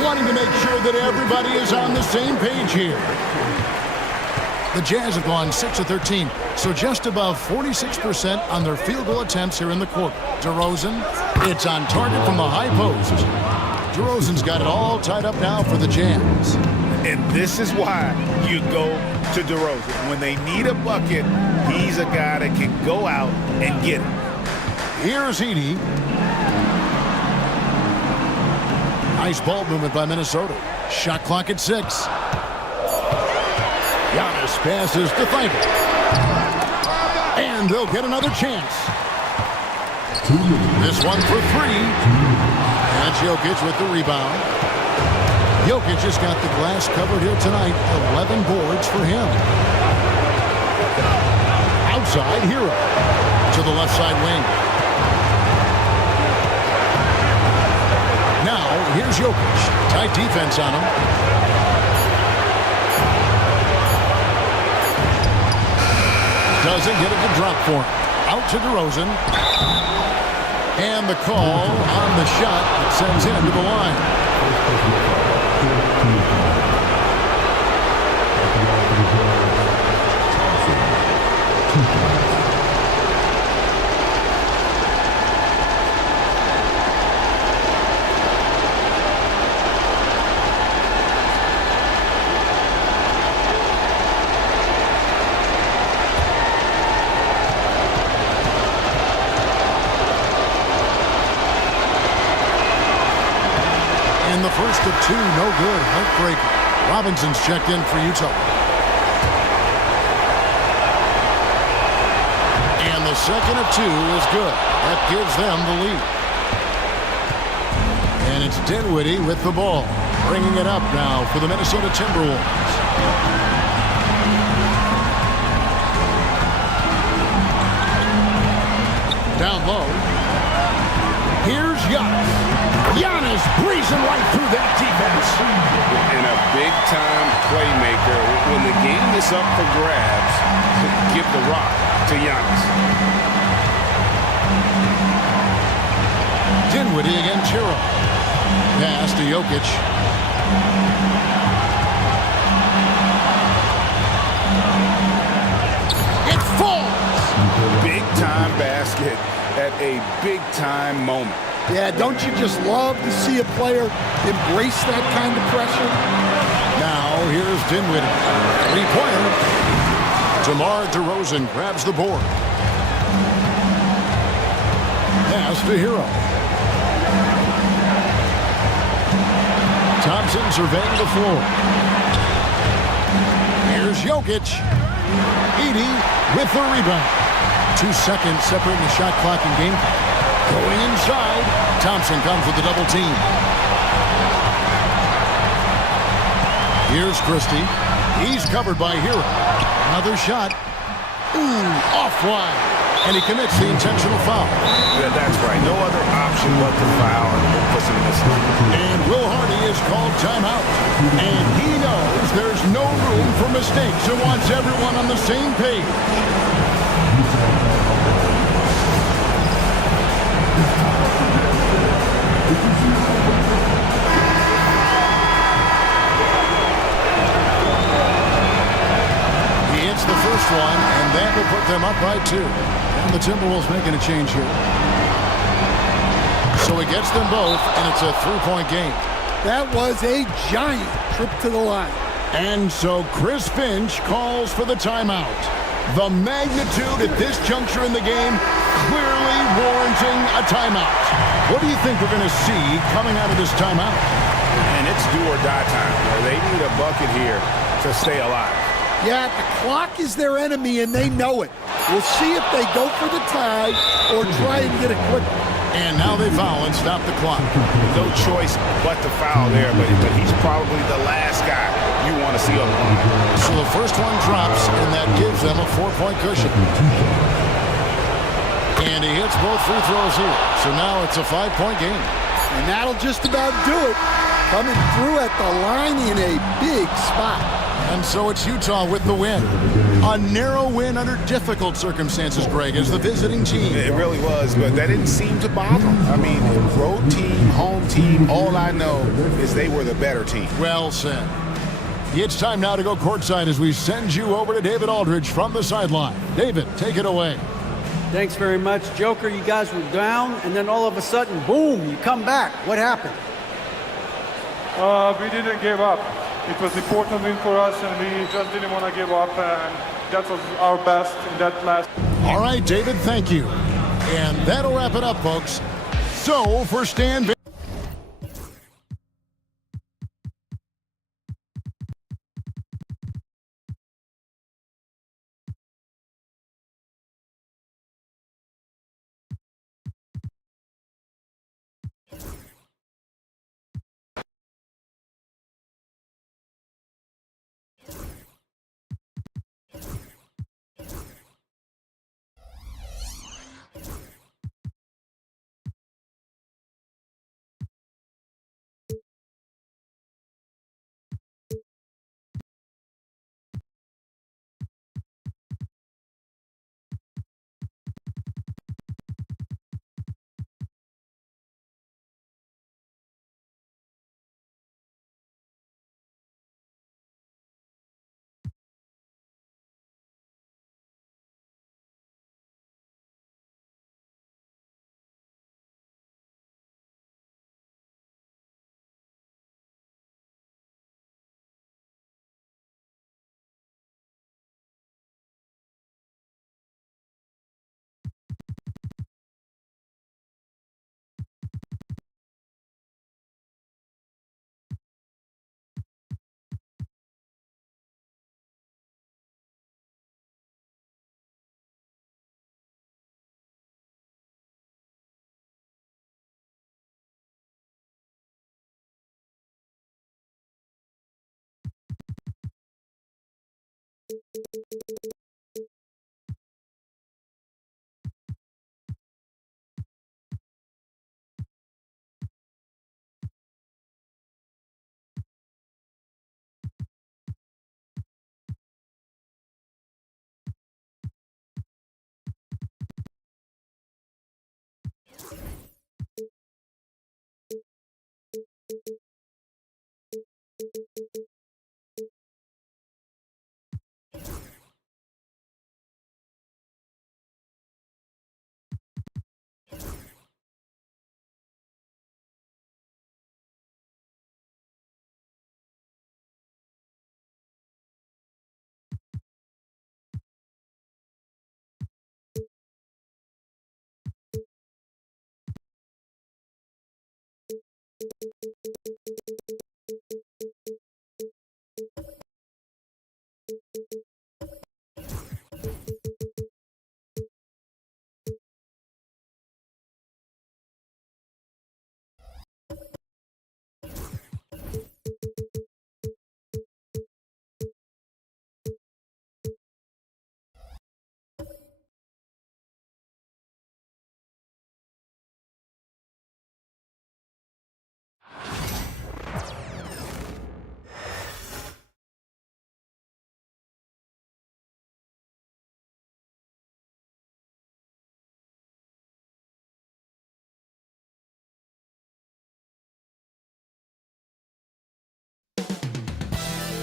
wanting to make sure that everybody is on the same page here. The Jazz have gone 6 of 13, so just above 46% on their field goal attempts here in the quarter. DeRozan, it's on target from the high post. DeRozan's got it all tied up now for the Jazz. And this is why you go to DeRozan. When they need a bucket, he's a guy that can go out and get it. Here's Edey. Nice ball movement by Minnesota. Shot clock at 6. Giannis passes to Thybulle. And they'll get another chance. This one for 3. That's Jokic with the rebound. Jokic has got the glass covered here tonight. 11 boards for him. Outside, Hero to the left side wing. Now, here's Jokic. Tight defense on him. Doesn't get it to drop for him. Out to DeRozan. And the call on the shot that sends him to the line. And the first of 2, no good. Heartbreaker. Robinson's checked in for Utah. And the second of 2 is good. That gives them the lead. And it's Dinwiddie with the ball. Bringing it up now for the Minnesota Timberwolves. Down low. Here's Giannis. Giannis breezing right through that defense. And a big-time playmaker. When the game is up for grabs, give the rock to Giannis. Dinwiddie against Hero. Pass to Jokic. It falls. Big-time basket at a big-time moment. Yeah, don't you just love to see a player embrace that kind of pressure? Now, here's Dinwiddie. 3-pointer. DeMar DeRozan grabs the board. Pass to Hero. Thompson surveying the floor. Here's Jokic. Edey with the rebound. 2 seconds separating the shot clock and game clock. Going inside. Thompson comes with the double team. Here's Christie. He's covered by Hero. Another shot. Ooh, off wide. And he commits the intentional foul. Yeah, that's right. No other option but to foul and put some mistakes. And Will Hardy is called timeout. And he knows there's no room for mistakes and wants everyone on the same page. He hits the first one, and that will put them up by 2. And the Timberwolves making a change here. So he gets them both, and it's a 3-point game. That was a giant trip to the line. And so Chris Finch calls for the timeout. The magnitude at this juncture in the game clearly warranting a timeout. What do you think we're going to see coming out of this timeout? And it's do or die time. They need a bucket here to stay alive. Yeah, the clock is their enemy, and they know it. We'll see if they go for the tie or try and get it quick. And now they foul and stop the clock. No choice but to foul there, but he's probably the last guy you want to see on the line. So the first one drops, and that gives them a 4-point cushion. And he hits both free throws here. So now it's a 5-point game. And that'll just about do it. Coming through at the line in a big spot. And so it's Utah with the win. A narrow win under difficult circumstances, Greg, as the visiting team. It really was, but that didn't seem to bother them. I mean, road team, home team, all I know is they were the better team. Well said. It's time now to go courtside as we send you over to David Aldridge from the sideline. David, take it away. Thanks very much, Joker. You guys were down, and then all of a sudden, boom, you come back. What happened? We didn't give up. It was important win for us, and we just didn't want to give up, and that was our best in that last. All right, David, thank you. And that'll wrap it up, folks. So, for Stan...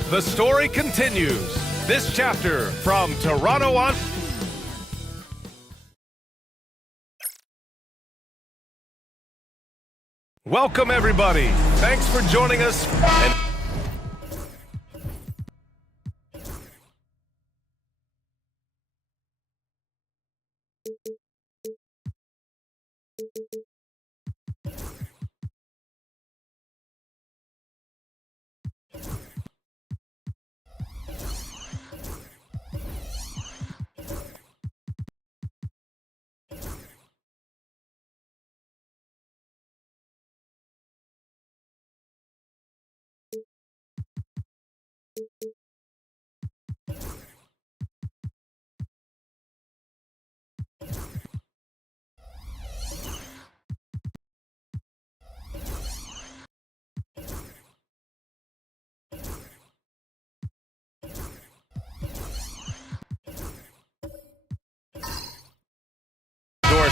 The story continues. This chapter from Toronto on. Welcome, everybody. Thanks for joining us. And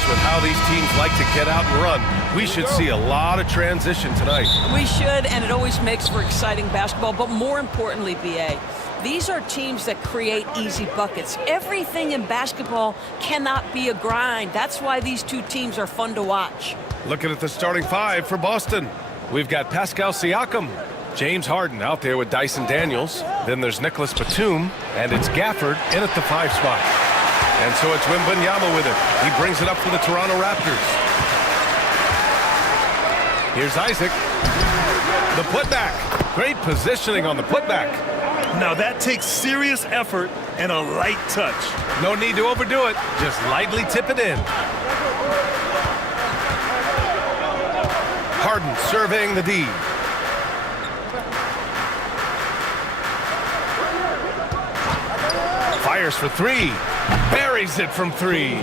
with how these teams like to get out and run, we should see a lot of transition tonight. We should, and it always makes for exciting basketball. But more importantly, BA, these are teams that create easy buckets. Everything in basketball cannot be a grind. That's why these two teams are fun to watch. Looking at the starting five for Boston. We've got Pascal Siakam, James Harden out there with Dyson Daniels. Then there's Nicholas Batum, and it's Gafford in at the 5 spot. And so it's Wembanyama with it. He brings it up for the Toronto Raptors. Here's Isaac. The putback. Great positioning on the putback. Now that takes serious effort and a light touch. No need to overdo it. Just lightly tip it in. Harden surveying the D. Fires for 3. Buries it from 3.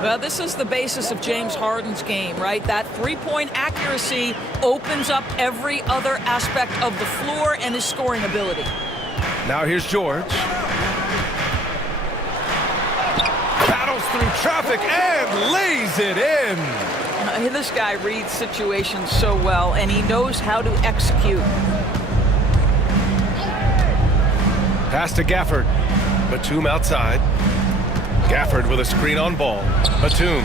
Well, this is the basis of James Harden's game, right? That three-point accuracy opens up every other aspect of the floor and his scoring ability. Now here's George. Battles through traffic and lays it in. This guy reads situations so well, and he knows how to execute. Pass to Gafford. Batum outside. Gafford with a screen on ball. Batum.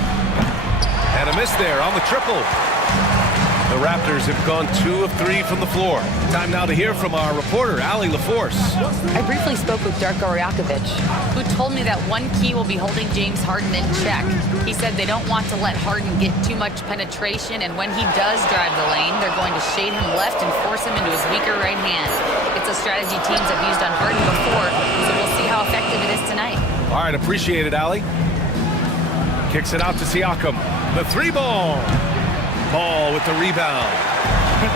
And a miss there on the triple. The Raptors have gone 2 of 3 from the floor. Time now to hear from our reporter, Allie LaForce. I briefly spoke with Darko Rajakovic, who told me that one key will be holding James Harden in check. He said they don't want to let Harden get too much penetration, and when he does drive the lane, they're going to shade him left and force him into his weaker right hand. It's a strategy teams have used on Harden before, so we'll see how effective it is tonight. All right, appreciate it, Allie. Kicks it out to Siakam. The 3-ball. Ball with the rebound.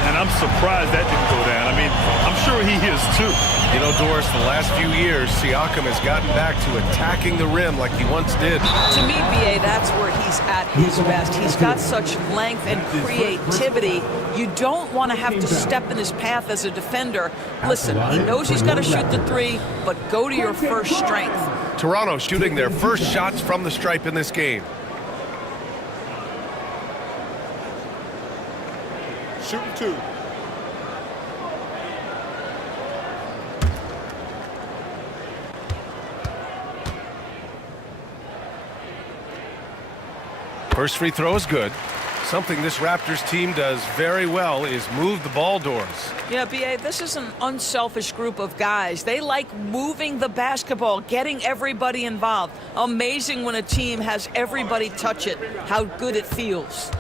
And I'm surprised that didn't go down. I mean, I'm sure he is too. You know, Doris, the last few years, Siakam has gotten back to attacking the rim like he once did. To me, BA, that's where he's at his best. He's got such length and creativity. You don't want to have to step in his path as a defender. Listen, he knows he's got to shoot the 3, but go to your first strength. Toronto shooting their first shots from the stripe in this game. Shooting 2. First free throw is good. Something this Raptors team does very well is move the ball doors. Yeah, BA, this is an unselfish group of guys. They like moving the basketball, getting everybody involved. Amazing when a team has everybody touch it, how good it feels.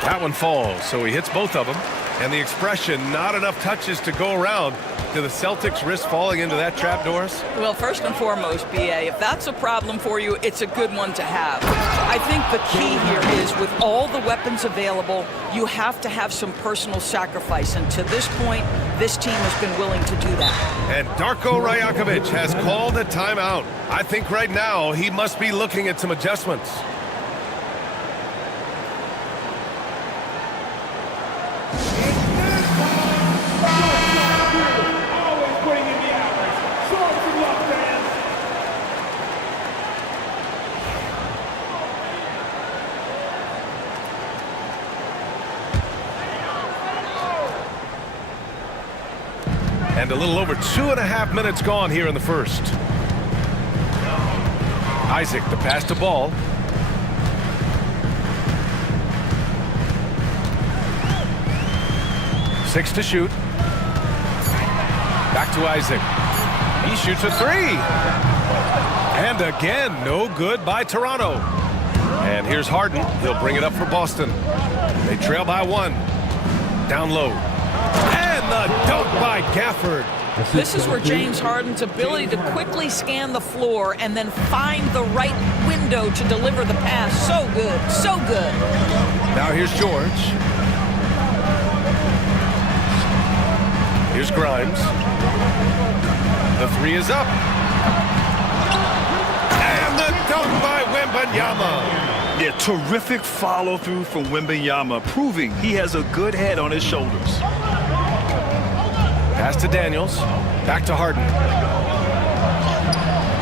That one falls, so he hits both of them. And the expression, not enough touches to go around. Do the Celtics risk falling into that trap, Doris? Well, first and foremost, BA, if that's a problem for you, it's a good one to have. I think the key here is with all the weapons available, you have to have some personal sacrifice. And to this point, this team has been willing to do that. And Darko Rajakovic has called a timeout. I think right now he must be looking at some adjustments. And a little over 2.5 minutes gone here in the first. Isaac, the pass to Ball. Six to shoot. Back to Isaac. He shoots a 3. And again, no good by Toronto. And here's Harden. He'll bring it up for Boston. They trail by 1. Down low. And the dunk by Gafford. This is where James Harden's ability to quickly scan the floor and then find the right window to deliver the pass. So good, so good. Now here's George. Here's Grimes. The 3 is up. And the dunk by Wembanyama. Yeah, terrific follow-through from Wembanyama, proving he has a good head on his shoulders. Pass to Daniels. Back to Harden.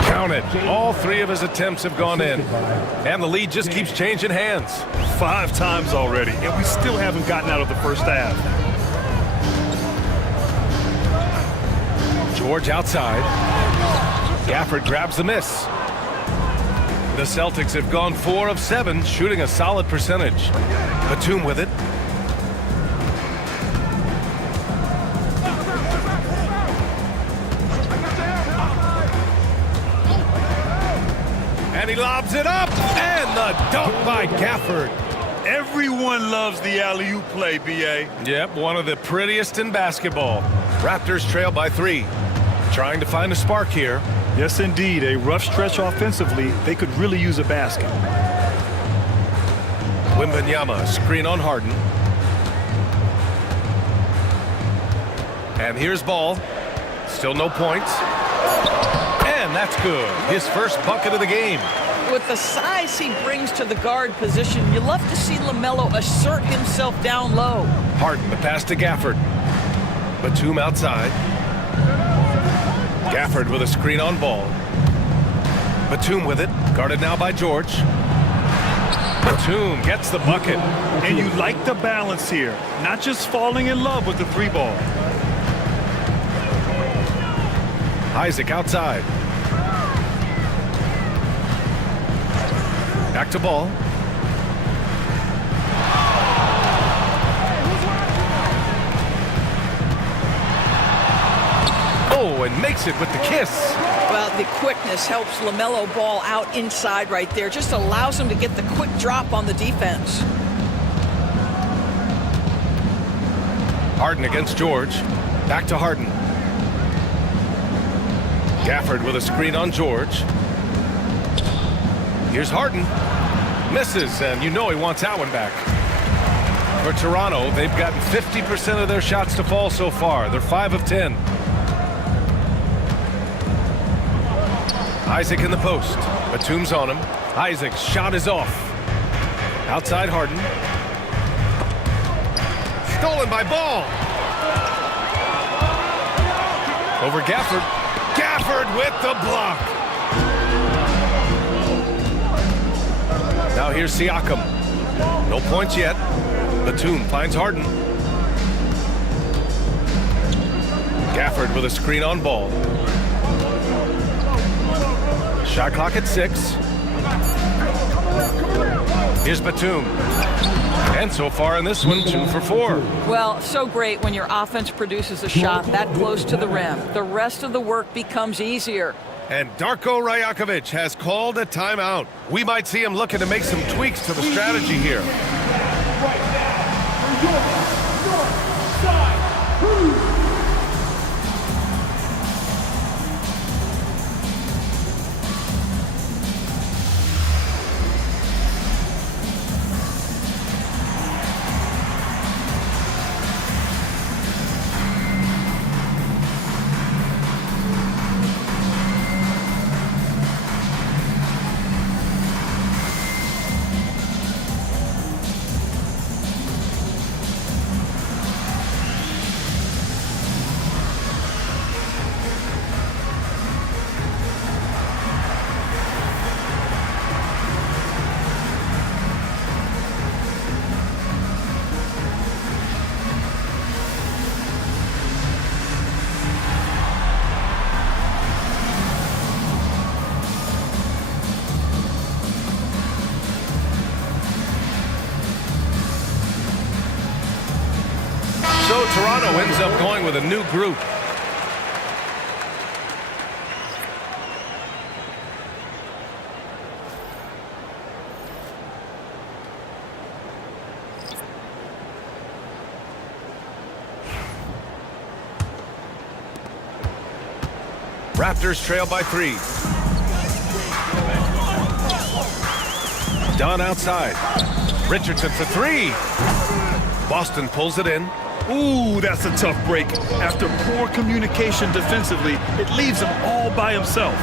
Count it. All 3 of his attempts have gone in. And the lead just keeps changing hands. 5 times already, and we still haven't gotten out of the first half. George outside. Gafford grabs the miss. The Celtics have gone 4 of 7, shooting a solid percentage. Batum with it. And he lobs it up, and the dunk by Gafford. Everyone loves the alley-oop play, B.A. Yep, one of the prettiest in basketball. Raptors trail by 3. Trying to find a spark here. Yes, indeed. A rough stretch offensively. They could really use a basket. Wembanyama, screen on Harden. And here's Ball. Still no points. And that's good. His first bucket of the game. With the size he brings to the guard position, you love to see LaMelo assert himself down low. Harden, the pass to Gafford. Batum outside. Gafford with a screen on Ball. Batum with it. Guarded now by George. Batum gets the bucket. And you like the balance here. Not just falling in love with the 3-ball. Isaac outside. Back to Ball. Oh, and makes it with the kiss. Well, the quickness helps LaMelo Ball out inside right there. Just allows him to get the quick drop on the defense. Harden against George. Back to Harden. Gafford with a screen on George. Here's Harden. Misses, and you know he wants that one back. For Toronto, they've gotten 50% of their shots to fall so far. They're 5 of 10. Isaac in the post. Batum's on him. Isaac's shot is off. Outside Harden. Stolen by Ball. Over Gafford. Gafford with the block. Now here's Siakam. No points yet. Batum finds Harden. Gafford with a screen on Ball. Shot clock at 6. Here's Batum. And so far in this one, 2 for 4. Well, so great when your offense produces a shot that close to the rim. The rest of the work becomes easier. And Darko Rajakovic has called a timeout. We might see him looking to make some tweaks to the strategy here. So Toronto ends up going with a new group. Raptors trail by 3. Dunn outside. Richardson for 3. Boston pulls it in. Ooh, that's a tough break. After poor communication defensively, it leaves him all by himself.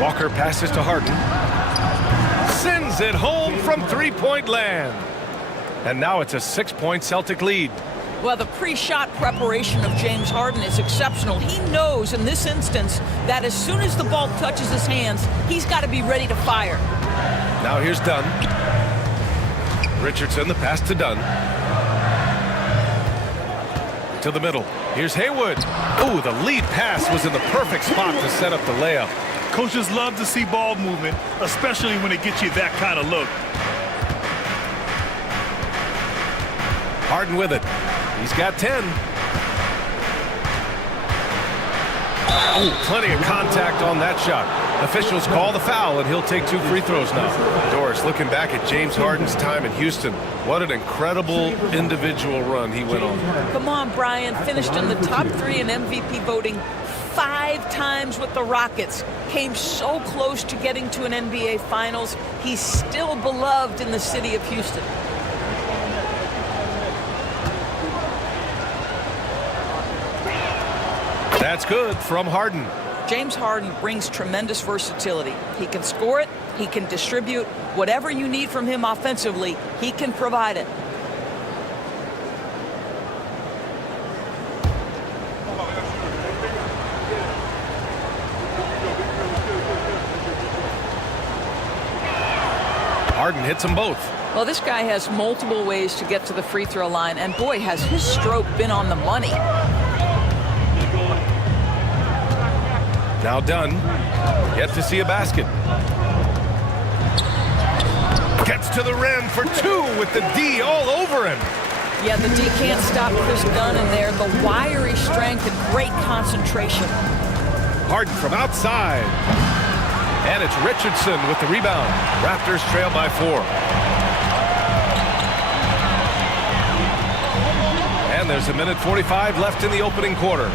Walker passes to Harden. Sends it home from three-point land. And now it's a 6-point Celtic lead. Well, the pre-shot preparation of James Harden is exceptional. He knows in this instance that as soon as the ball touches his hands, he's got to be ready to fire. Now here's Dunn. Richardson, the pass to Dunn. To the middle. Here's Haywood. Ooh, the lead pass was in the perfect spot to set up the layup. Coaches love to see ball movement, especially when it gets you that kind of look. Harden with it. He's got 10. Oh, plenty of contact on that shot. Officials call the foul, and he'll take 2 free throws now. Doris, looking back at James Harden's time in Houston, what an incredible individual run he went on. Come on, Brian. Finished in the top 3 in MVP voting 5 times with the Rockets. Came so close to getting to an NBA Finals. He's still beloved in the city of Houston. That's good from Harden. James Harden brings tremendous versatility. He can score it, he can distribute. Whatever you need from him offensively, he can provide it. Harden hits them both. Well, this guy has multiple ways to get to the free throw line, and boy, has his stroke been on the money. Now Dunn, yet to see a basket. Gets to the rim for 2 with the D all over him. Yeah, the D can't stop Chris Dunn in there. The wiry strength and great concentration. Harden from outside. And it's Richardson with the rebound. Raptors trail by 4. And there's 1:45 left in the opening quarter.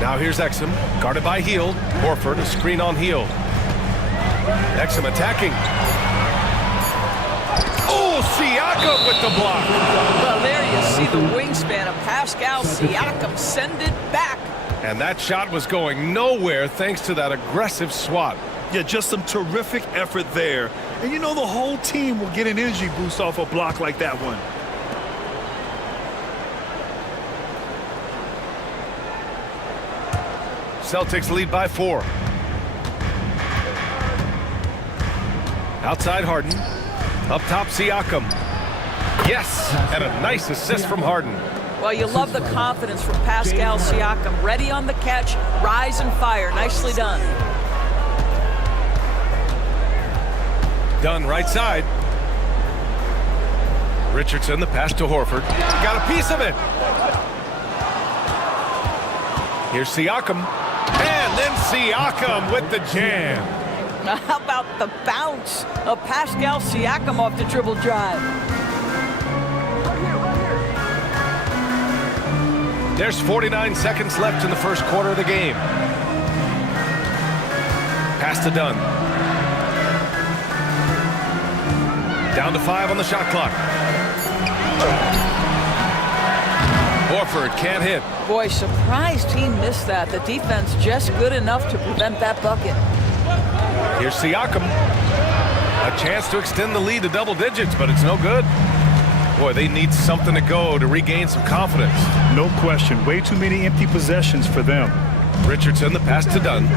Now here's Exum, guarded by Hield. Horford, a screen on Hield. Exum attacking. Oh, Siakam with the block. Well, there you see the wingspan of Pascal Siakam. Send it back. And that shot was going nowhere thanks to that aggressive swat. Yeah, just some terrific effort there. And you know the whole team will get an energy boost off a block like that one. Celtics lead by 4. Outside Harden. Up top Siakam. Yes, and a nice assist from Harden. Well, you love the confidence from Pascal Siakam. Ready on the catch, rise and fire. Nicely done. Dunn right side. Richardson, the pass to Horford. Got a piece of it. Here's Siakam. And then Siakam with the jam. How about the bounce of Pascal Siakam off the dribble drive? There's 49 seconds left in the first quarter of the game. Pass to Dunn. Down to 5 on the shot clock. Horford can't hit. Boy, surprised he missed that. The defense just good enough to prevent that bucket. Here's Siakam. A chance to extend the lead to double digits, but it's no good. Boy, they need something to go to regain some confidence. No question. Way too many empty possessions for them. Richardson, the pass to Dunn.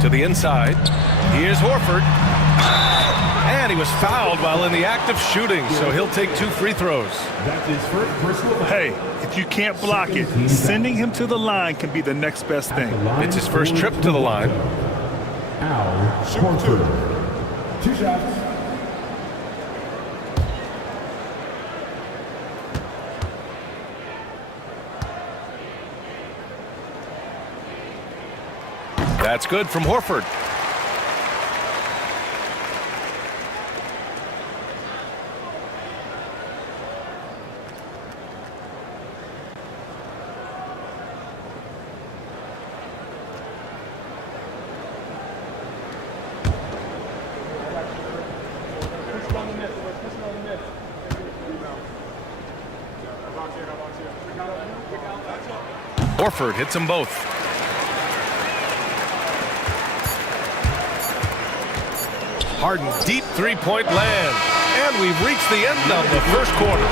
To the inside. Here's Horford. And he was fouled while in the act of shooting, so he'll take 2 free throws. That's his first personal. Hey, if you can't block it, sending him to the line can be the next best thing. It's his first trip to the line. Al Horford. 2 shots. That's good from Horford. Horford hits them both. Harden, deep three-point land. And we've reached the end of the first quarter.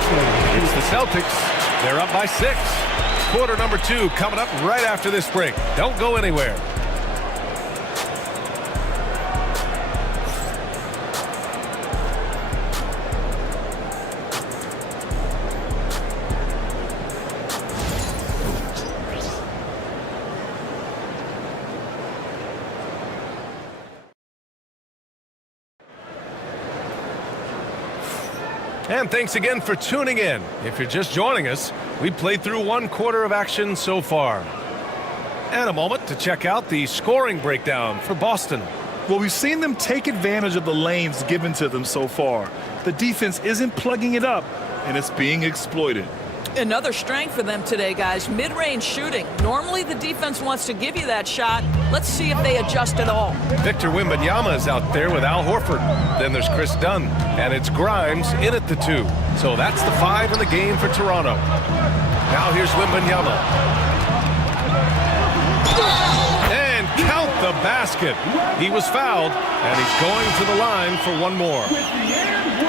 It's the Celtics. They're up by 6. Quarter number 2 coming up right after this break. Don't go anywhere. And thanks again for tuning in. If you're just joining us, we played through 1 quarter of action so far. And a moment to check out the scoring breakdown for Boston. Well, we've seen them take advantage of the lanes given to them so far. The defense isn't plugging it up, and it's being exploited. Another strength for them today, guys, mid-range shooting. Normally the defense wants to give you that shot. Let's see if they adjust at all. Victor Wembanyama is out there with Al Horford. Then there's Chris Dunn, and it's Grimes in at the 2. So that's the 5 in the game for Toronto. Now here's Wembanyama. And count the basket. He was fouled, and he's going to the line for 1 more.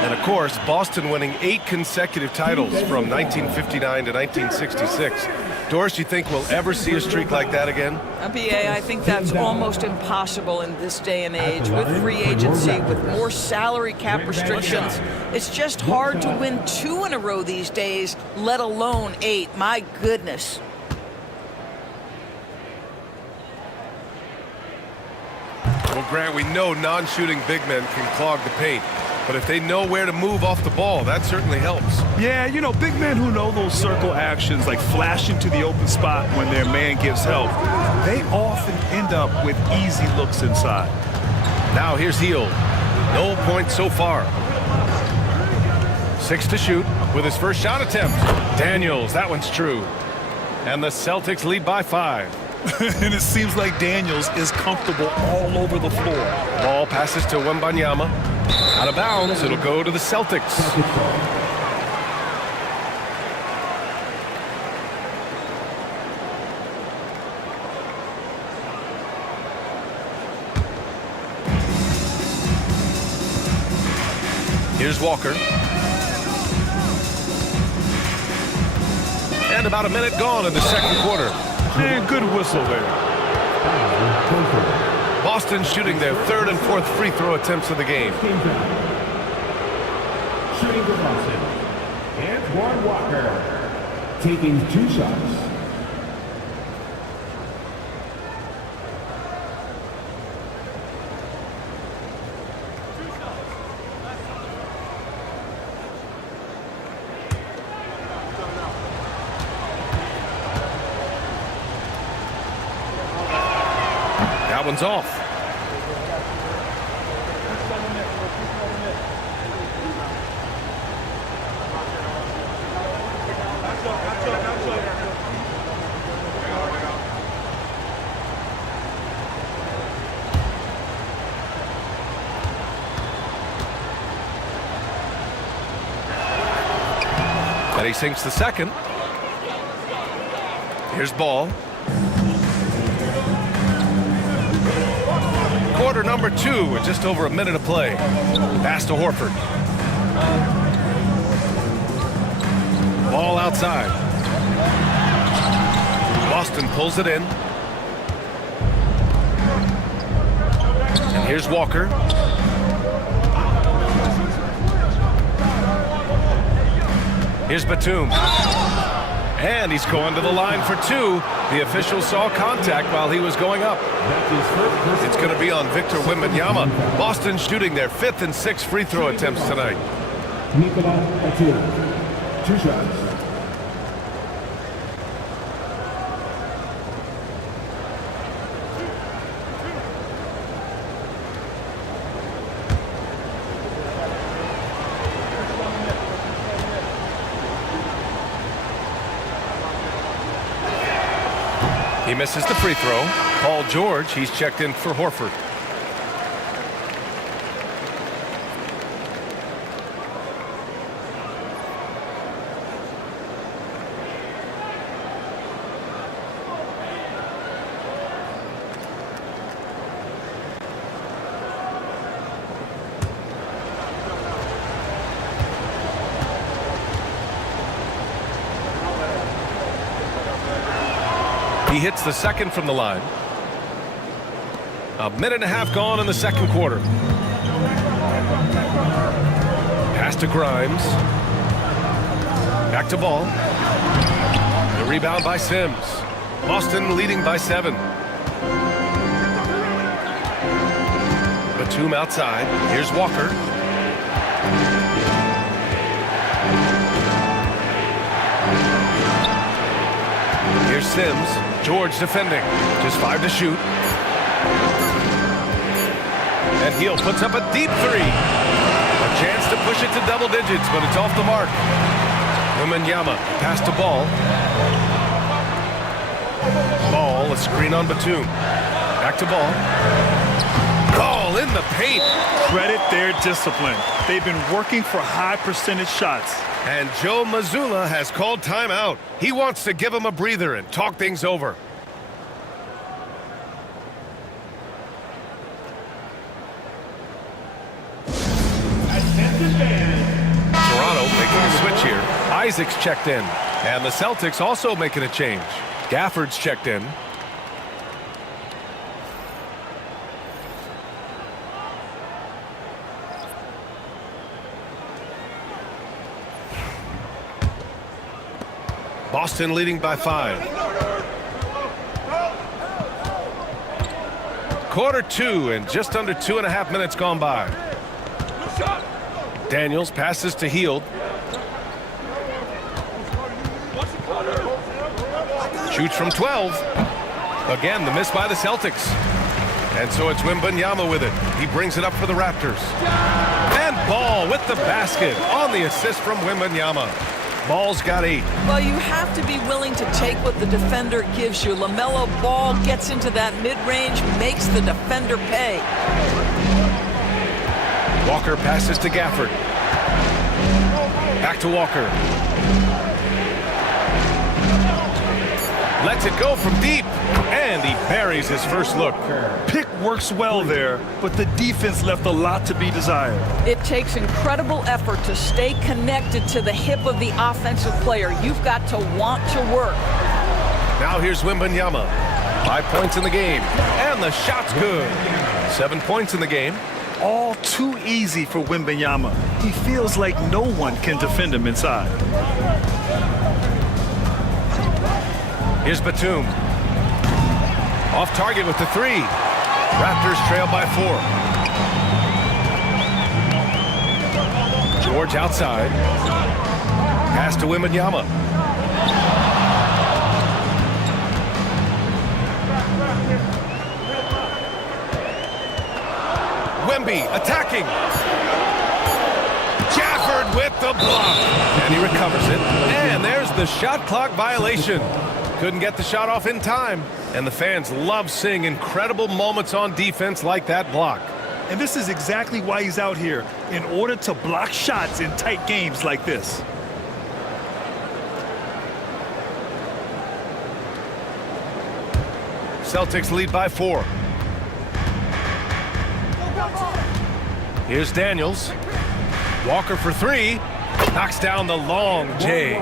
And, of course, Boston winning 8 consecutive titles from 1959 to 1966. Doris, you think we'll ever see a streak like that again? BA, I think that's almost impossible in this day and age. With free agency, with more salary cap restrictions, it's just hard to win 2 in a row these days, let alone 8. My goodness. Well, Grant, we know non-shooting big men can clog the paint. But if they know where to move off the ball, that certainly helps. Yeah, you know, big men who know those circle actions, like flashing to the open spot when their man gives help, they often end up with easy looks inside. Now here's Hield. No points so far. 6 to shoot with his first shot attempt. Daniels, that one's true. And the Celtics lead by 5. And it seems like Daniels is comfortable all over the floor. Ball passes to Wembanyama. Out of bounds, it'll go to the Celtics. Here's Walker. And about a minute gone in the second quarter. And good whistle there. Boston shooting their 3rd and 4th free throw attempts of the game. Shooting for Boston, Antoine Walker, taking 2 shots. That one's off. And he sinks the second. Here's Ball. Quarter number 2 with just over a minute of play. Pass to Horford. Ball outside. Boston pulls it in. And here's Walker. Here's Batum. And he's going to the line for 2. The official saw contact while he was going up. It's going to be on Victor Wembanyama. Boston shooting their 5th and 6th free throw attempts tonight. Nikola Batum, 2 shots. He misses the free throw. Paul George, he's checked in for Horford. He hits the second from the line. A minute and a half gone in the second quarter. Pass to Grimes. Back to Ball. The rebound by Sims. Boston leading by 7. Batum outside. Here's Walker. Sims. George defending. Just 5 to shoot. And Heel puts up a deep 3. A chance to push it to double digits, but it's off the mark. Wembanyama pass to Ball. Ball, a screen on Batum. Back to Ball. Ball in the paint. Credit their discipline. They've been working for high percentage shots. And Joe Mazzulla has called timeout. He wants to give him a breather and talk things over. Toronto making a switch here. Isaac's checked in. And the Celtics also making a change. Gafford's checked in. Boston leading by 5. Quarter 2 and just under 2.5 minutes gone by. Daniels passes to Hield. Shoots from 12. Again, the miss by the Celtics. And so it's Wembanyama with it. He brings it up for the Raptors. And Ball with the basket on the assist from Wembanyama. Ball's got 8. Well, you have to be willing to take what the defender gives you. LaMelo Ball gets into that mid-range, makes the defender pay. Walker passes to Gafford. Back to Walker. Lets it go from deep. And he buries his first look. Pick works well there, but the defense left a lot to be desired. It takes incredible effort to stay connected to the hip of the offensive player. You've got to want to work. Now here's Wembanyama. 5 points in the game. And the shot's good. 7 points in the game. All too easy for Wembanyama. He feels like no one can defend him inside. Here's Batum. Off target with the 3. Raptors trail by 4. George outside. Pass to Wembanyama. Wemby attacking. Gafford with the block. And he recovers it. And there's the shot clock violation. Couldn't get the shot off in time. And the fans love seeing incredible moments on defense like that block. And this is exactly why he's out here, in order to block shots in tight games like this. Celtics lead by 4. Here's Daniels. Walker for 3. Knocks down the long J.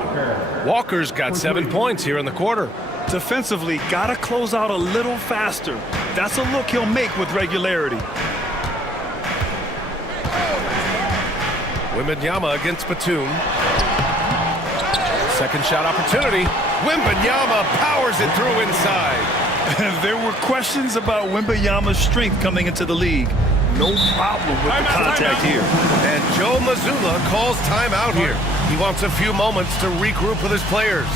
Walker's got 7 points here in the quarter. Defensively, gotta close out a little faster. That's a look he'll make with regularity. Wembanyama against Batum. Second shot opportunity. Wembanyama powers it through inside. There were questions about Wembanyama's strength coming into the league. No problem with the contact here. And Joe Mazzulla calls timeout here. He wants a few moments to regroup with his players.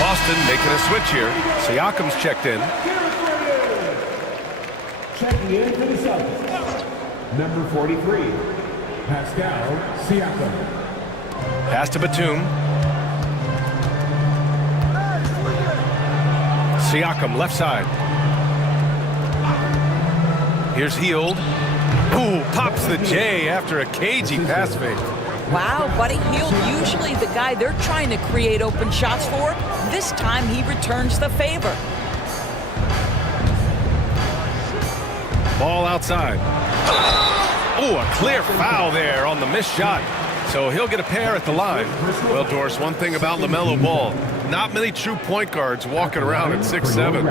Boston making a switch here. Siakam's checked in. Checking in for the Celtics. Number 43, Pascal Siakam. Pass to Batum. Siakam left side. Here's Hield. Ooh, pops the J after a cagey pass fake. Wow, Buddy Hield, usually the guy they're trying to create open shots for. This time he returns the favor. Ball outside. Ooh, a clear foul there on the missed shot. So he'll get a pair at the line. Well, Doris, one thing about LaMelo Ball, not many true point guards walking around at 6'7".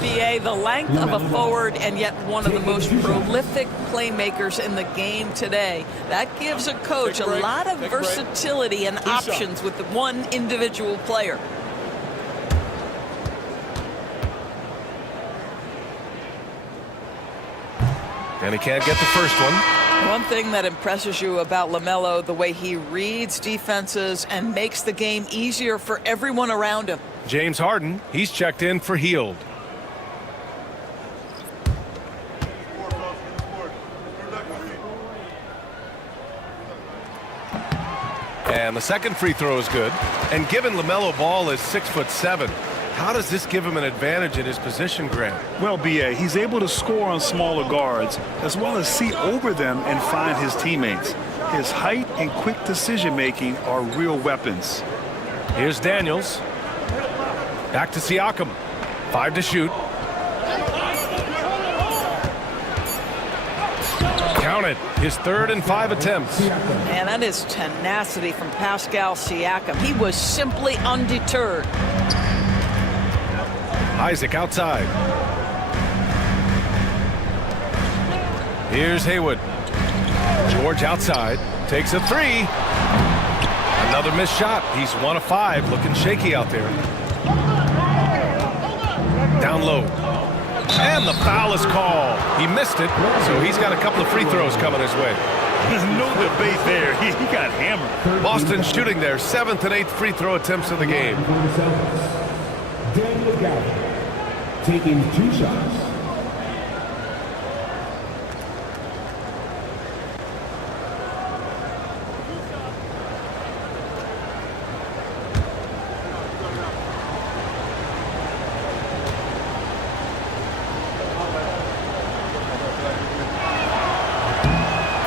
BA, the length of a forward and yet one of the most prolific playmakers in the game today. That gives a coach a lot of versatility and options with one individual player. And he can't get the first one. One thing that impresses you about LaMelo, the way he reads defenses and makes the game easier for everyone around him. James Harden, he's checked in for Hield. And the second free throw is good. And given LaMelo Ball is 6'7", how does this give him an advantage in his position, Grant? Well, B.A., he's able to score on smaller guards as well as see over them and find his teammates. His height and quick decision-making are real weapons. Here's Daniels. Back to Siakam. 5 to shoot. Count it. His 3rd and 5 attempts. Man, that is tenacity from Pascal Siakam. He was simply undeterred. Isaac outside. Here's Haywood. George outside. Takes a 3. Another missed shot. He's 1 of 5. Looking shaky out there. Down low. And the foul is called. He missed it, so he's got a couple of free throws coming his way. There's no debate there. He got hammered. Boston shooting their 7th and 8th free throw attempts of the game. Daniel Gafford taking 2 shots.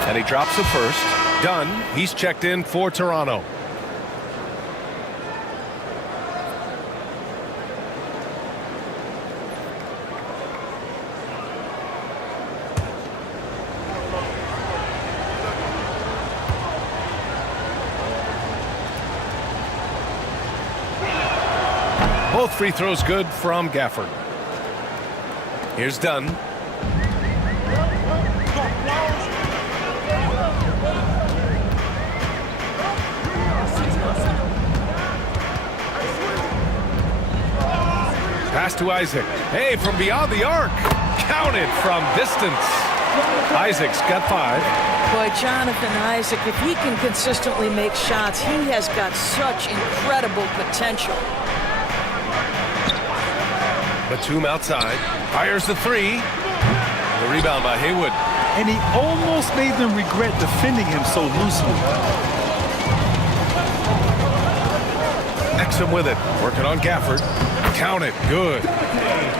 And he drops the first. Done. He's checked in for Toronto. Both free throws good from Gafford. Here's Dunn. Pass to Isaac. Hey, from beyond the arc. Counted from distance. Isaac's got 5. Boy, Jonathan Isaac, if he can consistently make shots, he has got such incredible potential. Batum outside. Fires the 3. The rebound by Haywood. And he almost made them regret defending him so loosely. Exum with it. Working on Gafford. Count it. Good.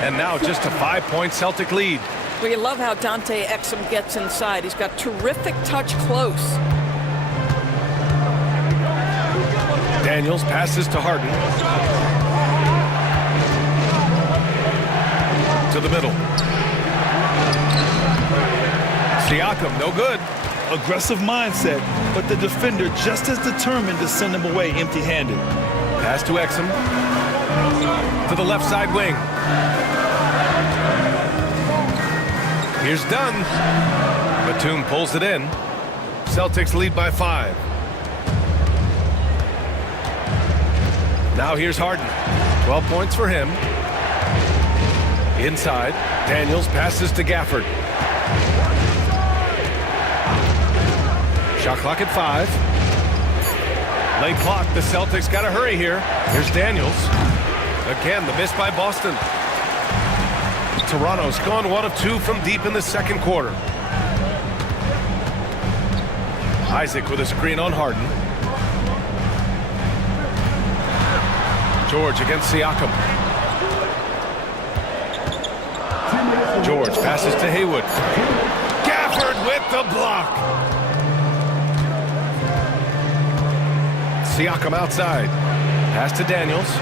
And now just a 5-point Celtic lead. Well, you love how Dante Exum gets inside. He's got terrific touch close. Daniels passes to Harden. To the middle. Siakam, no good. Aggressive mindset, but the defender just as determined to send him away empty-handed. Pass to Exum. To the left side wing. Here's Dunn. Batum pulls it in. Celtics lead by 5. Now here's Harden. 12 points for him. Inside. Daniels passes to Gafford. Shot clock at 5. Late clock. The Celtics got to hurry here. Here's Daniels. Again, the miss by Boston. Toronto's gone 1 of 2 from deep in the second quarter. Isaac with a screen on Harden. George against Siakam. George passes to Haywood. Gafford with the block. Siakam outside. Pass to Daniels.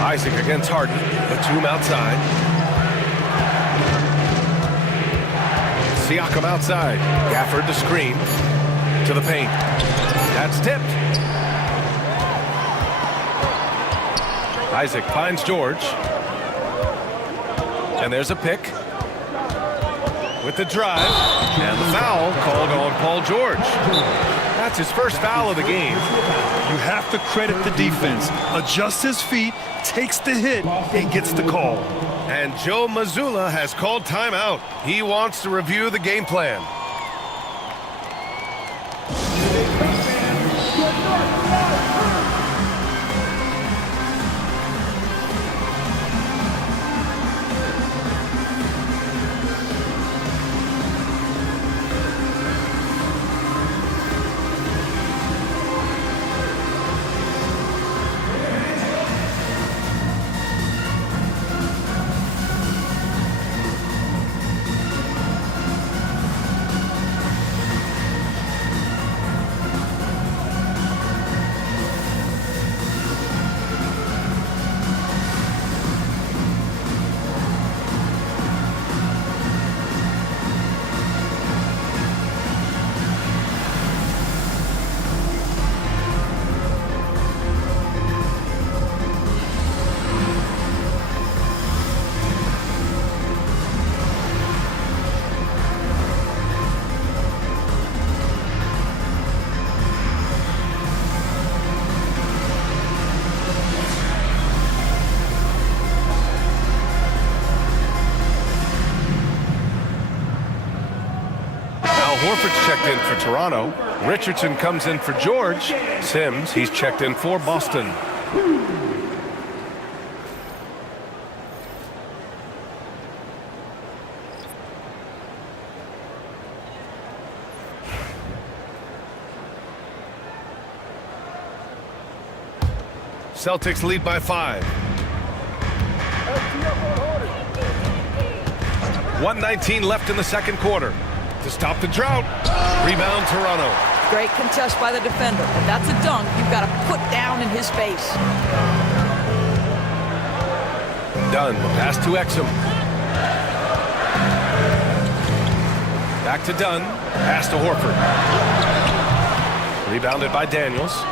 Isaac against Harden. Batum outside. Siakam outside. Gafford the screen. To the paint. That's tipped. Isaac finds George. And there's a pick. With the drive. And the foul called on Paul George. That's his first foul of the game. You have to credit the defense. Adjusts his feet, takes the hit, and gets the call. And Joe Mazzulla has called timeout. He wants to review the game plan. Horford's checked in for Toronto. Richardson comes in for George. Sims, he's checked in for Boston. Celtics lead by 5. 1:19 left in the second quarter. To stop the drought. Rebound Toronto. Great contest by the defender. If that's a dunk, you've got to put down in his face. Dunn, the pass to Exum. Back to Dunn. Pass to Horford. Rebounded by Daniels.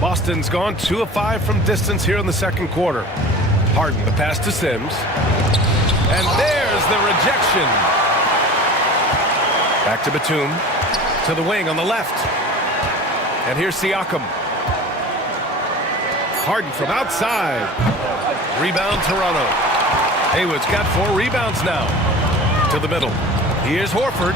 Boston's gone 2 of 5 from distance here in the second quarter. Harden, the pass to Sims. And there's the rejection. Back to Batum. To the wing on the left. And here's Siakam. Harden from outside. Rebound Toronto. Haywood's got 4 rebounds now. To the middle. Here's Horford.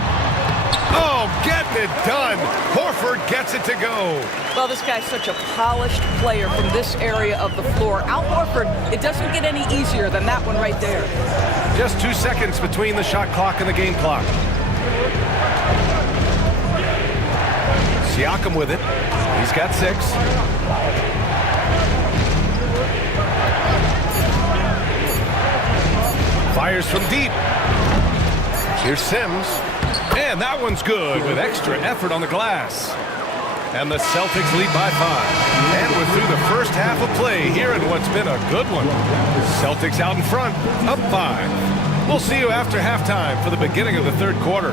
Oh, getting it done. Horford gets it to go. Well, this guy's such a polished player from this area of the floor. Al Horford, it doesn't get any easier than that one right there. Just 2 seconds between the shot clock and the game clock. Siakam with it. He's got 6. Fires from deep. Here's Sims. And that one's good with extra effort on the glass. And the Celtics lead by 5. And we're through the first half of play here in what's been a good one. Celtics out in front, up 5. We'll see you after halftime for the beginning of the third quarter.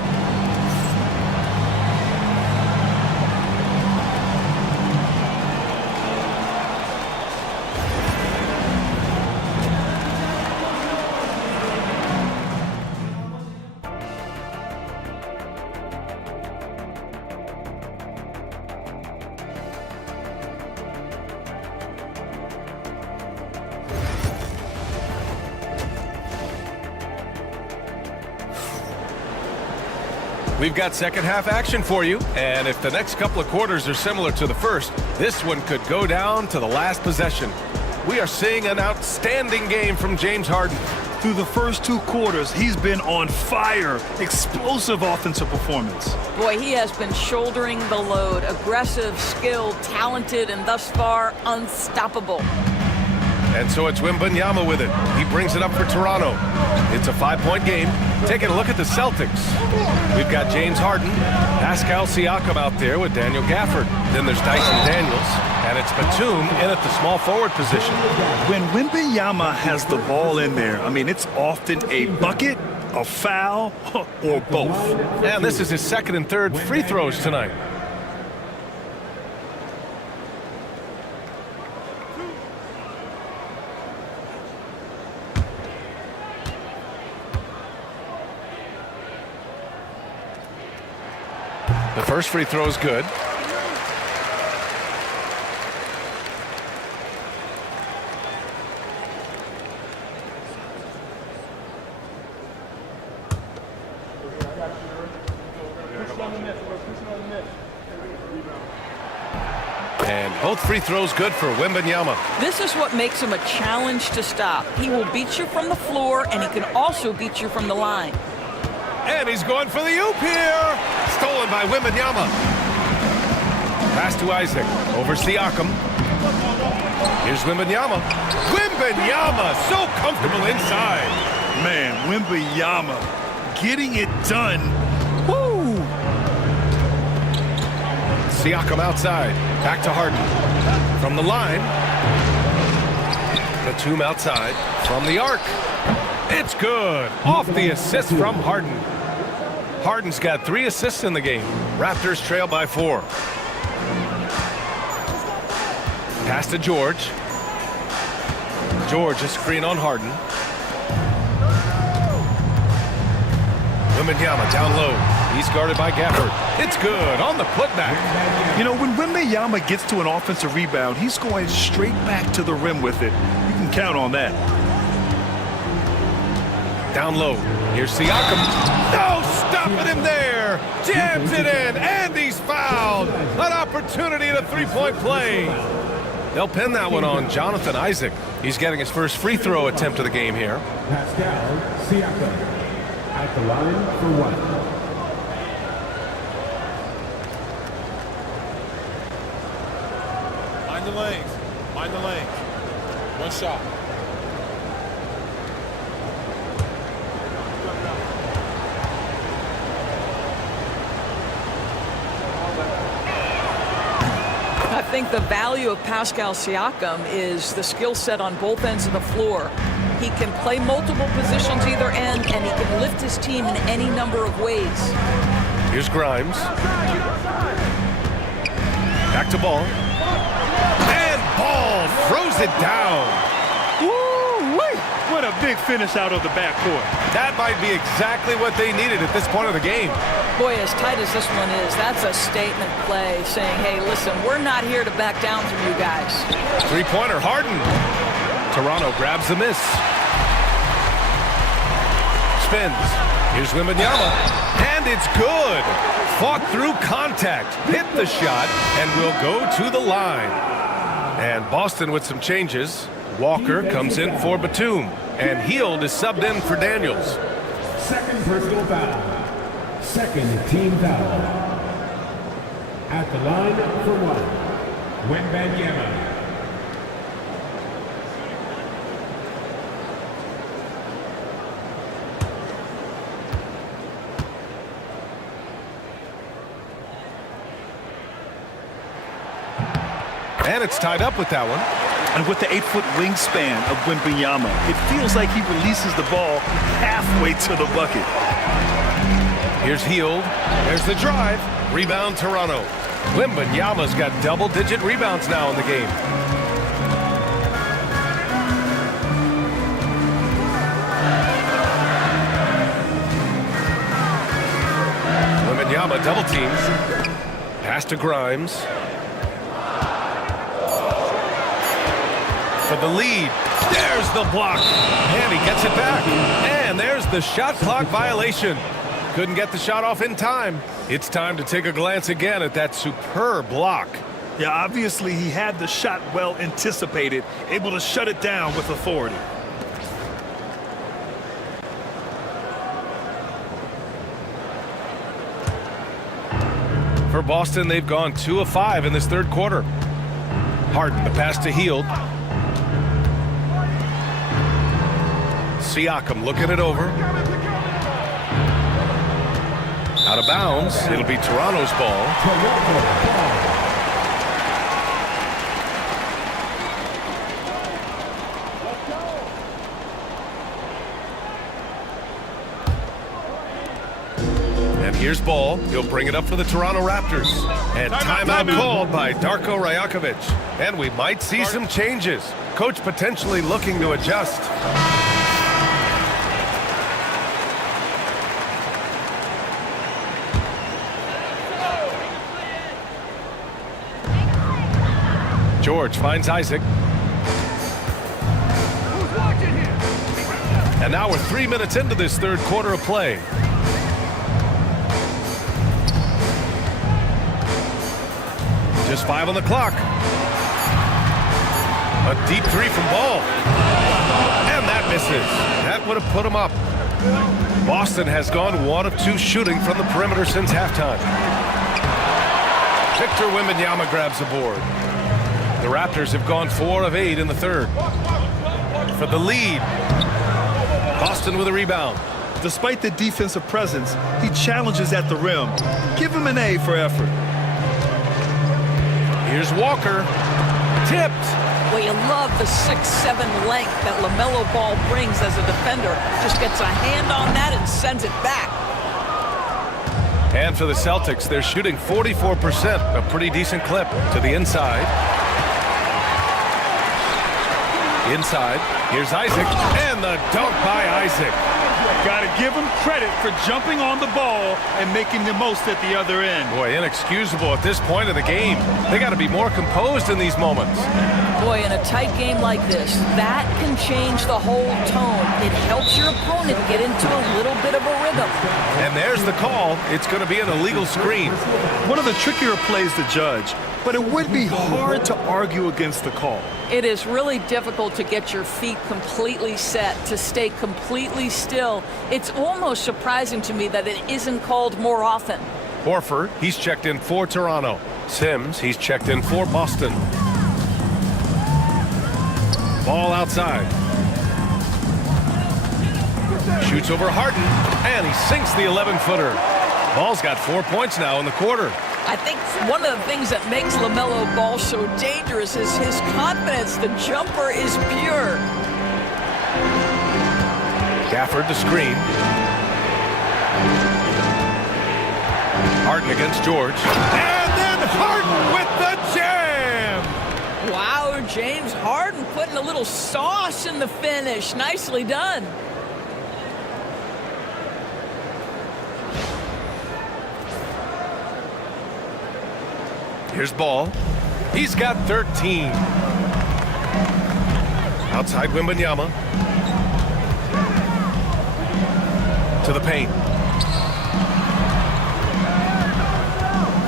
We've got second half action for you, and if the next couple of quarters are similar to the first, this one could go down to the last possession. We are seeing an outstanding game from James Harden. Through the first 2 quarters, he's been on fire. Explosive offensive performance. Boy, he has been shouldering the load. Aggressive, skilled, talented, and thus far, unstoppable. And so it's Wembanyama with it. He brings it up for Toronto. It's a 5-point game. Taking a look at the Celtics. We've got James Harden, Pascal Siakam out there with Daniel Gafford. Then there's Dyson Daniels, and it's Batum in at the small forward position. When Wembanyama has the ball in there, I mean, it's often a bucket, a foul, or both. And this is his second and third free throws tonight. The first free throw is good. And both free throws good for Wembanyama. This is what makes him a challenge to stop. He will beat you from the floor, and he can also beat you from the line. And he's going for the oop here. Stolen by Wembanyama. Pass to Isaac. Over Siakam. Here's Wembanyama. Wembanyama, so comfortable inside. Man, Wembanyama getting it done. Woo! Siakam outside. Back to Harden. From the line. Batum outside. From the arc. It's good. Off the assist from Harden. Harden's got 3 assists in the game. Raptors trail by 4. Pass to George. George, a screen on Harden. Wembanyama down low. He's guarded by Gafford. It's good on the putback. You know, when Wembanyama gets to an offensive rebound, he's going straight back to the rim with it. You can count on that. Down low. Here's Siakam. No, stopping him there. Jams it in, and he's fouled. An opportunity at a three-point play. They'll pin that one on Jonathan Isaac. He's getting his first free throw attempt of the game here. Pascal Siakam at the line for 1. Mind the lanes. Mind the lanes. 1 shot. I think the value of Pascal Siakam is the skill set on both ends of the floor. He can play multiple positions either end, and he can lift his team in any number of ways. Here's Grimes. Back to Ball. And Ball throws it down. Woo-wee! What a big finish out of the backcourt. That might be exactly what they needed at this point of the game. Boy, as tight as this one is, that's a statement play saying, hey, listen, we're not here to back down from you guys. Three-pointer, Harden. Toronto grabs the miss. Spins. Here's Wembanyama. And it's good. Fought through contact. Hit the shot and will go to the line. And Boston with some changes. Walker comes in for Batum. And Hield is subbed in for Daniels. Second personal foul. Second team foul. At the line for 1. Wembanyama. And it's tied up with that one. And with the 8-foot wingspan of Wembanyama, it feels like he releases the ball halfway to the bucket. Here's Hield. There's the drive. Rebound, Toronto. Wembanyama's got double-digit rebounds now in the game. Wembanyama double teams. Pass to Grimes. For the lead. There's the block. And he gets it back. And there's the shot clock violation. Couldn't get the shot off in time. It's time to take a glance again at that superb block. Yeah, obviously he had the shot well anticipated, able to shut it down with authority. For Boston, they've gone 2 of 5 in this third quarter. Harden, the pass to Hield. Siakam looking it over. Out of bounds. It'll be Toronto's ball. And here's Ball. He'll bring it up for the Toronto Raptors. And timeout called by Darko Rajakovic. And we might see some changes. Coach potentially looking to adjust. George finds Isaac. And now we're 3 minutes into this third quarter of play. Just 5 on the clock. A deep three from Ball. And that misses. That would have put him up. Boston has gone 1 of 2 shooting from the perimeter since halftime. Victor Wembanyama grabs the board. The Raptors have gone 4 of 8 in the third. For the lead. Boston with a rebound. Despite the defensive presence, he challenges at the rim. Give him an A for effort. Here's Walker. Tipped. Well, you love the 6'7" length that LaMelo Ball brings as a defender. Just gets a hand on that and sends it back. And for the Celtics, they're shooting 44%, a pretty decent clip to the inside. Inside, here's Isaac, and the dunk by Isaac. Got to give him credit for jumping on the ball and making the most at the other end. Boy, inexcusable at this point of the game. They got to be more composed in these moments. Boy, in a tight game like this, that can change the whole tone. It helps your opponent get into a little bit of a rhythm. And there's the call. It's going to be an illegal screen. One of the trickier plays to judge, but it would be hard to argue against the call. It is really difficult to get your feet completely set, to stay completely still. It's almost surprising to me that it isn't called more often. Horford, he's checked in for Toronto. Sims, he's checked in for Boston. Ball outside. Shoots over Harden, and he sinks the 11-footer. Ball's got 4 points now in the quarter. I think one of the things that makes LaMelo Ball so dangerous is his confidence. The jumper is pure. Gafford to screen. Harden against George. And then Harden with the jam! Wow, James Harden putting a little sauce in the finish. Nicely done. Here's Ball. He's got 13. Outside Wembanyama. To the paint.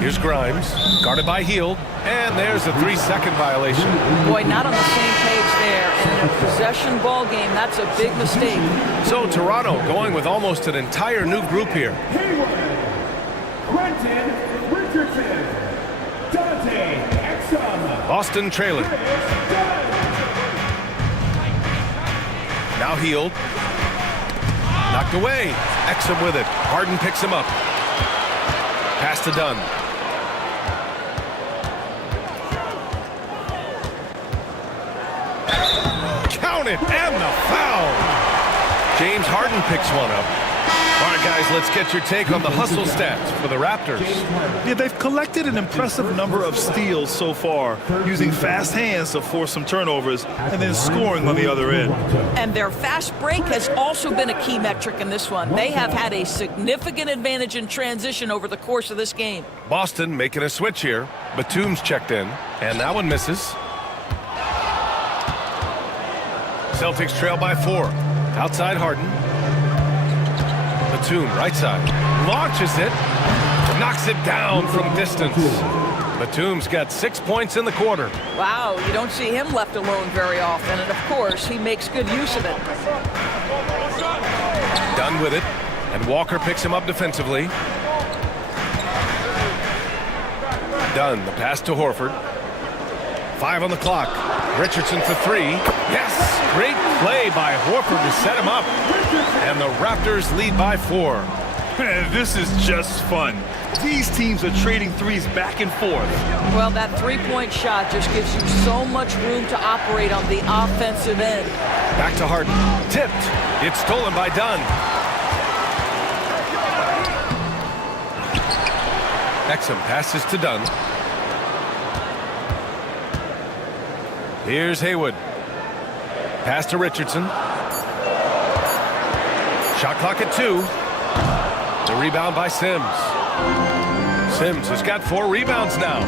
Here's Grimes. Guarded by Hield. And there's a 3-second violation. Boy, not on the same page there. And in a possession ball game, that's a big mistake. So Toronto going with almost an entire new group here. Boston trailing. Now Hield. Knocked away. Exum with it. Harden picks him up. Pass to Dunn. Count it, and the foul. James Harden picks one up. All right, guys, let's get your take on the hustle stats for the Raptors. Yeah, they've collected an impressive number of steals so far, using fast hands to force some turnovers and then scoring on the other end. And their fast break has also been a key metric in this one. They have had a significant advantage in transition over the course of this game. Boston making a switch here. Batum's checked in, and that one misses. Celtics trail by 4. Outside Harden. Batum, right side. Launches it. Knocks it down from distance. Batum's got 6 points in the quarter. Wow, you don't see him left alone very often. And, of course, he makes good use of it. Done with it. And Walker picks him up defensively. Dunn, the pass to Horford. 5 on the clock. Richardson for 3. Yes! Great play by Horford to set him up. And the Raptors lead by 4. This is just fun. These teams are trading threes back and forth. Well, that three-point shot just gives you so much room to operate on the offensive end. Back to Harden. Tipped. It's stolen by Dunn. Exum passes to Dunn. Here's Haywood. Pass to Richardson. Shot clock at 2. The rebound by Sims. Sims has got 4 rebounds now.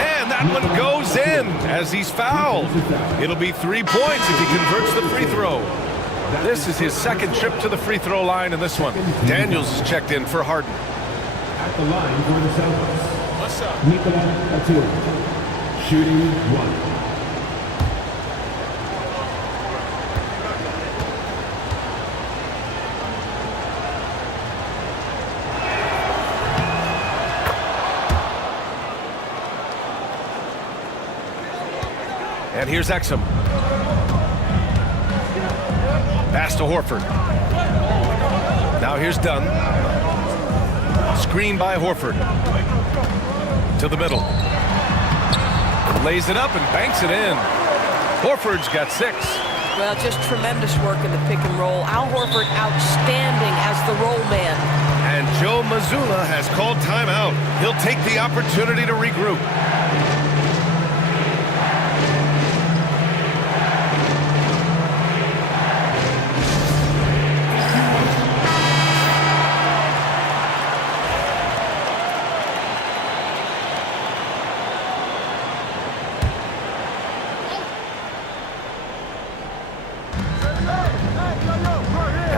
And that one goes in as he's fouled. It'll be 3 points if he converts the free throw. This is his second trip to the free throw line in this one. Daniels is checked in for Harden. At the line for the Celtics. Nicola Batum, shooting 1. And here's Exum. Pass to Horford. Now here's Dunn. Screen by Horford. To the middle. Lays it up and banks it in. Horford's got 6. Well, just tremendous work in the pick and roll. Al Horford outstanding as the roll man. And Joe Mazzulla has called timeout. He'll take the opportunity to regroup.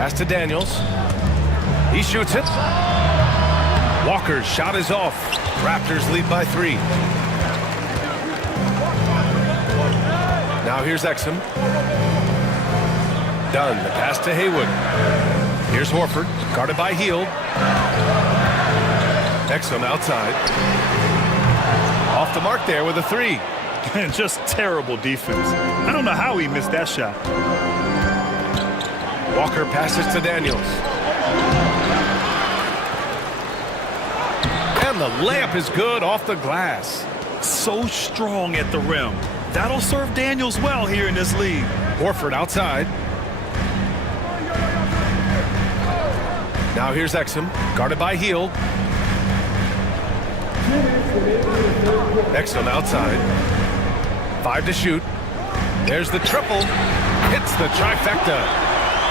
Pass to Daniels. He shoots it. Walker's shot is off. Raptors lead by 3. Now here's Exum. Dunn, the pass to Haywood. Here's Horford, guarded by Hield. Exum outside. Off the mark there with a 3. And just terrible defense. I don't know how he missed that shot. Walker passes to Daniels. And the layup is good off the glass. So strong at the rim. That'll serve Daniels well here in this league. Horford outside. Now here's Exum, guarded by Hield. Exum outside. 5 to shoot. There's the triple. Hits the trifecta.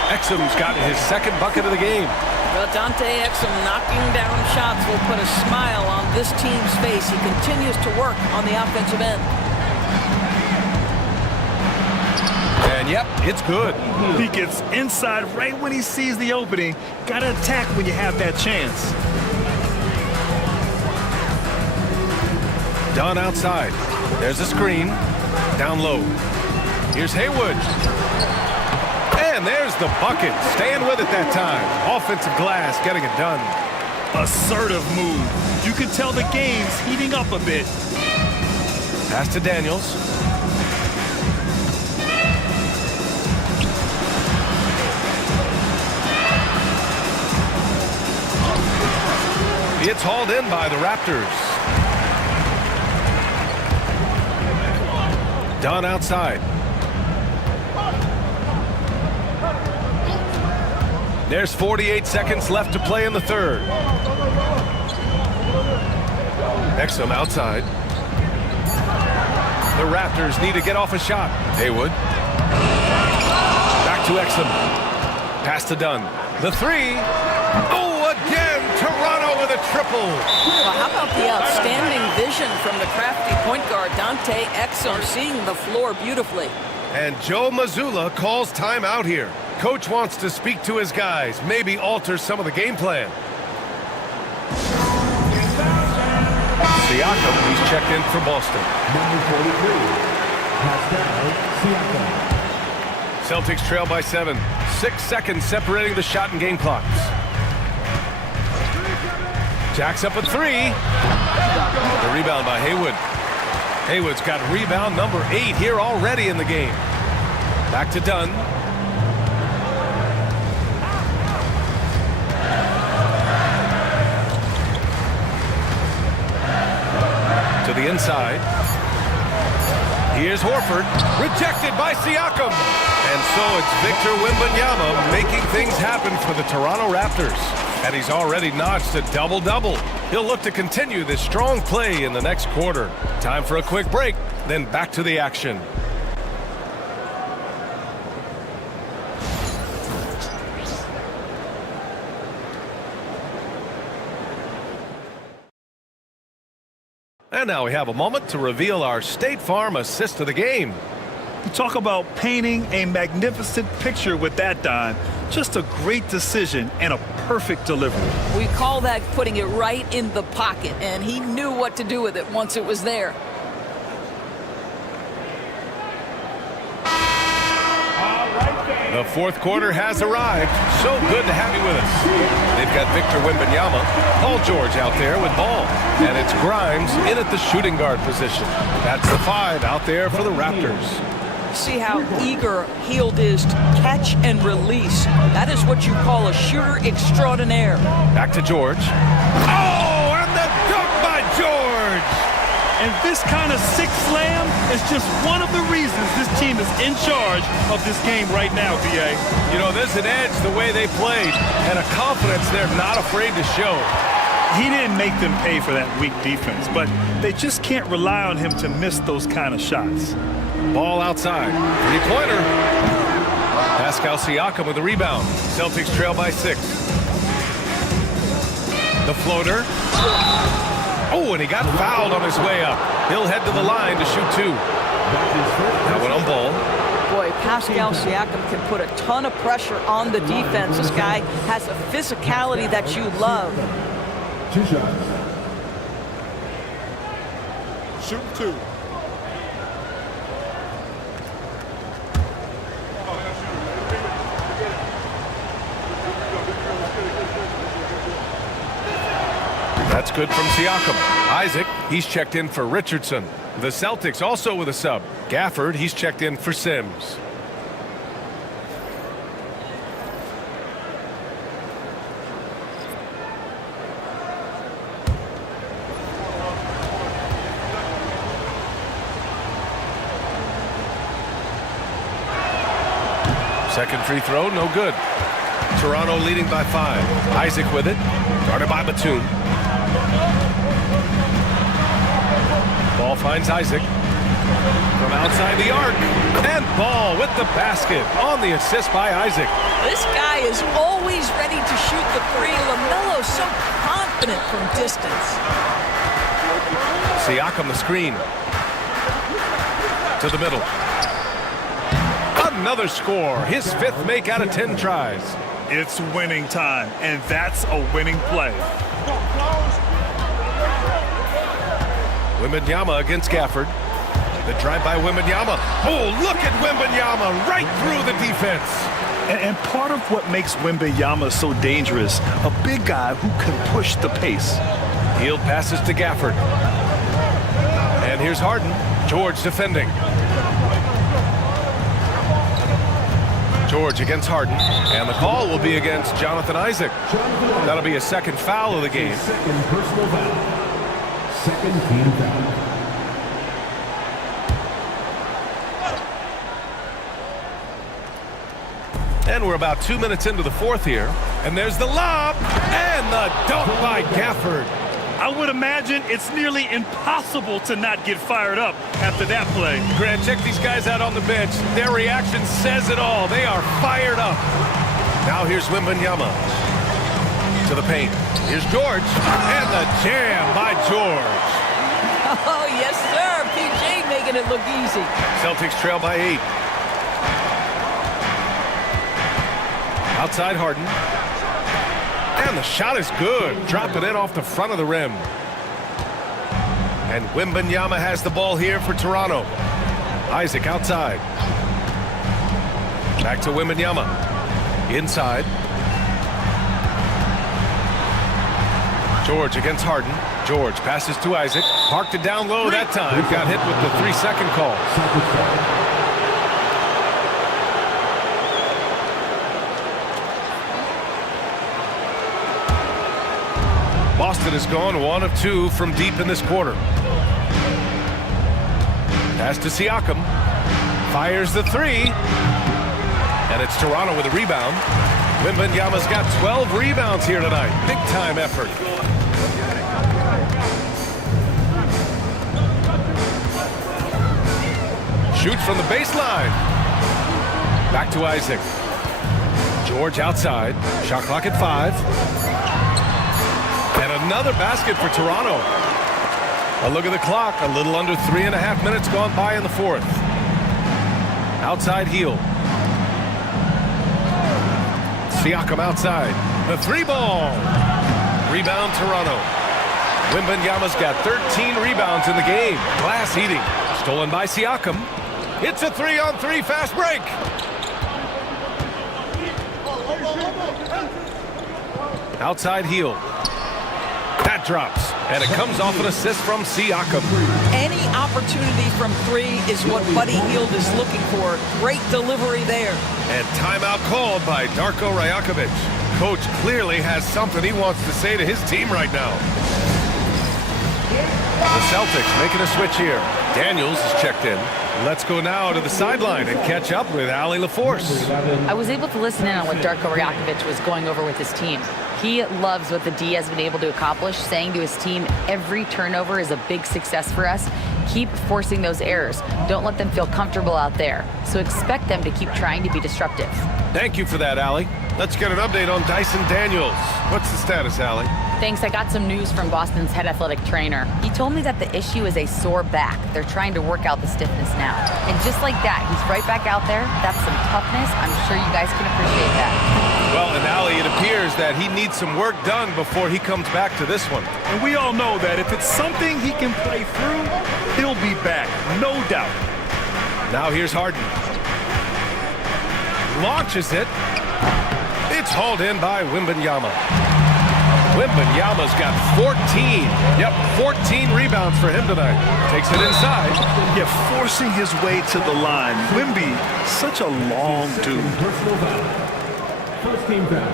Exum's got his 2nd bucket of the game. Well, Dante Exum knocking down shots will put a smile on this team's face. He continues to work on the offensive end. And yep, it's good. He gets inside right when he sees the opening. Gotta attack when you have that chance. Dunn outside. There's a screen. Down low. Here's Haywood. And there's the bucket. Staying with it that time. Offensive glass getting it done. Assertive move. You can tell the game's heating up a bit. Pass to Daniels. It's hauled in by the Raptors. Dunn outside. There's 48 seconds left to play in the 3rd. Exum outside. The Raptors need to get off a shot. Haywood. Back to Exum. Pass to Dunn. The 3. Oh, again, Toronto with a triple. Well, how about the outstanding vision from the crafty point guard, Dante Exum, seeing the floor beautifully. And Joe Mazzulla calls timeout here. Coach wants to speak to his guys, maybe alter some of the game plan. Siakam, he's checked in for Boston. Number 43, Pascal Siakam. Celtics trail by 7. 6 seconds separating the shot and game clocks. Jacks up a 3. The rebound by Haywood. Haywood's got rebound number 8 here already in the game. Back to Dunn. To the inside. Here's Horford. Rejected by Siakam. And so it's Victor Wembanyama making things happen for the Toronto Raptors. And he's already notched a double-double. He'll look to continue this strong play in the next quarter. Time for a quick break, then back to the action. And now we have a moment to reveal our State Farm assist of the game. You talk about painting a magnificent picture with that, Don. Just a great decision and a perfect delivery. We call that putting it right in the pocket, and he knew what to do with it once it was there. The fourth quarter has arrived. So good to have you with us. They've got Victor Wembanyama, Paul George out there with ball. And it's Grimes in at the shooting guard position. That's the 5 out there for the Raptors. See how eager Hield is to catch and release. That is what you call a shooter extraordinaire. Back to George. Oh, and the dunk by George! And this kind of six slam is just one of the reasons this team is in charge of this game right now, B.A. You know, there's an edge the way they played and a confidence they're not afraid to show. He didn't make them pay for that weak defense, but they just can't rely on him to miss those kind of shots. Ball outside. Three-pointer. Pascal Siakam with the rebound. Celtics trail by 6. The floater. Oh, and he got fouled on his way up. He'll head to the line to shoot 2. That one on ball. Boy, Pascal Siakam can put a ton of pressure on the defense. This guy has a physicality that you love. 2 shots. Shoot 2. That's good from Siakam. Isaac, he's checked in for Richardson. The Celtics also with a sub. Gafford, he's checked in for Sims. Second free throw, no good. Toronto leading by 5. Isaac with it. Guarded by Batum. Ball finds Isaac. From outside the arc. And Ball with the basket on the assist by Isaac. This guy is always ready to shoot the 3. LaMelo's so confident from distance. Siakam the screen. To the middle. Another score. His 5th make out of 10 tries. It's winning time, and that's a winning play. Wembanyama against Gafford. The drive by Wembanyama. Oh, look at Wembanyama right through the defense. And part of what makes Wembanyama so dangerous, a big guy who can push the pace. Hield passes to Gafford. And here's Harden. George defending. George against Harden. And the call will be against Jonathan Isaac. That'll be a second foul of the game. Second personal foul. Second team foul. And we're about 2 minutes into the 4th here. And there's the lob. And the dunk by Gafford. I would imagine it's nearly impossible to not get fired up after that play. Grant, check these guys out on the bench. Their reaction says it all. They are fired up. Now here's Wembanyama. To the paint. Here's George. And the jam by George. Oh, yes, sir. PJ making it look easy. Celtics trail by 8. Outside Harden. And the shot is good. Dropping it off the front of the rim. And Wembanyama has the ball here for Toronto. Isaac outside. Back to Wembanyama. Inside. George against Harden. George passes to Isaac. Parked it down low that time. Got hit with the 3-second call. Boston has gone 1 of 2 from deep in this quarter. Pass to Siakam. Fires the 3. And it's Toronto with a rebound. Wembanyama's got 12 rebounds here tonight. Big time effort. Shoots from the baseline. Back to Isaac. George outside. Shot clock at 5. And another basket for Toronto. A look at the clock. A little under 3.5 minutes gone by in the 4th. Outside Hield. Siakam outside. The 3-ball. Rebound Toronto. Wembanyama's got 13 rebounds in the game. Glass heating. Stolen by Siakam. It's a 3-on-3 fast break. Outside heel. That drops. And it comes off an assist from Siakam. Any opportunity from 3 is what Buddy Hield is looking for. Great delivery there. And timeout called by Darko Rajakovic. Coach clearly has something he wants to say to his team right now. The Celtics making a switch here. Daniels is checked in. Let's go now to the sideline and catch up with Allie LaForce. I was able to listen in on what Darko Rajakovic was going over with his team. He loves what the D has been able to accomplish, saying to his team, every turnover is a big success for us. Keep forcing those errors. Don't let them feel comfortable out there. So expect them to keep trying to be disruptive. Thank you for that, Allie. Let's get an update on Dyson Daniels. What's the status, Allie? Thanks. I got some news from Boston's head athletic trainer. He told me that the issue is a sore back. They're trying to work out the stiffness now. And just like that, he's right back out there. That's some toughness. I'm sure you guys can appreciate that. Well, and Allie, it appears that he needs some work done before he comes back to this one. And we all know that if it's something he can play through, he'll be back, no doubt. Now here's Harden. Launches it. It's hauled in by Wembanyama. Wembanyama's got 14. Yep, 14 rebounds for him tonight. Takes it inside. Yeah, forcing his way to the line. Wemby, such a long dude. Personal foul. First team foul.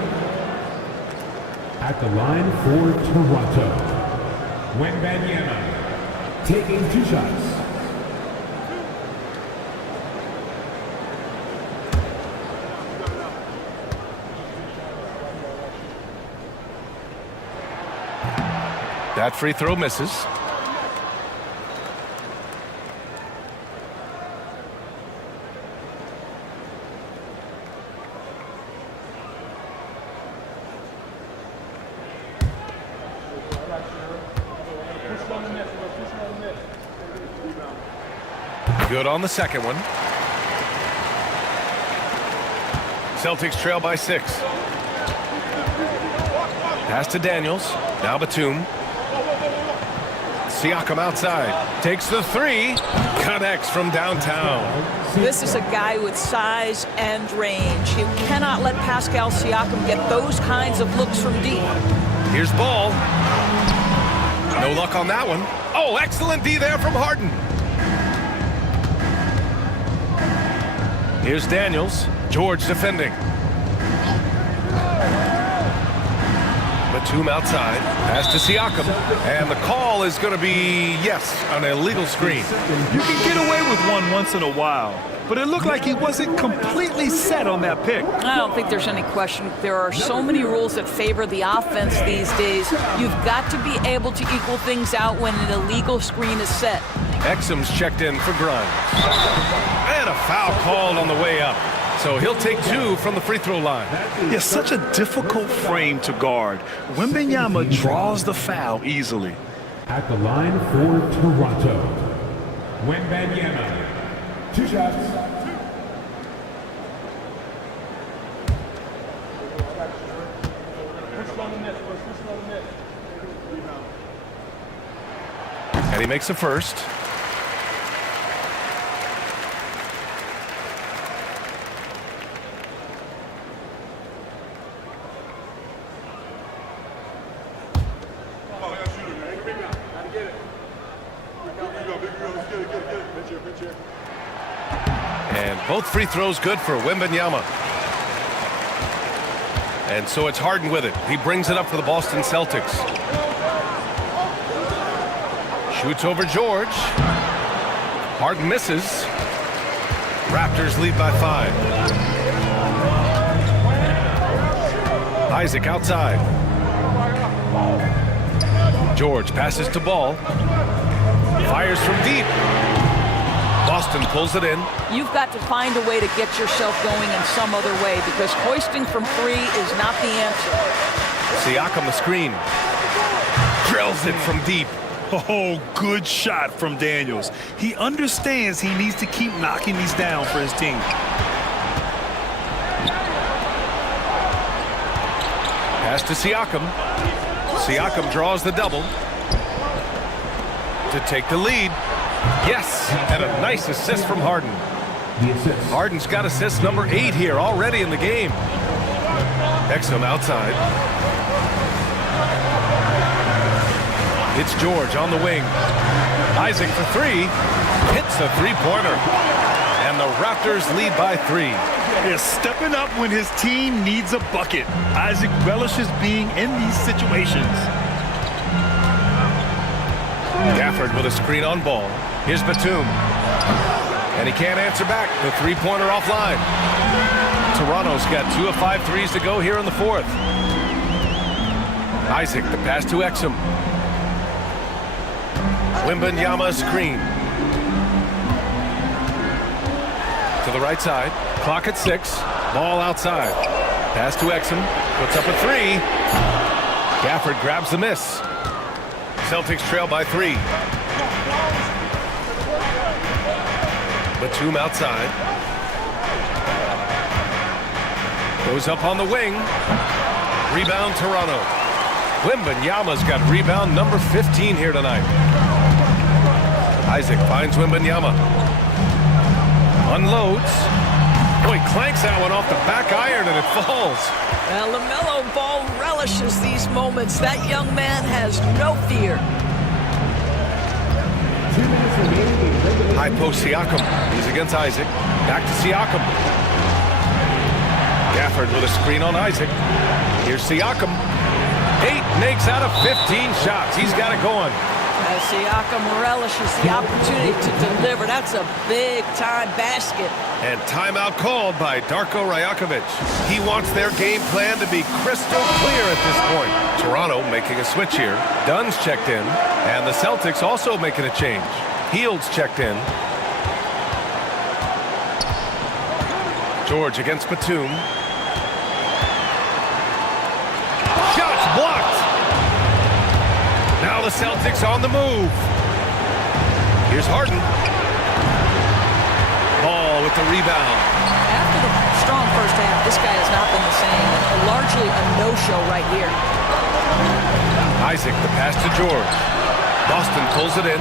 At the line for Toronto, Wembanyama taking 2 shots. That free throw misses. Good on the second one. Celtics trail by 6. Pass to Daniels. Now Batum. Siakam outside. Takes the 3. Connects from downtown. This is a guy with size and range. You cannot let Pascal Siakam get those kinds of looks from deep. Here's Ball. No luck on that one. Oh, excellent D there from Harden. Here's Daniels. George defending. Batum outside. Pass to Siakam. And the call is going to be, yes, an illegal screen. You can get away with one once in a while, but it looked like he wasn't completely set on that pick. I don't think there's any question. There are so many rules that favor the offense these days. You've got to be able to equal things out when an illegal screen is set. Exum's checked in for Grimes. And a foul called on the way up. So he'll take 2 from the free throw line. Yeah, such a difficult frame to guard. Wembanyama draws the foul easily. At the line for Toronto, Wembanyama. 2 shots. And he makes a first. And both free throws good for Wembanyama. And so it's Harden with it. He brings it up for the Boston Celtics. Shoots over George. Harden misses. Raptors lead by 5. Isaac outside. George passes to Ball. Fires from deep. Boston pulls it in. You've got to find a way to get yourself going in some other way because hoisting from 3 is not the answer. Siakam the screen. Drills it from deep. Oh, good shot from Daniels. He understands he needs to keep knocking these down for his team. Pass to Siakam. Siakam draws the double to take the lead. Yes, and a nice assist from Harden. Harden's got assist number 8 here already in the game. Exum outside. It's George on the wing. Isaac for 3. Hits the three-pointer. And the Raptors lead by 3. Is stepping up when his team needs a bucket. Isaac relishes being in these situations. Gafford with a screen on ball. Here's Batum. And he can't answer back. The three-pointer offline. Toronto's got 2 of 5 threes to go here in the 4th. Isaac, the pass to Exum. Wembanyama screen. To the right side. Clock at 6. Ball outside. Pass to Exum. Puts up a 3. Gafford grabs the miss. Celtics trail by 3. Batum outside. Goes up on the wing. Rebound Toronto. Wembanyama's got rebound number 15 here tonight. Isaac finds Wembanyama. Unloads. Boy, clanks that one off the back iron and it falls. Well, LaMelo Ball relishes these moments. That young man has no fear. High post Siakam. He's against Isaac. Back to Siakam. Gafford with a screen on Isaac. Here's Siakam. 8 makes out of 15 shots. He's got it going. As Siakam relishes the opportunity to deliver. That's a big-time basket. And timeout called by Darko Rajakovic. He wants their game plan to be crystal clear at this point. Toronto making a switch here. Dunn's checked in. And the Celtics also making a change. Hield's checked in. George against Batum. Shots blocked. Now the Celtics on the move. Here's Harden. Ball with the rebound. After the strong first half, this guy has not been the same. Largely a no-show right here. Isaac, the pass to George. Boston pulls it in.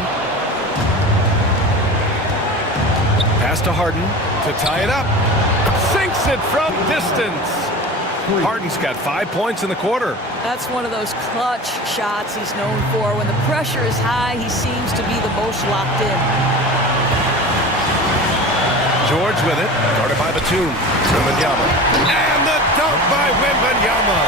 Pass to Harden to tie it up. Sinks it from distance. Harden's got 5 points in the quarter. That's one of those clutch shots he's known for. When the pressure is high, he seems to be the most locked in. George with it. Guarded by Batum. Wembanyama. And the dunk by Wembanyama.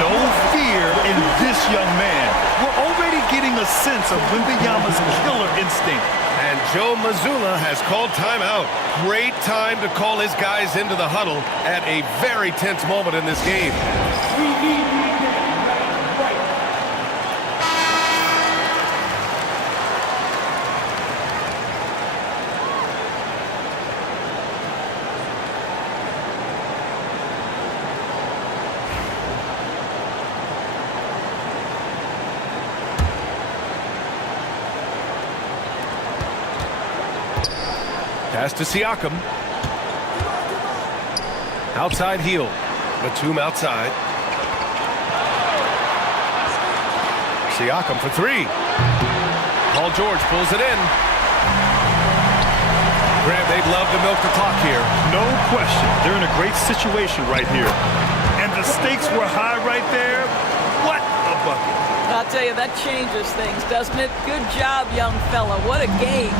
No fear in this young man. We're already getting a sense of Wembanyama's killer instinct. And Joe Mazzulla has called timeout. Great time to call his guys into the huddle at a very tense moment in this game. Pass to Siakam. Outside heel. Batum outside. Siakam for 3. Paul George pulls it in. Grant, they'd love to milk the clock here. No question. They're in a great situation right here. And the stakes were high right there. What a bucket. I'll tell you, that changes things, doesn't it? Good job, young fella. What a game.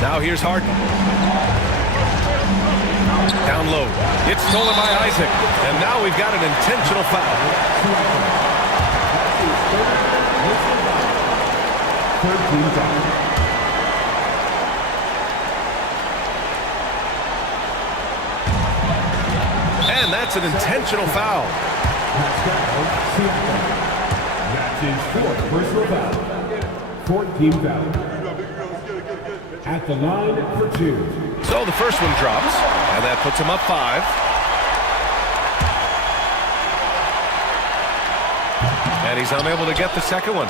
Now here's Harden. Down low. It's stolen by Isaac. And now we've got an intentional foul. And that's an intentional foul. That's his 4th personal foul. 14 foul. At the line for 2. So the first one drops, and that puts him up 5. And he's unable to get the second one.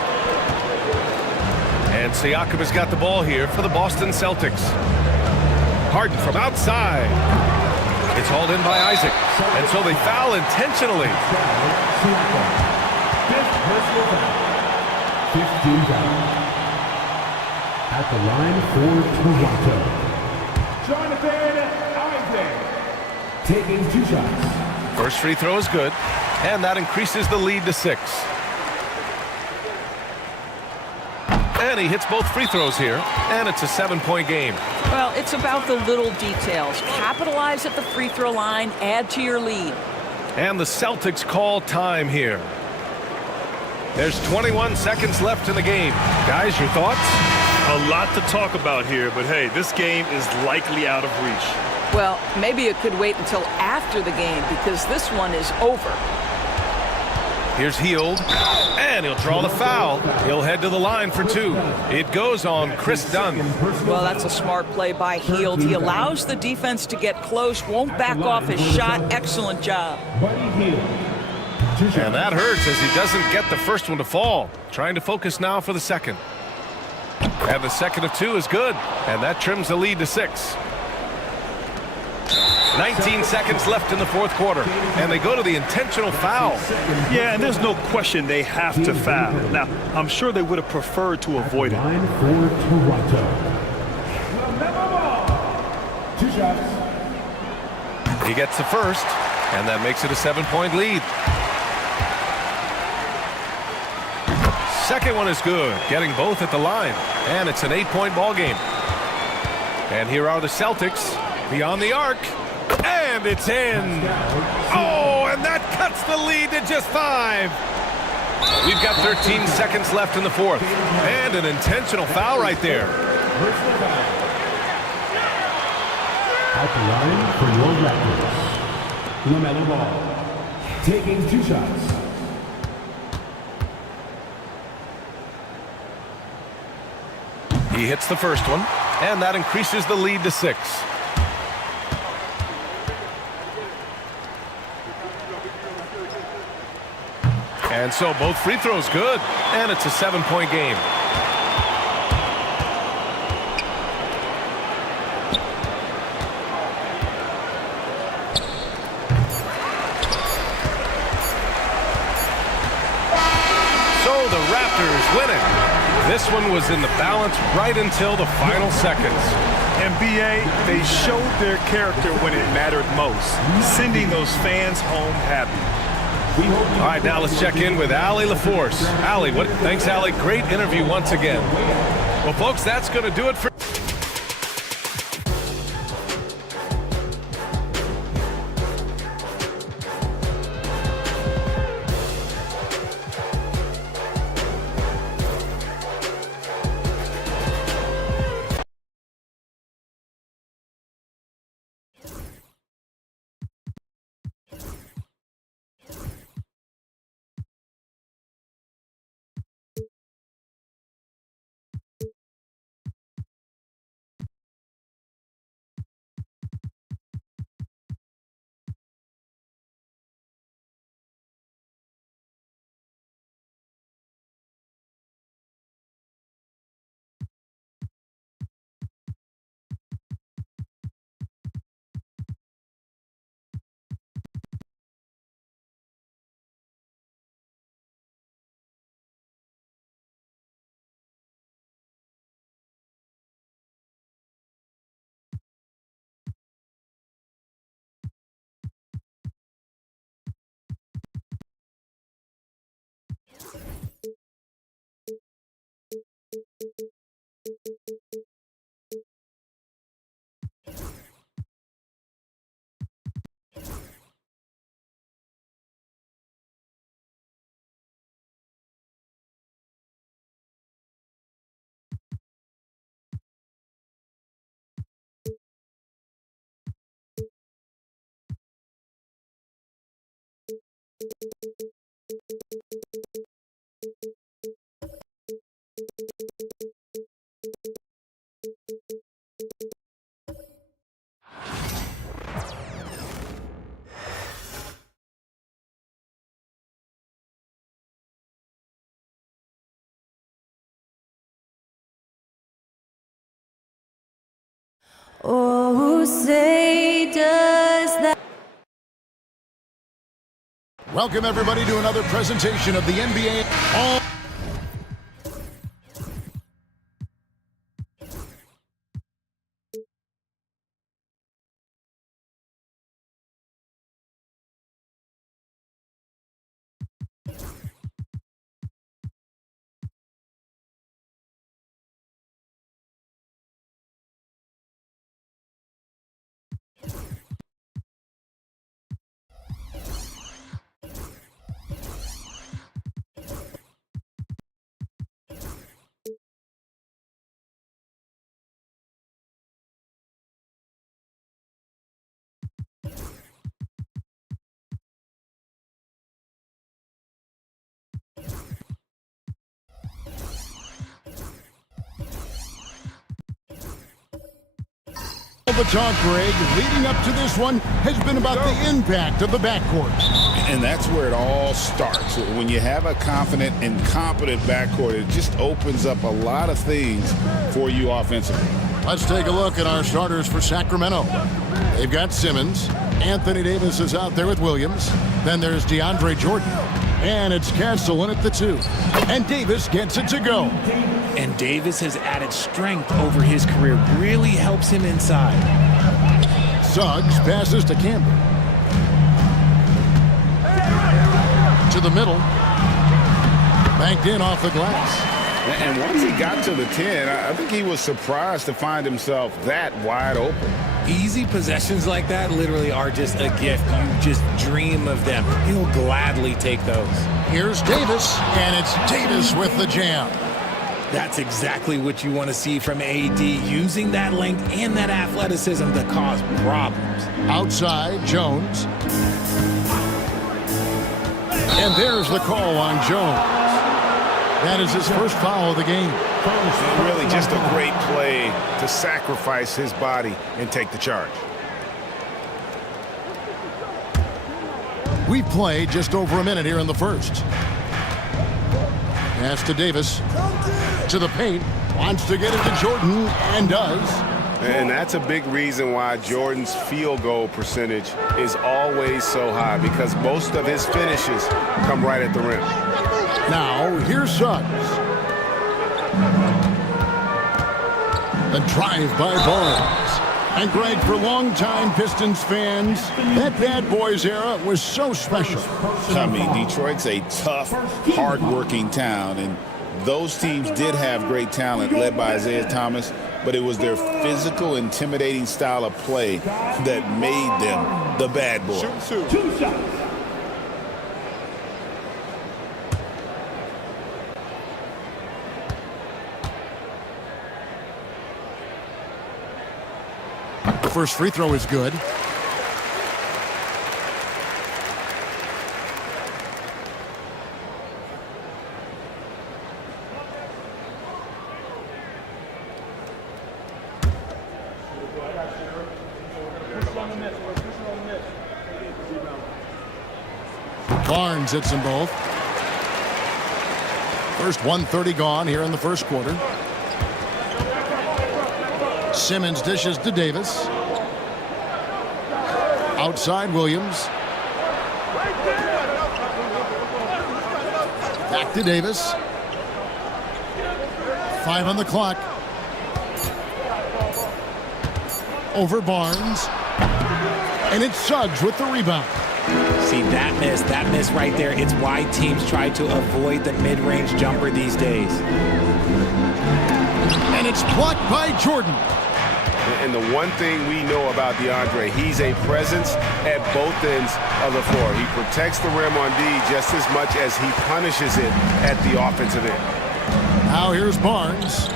And Siakam has got the ball here for the Boston Celtics. Harden from outside. It's hauled in by Isaac. And so they foul intentionally. 15 foul. At the line for Toronto, Jonathan Isaac, taking 2 shots. First free throw is good, and that increases the lead to 6. And he hits both free throws here, and it's a 7-point game. Well, it's about the little details. Capitalize at the free throw line, add to your lead. And the Celtics call time here. There's 21 seconds left in the game. Guys, your thoughts? A lot to talk about here, but hey, this game is likely out of reach. Well, maybe it could wait until after the game because this one is over. Here's Hield, and he'll draw the foul. He'll head to the line for 2. It goes on Chris Dunn. Well, that's a smart play by Hield. He allows the defense to get close, won't back off his shot. Excellent job. And that hurts as he doesn't get the first one to fall. Trying to focus now for the second. And the second of 2 is good, and that trims the lead to 6. 19 seconds left in the fourth quarter, and they go to the intentional foul. Yeah, and there's no question they have to foul. Now, I'm sure they would have preferred to avoid it. Line for Toronto. 2 shots. He gets the first, and that makes it a 7-point lead. Second one is good, getting both at the line, and it's an 8-point ball game. And here are the Celtics beyond the arc, and it's in. Oh, and that cuts the lead to just 5. We've got 13 seconds left in the fourth, and an intentional foul right there. At the line for your Raptors, LaMelo Ball, taking 2 shots. He hits the first one, and that increases the lead to 6. And so both free throws good, and it's a 7-point game. So the Raptors win it. This one was in the balance right until the final seconds. And BA, they showed their character when it mattered most, sending those fans home happy. All right, now let's check in with Allie LaForce. Allie, thanks, Allie. Great interview once again. Well, folks, that's going to do it for... Oh, say does that Welcome, everybody, to another presentation of the NBA All. The talk, Greg, leading up to this one has been about the impact of the backcourt. And that's where it all starts. When you have a confident and competent backcourt, it just opens up a lot of things for you offensively. Let's take a look at our starters for Sacramento. They've got Simmons. Anthony Davis is out there with Williams. Then there's DeAndre Jordan. And it's Castle in at the 2. And Davis gets it to go. And Davis has added strength over his career. Really helps him inside. Suggs passes to Campbell. To the middle. Banked in off the glass. And once he got to the 10, I think he was surprised to find himself that wide open. Easy possessions like that literally are just a gift. You just dream of them. He'll gladly take those. Here's Davis, and it's Davis with the jam. That's exactly what you want to see from AD, using that length and that athleticism to cause problems. Outside, Jones. And there's the call on Jones. That is his first foul of the game. Really just a great play to sacrifice his body and take the charge. We've played just over a minute here in the first. Pass to Davis. To the paint. Wants to get it to Jordan, and does. And that's a big reason why Jordan's field goal percentage is always so high, because most of his finishes come right at the rim. Now, here's Suggs. The drive by Barnes. And Greg, for longtime Pistons fans, that bad boys era was so special. I mean, Detroit's a tough, hard-working town, and those teams did have great talent led by Isaiah Thomas, but it was their physical, intimidating style of play that made them the bad boys. Two shots. The first free throw is good. Barnes hits them both. First 1:30 gone here in the first quarter. Simmons dishes to Davis. Outside Williams. Back to Davis. 5 on the clock. Over Barnes. And it's Suggs with the rebound. See, that miss right there, it's why teams try to avoid the mid-range jumper these days. And it's blocked by Jordan. And the one thing we know about DeAndre, he's a presence at both ends of the floor. He protects the rim on D just as much as he punishes it at the offensive end. Now here's Barnes.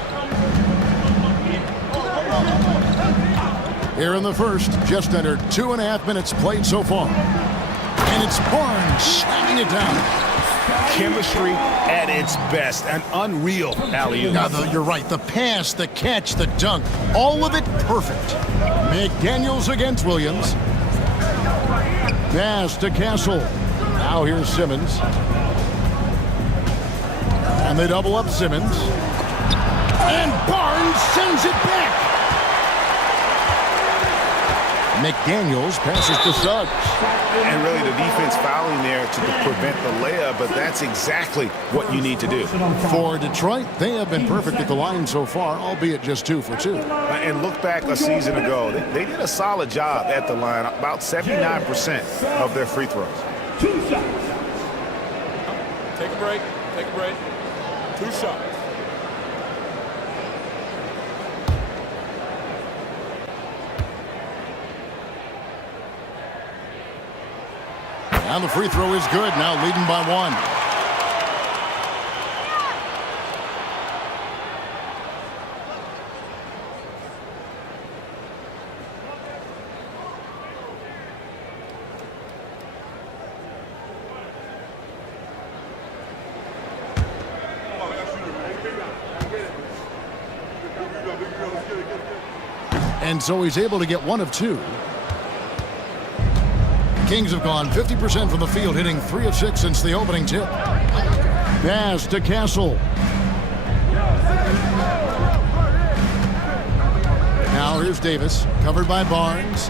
Here in the first, just under 2.5 minutes played so far. And it's Barnes slamming it down. Chemistry at its best. An unreal alley-oop. Now, you're right. The pass, the catch, the dunk, all of it perfect. McDaniels against Williams. Pass to Castle. Now here's Simmons. And they double up Simmons. And Barnes sends it back. McDaniels passes to Suggs. And really the defense fouling there to prevent the layup, but that's exactly what you need to do. For Detroit, they have been perfect at the line so far, albeit just 2 for 2. And look back a season ago. They did a solid job at the line, about 79% of their free throws. 2 shots. Take a break. Take a break. 2 shots. And the free throw is good, now leading by 1. And so he's able to get 1 of 2. Kings have gone 50% from the field, hitting 3 of 6 since the opening tip. Pass to Castle. Now here's Davis, covered by Barnes.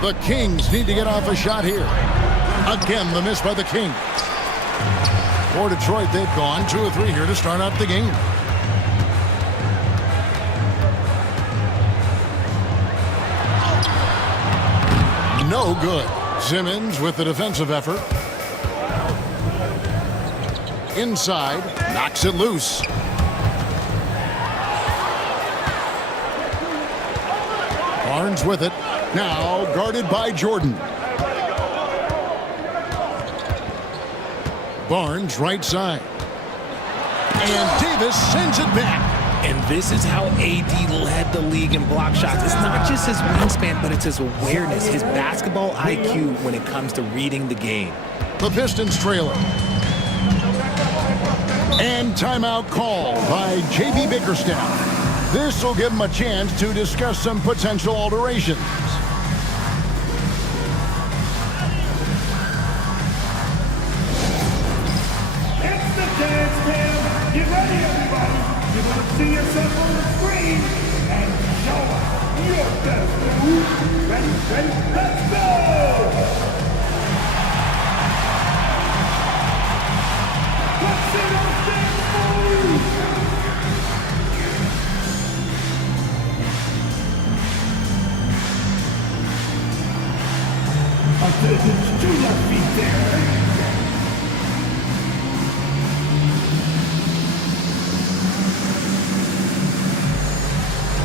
The Kings need to get off a shot here. Again, the miss by the Kings. For Detroit, they've gone 2 of 3 here to start out the game. No good. Simmons with the defensive effort. Inside, knocks it loose. Barnes with it. Now guarded by Jordan. Barnes right side. And Davis sends it back. And this is how AD led the league in block shots. It's not just his wingspan, but it's his awareness, his basketball IQ when it comes to reading the game. The Pistons trailer. And timeout call by J.B. Bickerstaff. This will give him a chance to discuss some potential alterations. It's the dance cam. Get ready, everybody. You're going to see yourself on the screen and show us your best move. Ready, let's go! Let's see those dance moves! Attention to your feet there.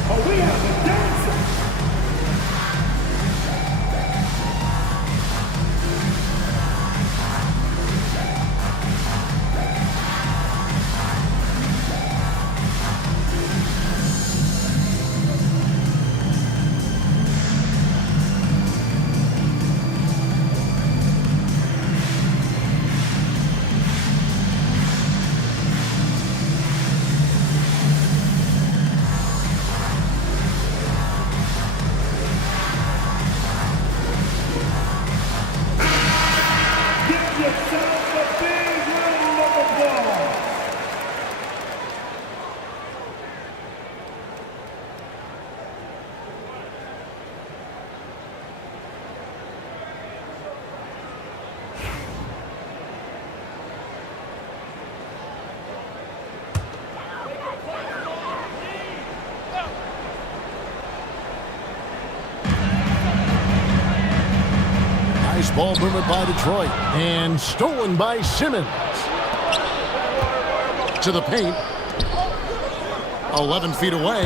Oh, we have a dancer! Nice ball movement by Detroit. And stolen by Simmons. To the paint. 11 feet away.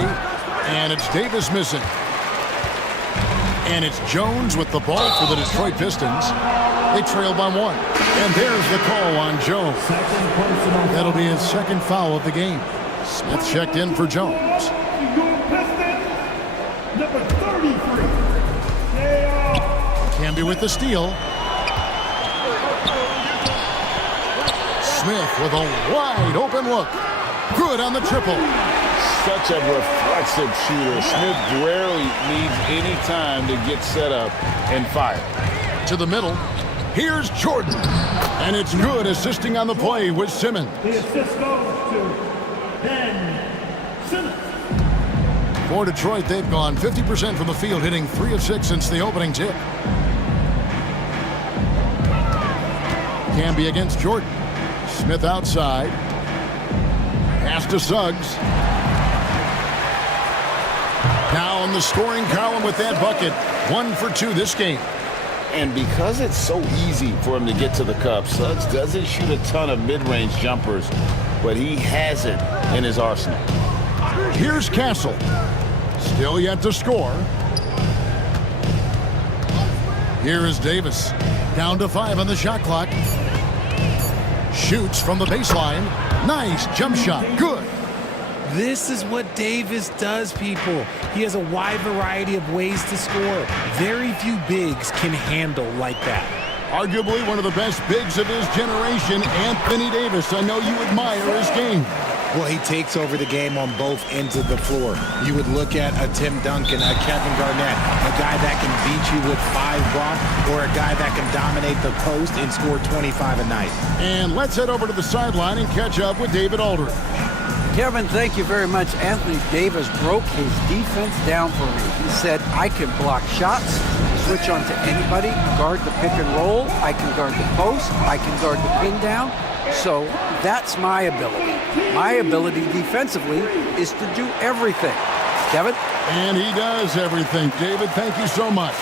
And it's Davis missing. And it's Jones with the ball for the Detroit Pistons. They trail by 1. And there's the call on Jones. That'll be his second foul of the game. Smith checked in for Jones. Number 33. Camby with the steal. Smith with a wide open look. Good on the triple. Such a reflexive shooter. Smith rarely needs any time to get set up and fire. To the middle. Here's Jordan. And it's good, assisting on the play with Simmons. The assist goes to Ben Simmons. For Detroit, they've gone 50% from the field, hitting 3 of 6 since the opening tip. Camby against Jordan. Smith outside. Pass to Suggs. Now on the scoring column with that bucket. 1 for 2 this game. And because it's so easy for him to get to the cup, Suggs doesn't shoot a ton of mid-range jumpers, but he has it in his arsenal. Here's Castle. Still yet to score. Here is Davis. Down to 5 on the shot clock. Shoots from the baseline. Nice jump shot. Good. This is what Davis does, people. He has a wide variety of ways to score. Very few bigs can handle like that. Arguably one of the best bigs of his generation, Anthony Davis. I know you admire his game. Well, he takes over the game on both ends of the floor. You would look at a Tim Duncan, a Kevin Garnett, a guy that can beat you with 5 blocks, or a guy that can dominate the post and score 25 a night. And let's head over to the sideline and catch up with David Aldridge. Kevin, thank you very much. Anthony Davis broke his defense down for me. He said, I can block shots, switch on to anybody, guard the pick and roll, I can guard the post, I can guard the pin down. So that's my ability. My ability defensively is to do everything. Kevin? And he does everything. David, thank you so much.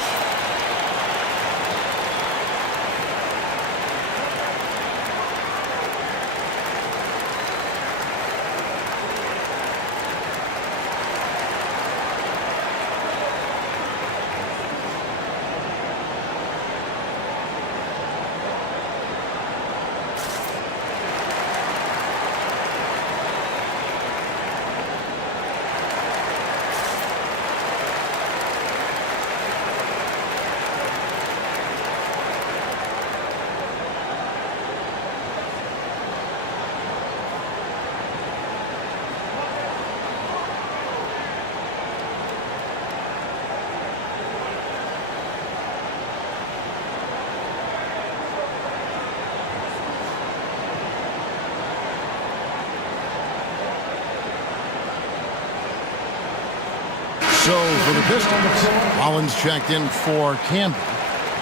So for the Pistons, Rollins checked in for Camby.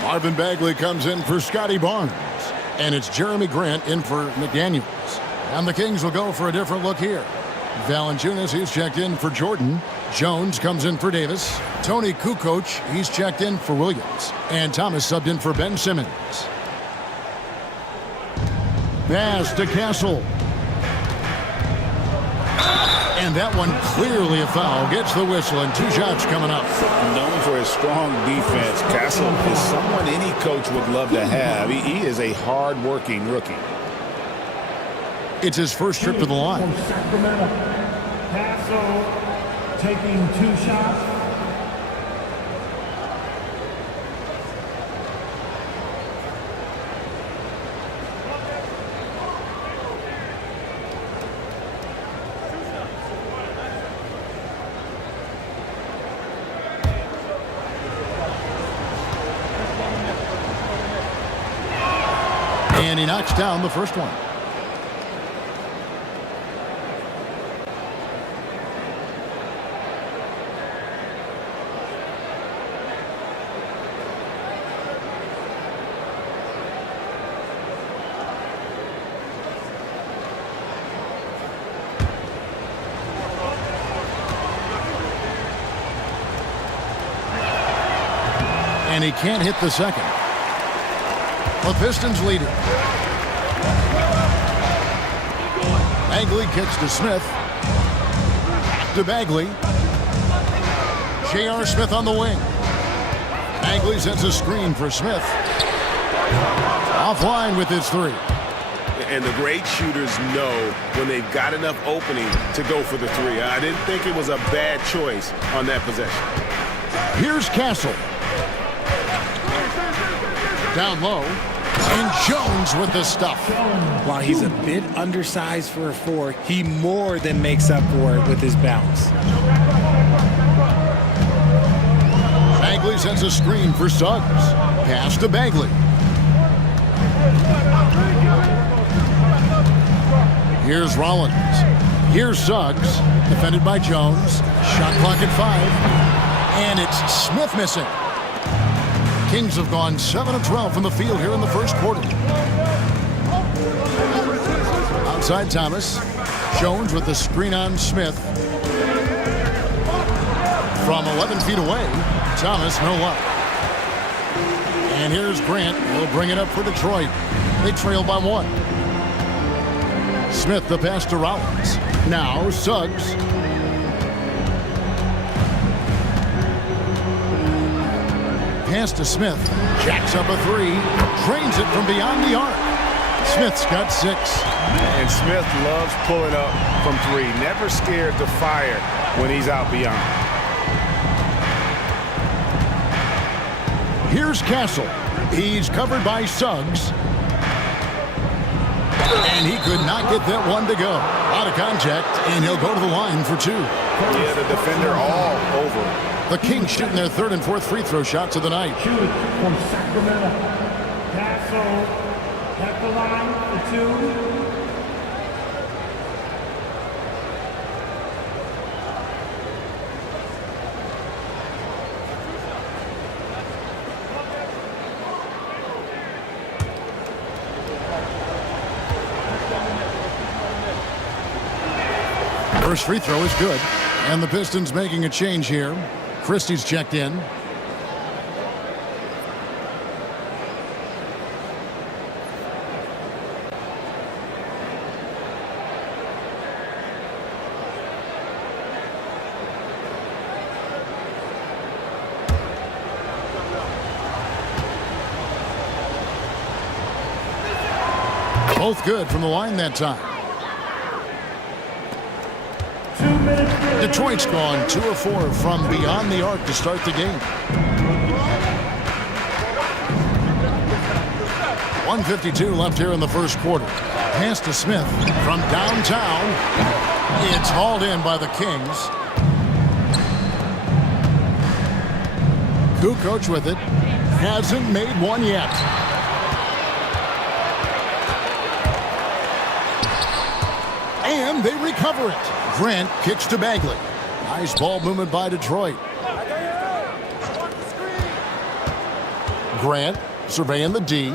Marvin Bagley comes in for Scotty Barnes. And it's Jeremy Grant in for McDaniels. And the Kings will go for a different look here. Valanciunas, he's checked in for Jordan. Jones comes in for Davis. Tony Kukoc, he's checked in for Williams. And Thomas subbed in for Ben Simmons. Pass to Castle. And that one clearly a foul. Gets the whistle and 2 shots coming up. Known for his strong defense, Castle is someone any coach would love to have. He is a hard-working rookie. It's his first trip to the line. From Sacramento, Castle taking 2 shots. And he knocks down the first one. And he can't hit the second. The Pistons lead it. Bagley kicks to Smith. To Bagley. J.R. Smith on the wing. Bagley sets a screen for Smith. Offline with his 3. And the great shooters know when they've got enough opening to go for the 3. I didn't think it was a bad choice on that possession. Here's Castle. Down low. And Jones with the stuff. While he's a bit undersized for a 4, he more than makes up for it with his bounce. Bagley sends a screen for Suggs. Pass to Bagley. Here's Rollins. Here's Suggs, defended by Jones. Shot clock at 5. And it's Smith missing. Kings have gone 7 of 12 from the field here in the first quarter. Outside Thomas. Jones with the screen on Smith. From 11 feet away, Thomas, no luck. And here's Grant. He'll bring it up for Detroit. They trail by 1. Smith the pass to Rollins. Now Suggs. Pass to Smith. Jacks up a 3. Drains it from beyond the arc. Smith's got 6. And Smith loves pulling up from 3. Never scared to fire when he's out beyond. Here's Castle. He's covered by Suggs. And he could not get that one to go. Out of contact, and he'll go to the line for 2. Yeah, the defender all over. The Kings shooting their 3rd and 4th free throw shots of the night. Shoot from Sacramento. Castle at the line for 2. First free throw is good. And the Pistons making a change here. Christie's checked in. Both good from the line that time. Detroit's gone 2 of 4 from beyond the arc to start the game. 1:52 left here in the first quarter. Pass to Smith from downtown. It's hauled in by the Kings. Kukoc with it. Hasn't made one yet. And they recover it. Grant kicks to Bagley. Nice ball movement by Detroit. Grant surveying the D.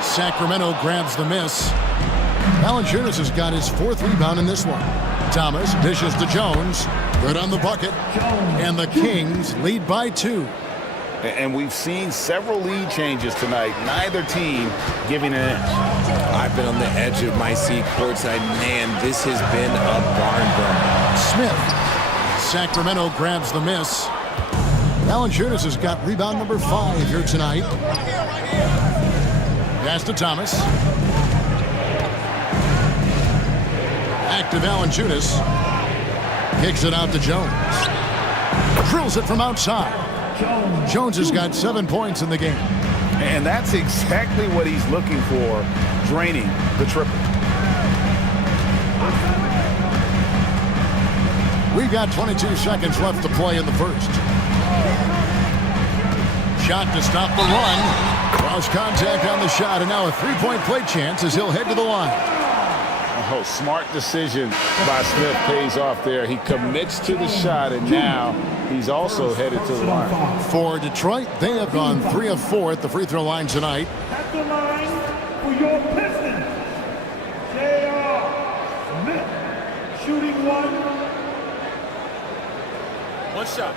Sacramento grabs the miss. Valanciunas has got his 4th rebound in this one. Thomas dishes to Jones. Good on the bucket. And the Kings lead by 2. And we've seen several lead changes tonight. Neither team giving an inch. I've been on the edge of my seat courtside. Man, this has been a barn burner. Smith. Sacramento grabs the miss. Valanciunas has got rebound number 5 here tonight. Pass to Thomas. Back to Valanciunas. Kicks it out to Jones. Drills it from outside. Jones has got 7 points in the game. And that's exactly what he's looking for, draining the triple. We've got 22 seconds left to play in the first. Shot to stop the run. Cross contact on the shot, and now a 3-point play chance as he'll head to the line. Oh, smart decision by Smith pays off there. He commits to the shot, and now he's also headed to the line. For Detroit, they have gone 3 of 4 at the free throw line tonight. At the line for your Pistons, J.R. Smith, shooting 1. One shot.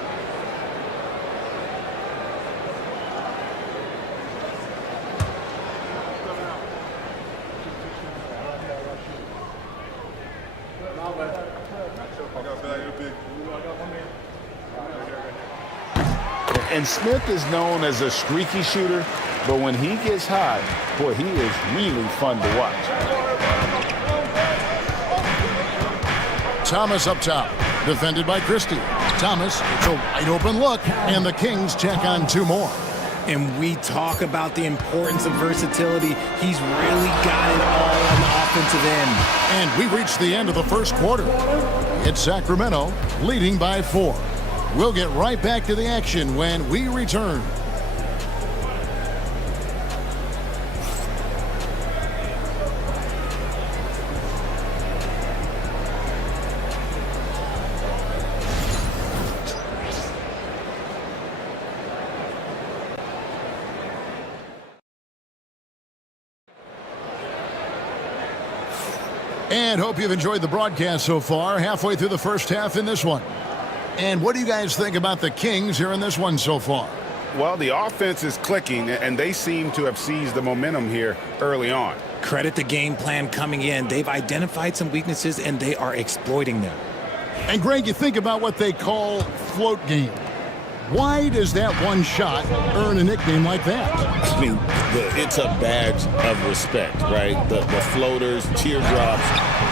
And Smith is known as a streaky shooter, but when he gets hot, boy, he is really fun to watch. Thomas up top, defended by Christie. Thomas, it's a wide open look, and the Kings check on 2 more. And we talk about the importance of versatility. He's really got it all on the offensive end. And we reach the end of the first quarter. It's Sacramento leading by 4. We'll get right back to the action when we return. And hope you've enjoyed the broadcast so far. Halfway through the first half in this one. And what do you guys think about the Kings here in this one so far? Well, the offense is clicking, and they seem to have seized the momentum here early on. Credit the game plan coming in. They've identified some weaknesses, and they are exploiting them. And, Greg, you think about what they call float game. Why does that one shot earn a nickname like that? I mean, it's a badge of respect, right? The floaters, teardrops,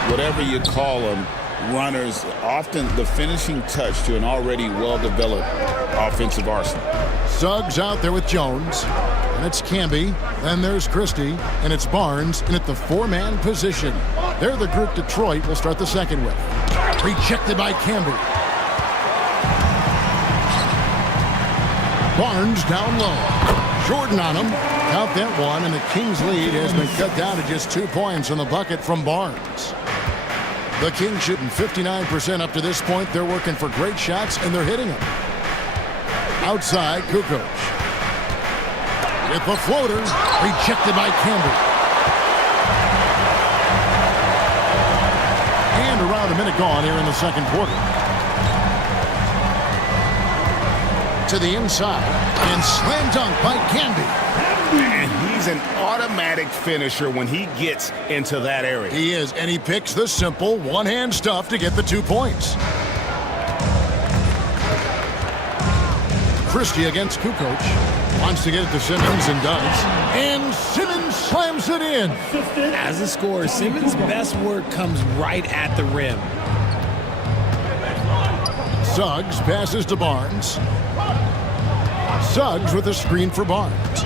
whatever you call them, runners, often the finishing touch to an already well-developed offensive arsenal. Suggs out there with Jones, and it's Camby, then there's Christie, and it's Barnes, and at the four-man position. They're the group Detroit will start the second with. Rejected by Camby. Barnes down low. Jordan on him. Count that one, and the Kings' lead has been cut down to just 2 points on the bucket from Barnes. The Kings shooting 59% up to this point. They're working for great shots, and they're hitting them. Outside, Kukoc. With the floater, rejected by Camby. And around a minute gone here in the second quarter. To the inside, and slam dunk by Camby. And he's an automatic finisher when he gets into that area. He is, and he picks the simple one-hand stuff to get the 2 points. Christie against Kukoc. Wants to get it to Simmons and does. And Simmons slams it in. As a scorer, Simmons' best work comes right at the rim. Suggs passes to Barnes. Suggs with a screen for Barnes.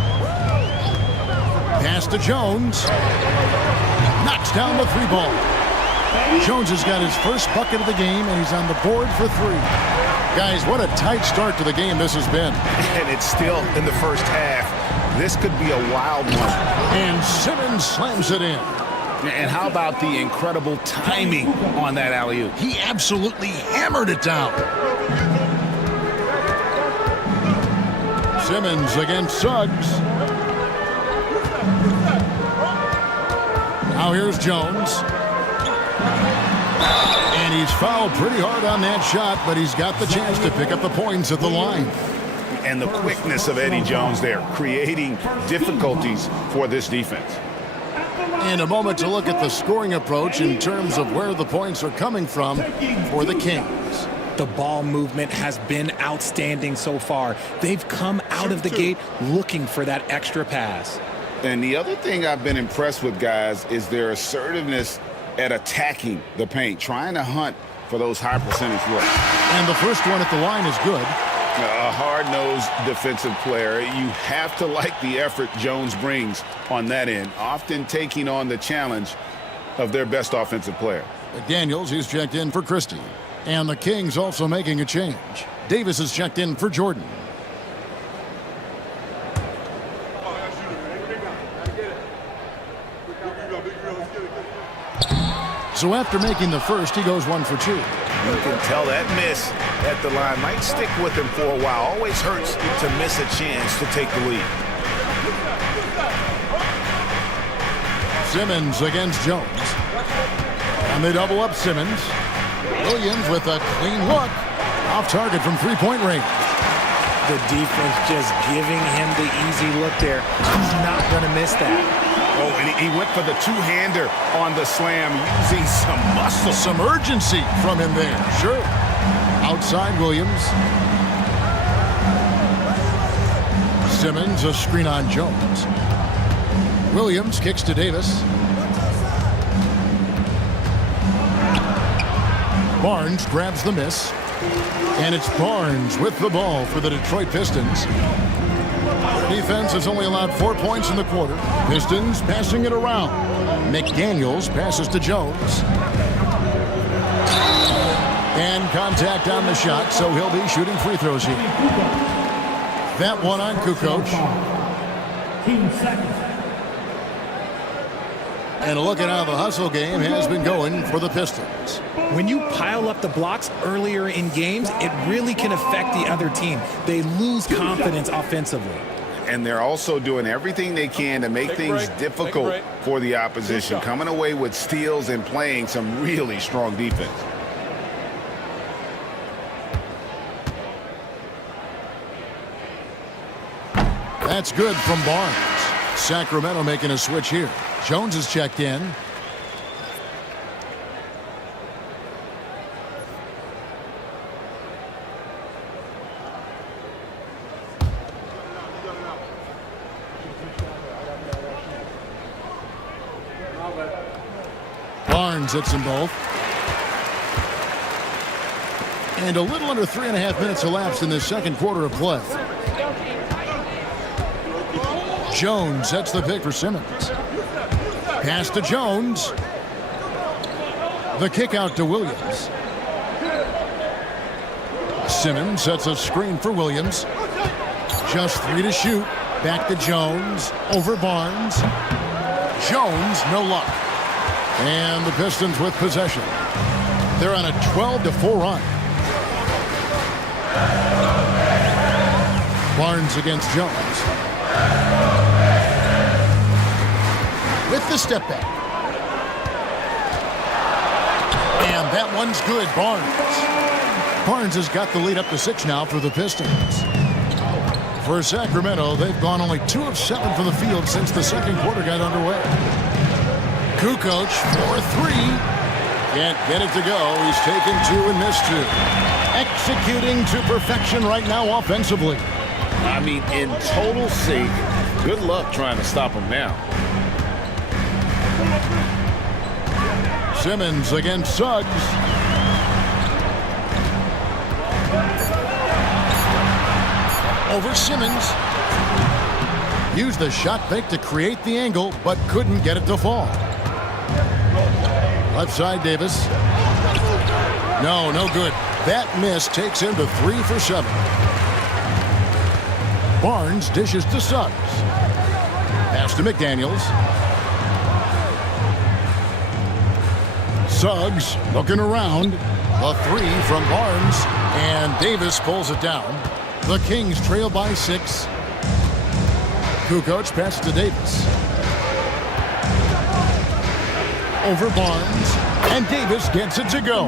Pass to Jones. Knocks down the 3 ball. Jones has got his first bucket of the game, and he's on the board for 3. Guys, what a tight start to the game this has been. And it's still in the first half. This could be a wild one. And Simmons slams it in. And how about the incredible timing on that alley-oop? He absolutely hammered it down. Simmons against Suggs. Now here's Jones. And he's fouled pretty hard on that shot, but he's got the chance to pick up the points at the line. And the quickness of Eddie Jones there, creating difficulties for this defense. And a moment to look at the scoring approach in terms of where the points are coming from for the Kings. The ball movement has been outstanding so far. They've come out of the gate looking for that extra pass. And the other thing I've been impressed with, guys, is their assertiveness at attacking the paint, trying to hunt for those high percentage looks. And the first one at the line is good. A hard-nosed defensive player. You have to like the effort Jones brings on that end, often taking on the challenge of their best offensive player. Daniels, he's checked in for Christie. And the Kings also making a change. Davis is checked in for Jordan. So after making the first, he goes 1 for 2. You can tell that miss at the line might stick with him for a while. Always hurts to miss a chance to take the lead. Simmons against Jones. And they double up Simmons. Williams with a clean look. Off target from 3-point range. The defense just giving him the easy look there. He's not going to miss that. Oh, and he went for the two-hander on the slam, using some muscle. Some urgency from him there, sure. Outside Williams. Simmons, a screen on Jones. Williams kicks to Davis. Barnes grabs the miss. And it's Barnes with the ball for the Detroit Pistons. Defense has only allowed 4 points in the quarter. Pistons passing it around. McDaniels passes to Jones. And contact on the shot, so he'll be shooting free throws here. That one on Kukoc. And a look at how the hustle game has been going for the Pistons. When you pile up the blocks earlier in games, it really can affect the other team. They lose confidence offensively. And they're also doing everything they can to make things difficult for the opposition, coming away with steals and playing some really strong defense. That's good from Barnes. Sacramento making a switch here. Jones is checked in. Barnes hits them both. And a little under 3.5 minutes elapsed in the second quarter of play. Jones sets the pick for Simmons. Pass to Jones. The kick out to Williams. Simmons sets a screen for Williams. Just 3 to shoot. Back to Jones. Over Barnes. Jones, no luck. And the Pistons with possession. They're on a 12-4 run. Barnes against Jones. With the step back. And that one's good, Barnes. Barnes has got the lead up to 6 now for the Pistons. For Sacramento, they've gone only 2 of 7 from the field since the second quarter got underway. Kukoc for 3. Can't get it to go. He's taken 2 and missed 2. Executing to perfection right now offensively. I mean, in total sync. Good luck trying to stop him now. Simmons against Suggs. Over Simmons. Used the shot fake to create the angle, but couldn't get it to fall. Left side, Davis. No good. That miss takes him to 3 for 7. Barnes dishes to Suggs. Pass to McDaniels. Suggs looking around. The 3 from Barnes. And Davis pulls it down. The Kings trail by 6. Kukoc passes to Davis. Over Barnes. And Davis gets it to go.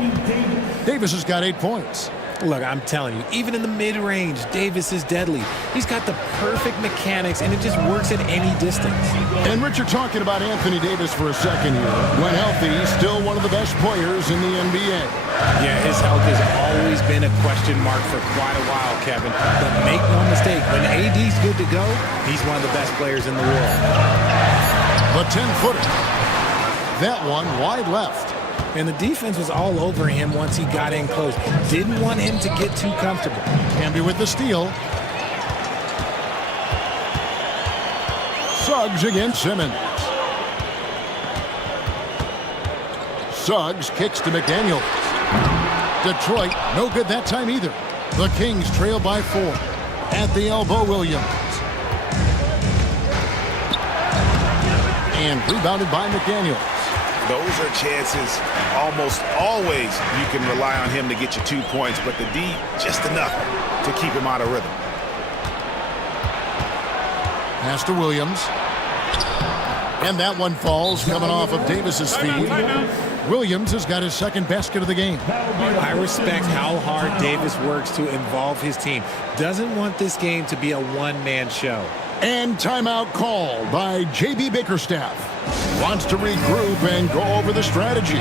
Davis has got 8 points. Look, I'm telling you, even in the mid-range, Davis is deadly. He's got the perfect mechanics, and it just works at any distance. And Richard, talking about Anthony Davis for a second here. When healthy, he's still one of the best players in the NBA. Yeah, his health has always been a question mark for quite a while, Kevin. But make no mistake, when AD's good to go, he's one of the best players in the world. The 10-footer. That one wide left. And the defense was all over him once he got in close. Didn't want him to get too comfortable. Camby with the steal. Suggs against Simmons. Suggs kicks to McDaniels. Detroit, no good that time either. The Kings trail by 4. At the elbow, Williams. And rebounded by McDaniels. Those are chances almost always you can rely on him to get you 2 points, but the D just enough to keep him out of rhythm. Pass to Williams. And that one falls coming off of Davis's feet. Williams has got his second basket of the game. I respect how hard Davis works to involve his team. Doesn't want this game to be a one-man show. And timeout called by J.B. Bickerstaff. Wants to regroup and go over the strategy.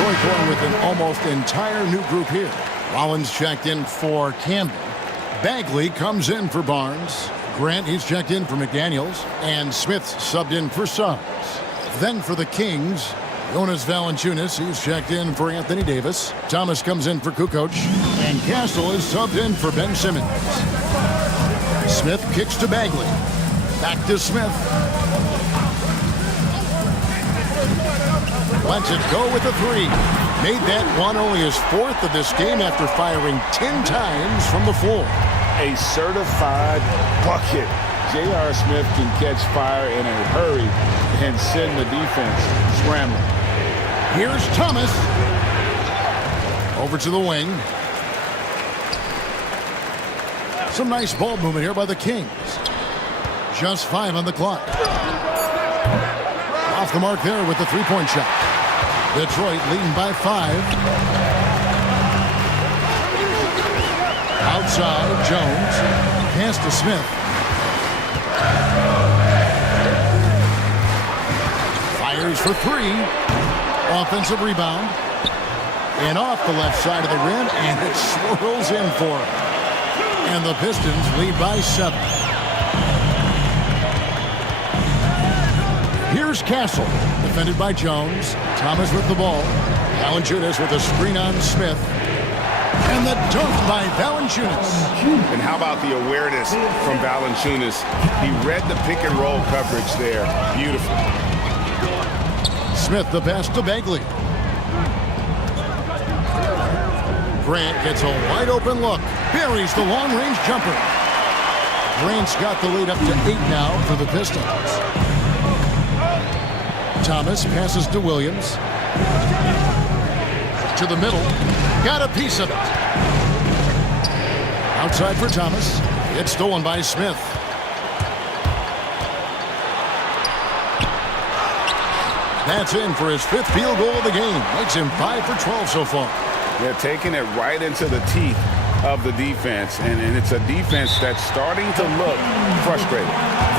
Detroit going with an almost entire new group here. Rollins checked in for Campbell. Bagley comes in for Barnes. Grant, he's checked in for McDaniels. And Smith's subbed in for Suggs. Then for the Kings, Jonas Valanciunas, he's checked in for Anthony Davis. Thomas comes in for Kukoc. And Castle is subbed in for Ben Simmons. Smith kicks to Bagley. Back to Smith. Lets it go with a three. Made that one only his fourth of this game after firing 10 times from the floor. A certified bucket. J.R. Smith can catch fire in a hurry and send the defense scrambling. Here's Thomas. Over to the wing. Some nice ball movement here by the Kings. Just 5 on the clock. Off the mark there with the three-point shot. Detroit leading by 5. Outside, Jones. Pass to Smith. Fires for 3. Offensive rebound. And off the left side of the rim, and it swirls in for him. And the Pistons lead by 7. Here's Castle, defended by Jones. Thomas with the ball. Valanciunas with a screen on Smith. And the dunk by Valanciunas. And how about the awareness from Valanciunas? He read the pick and roll coverage there. Beautiful. Smith the pass to Bagley. Grant gets a wide open look. Buries the long-range jumper. Grant's got the lead up to 8 now for the Pistons. Thomas passes to Williams. To the middle. Got a piece of it. Outside for Thomas. It's stolen by Smith. That's in for his 5th field goal of the game. Makes him 5 for 12 so far. They're taking it right into the teeth of the defense, and it's a defense that's starting to look frustrated.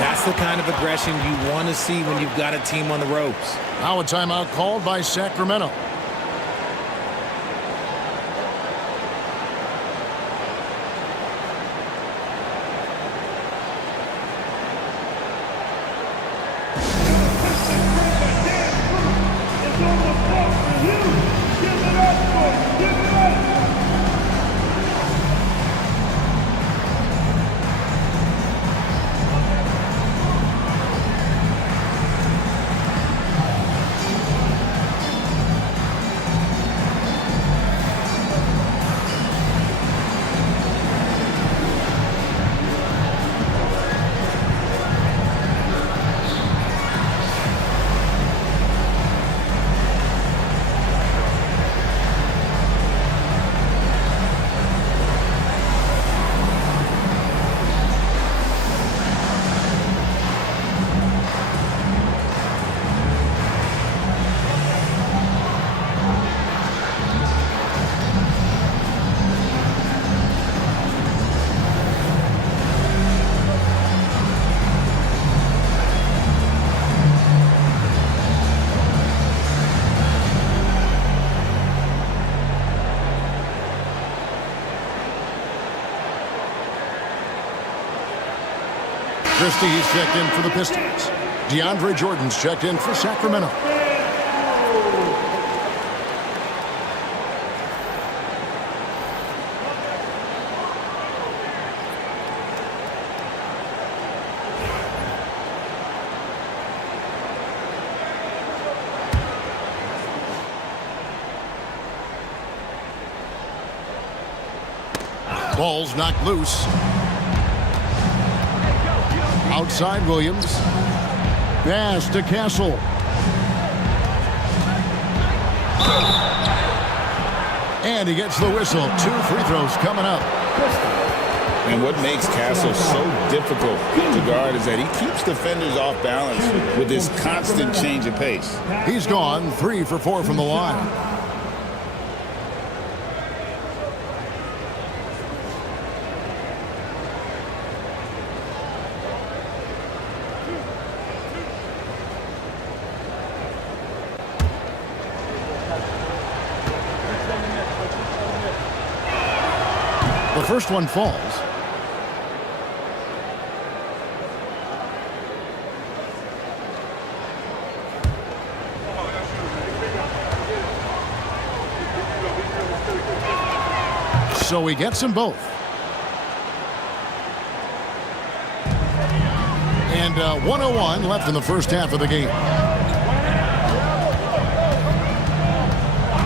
That's the kind of aggression you want to see when you've got a team on the ropes. Now a timeout called by Sacramento. Christie's checked in for the Pistons. DeAndre Jordan's checked in for Sacramento. Ball's knocked loose. Outside Williams. Pass to Castle. And he gets the whistle. 2 free throws coming up. And what makes Castle so difficult to guard is that he keeps defenders off balance with his constant change of pace. He's gone 3 for 4 from the line. first one falls. So he gets them both. And 1:01 left in the first half of the game.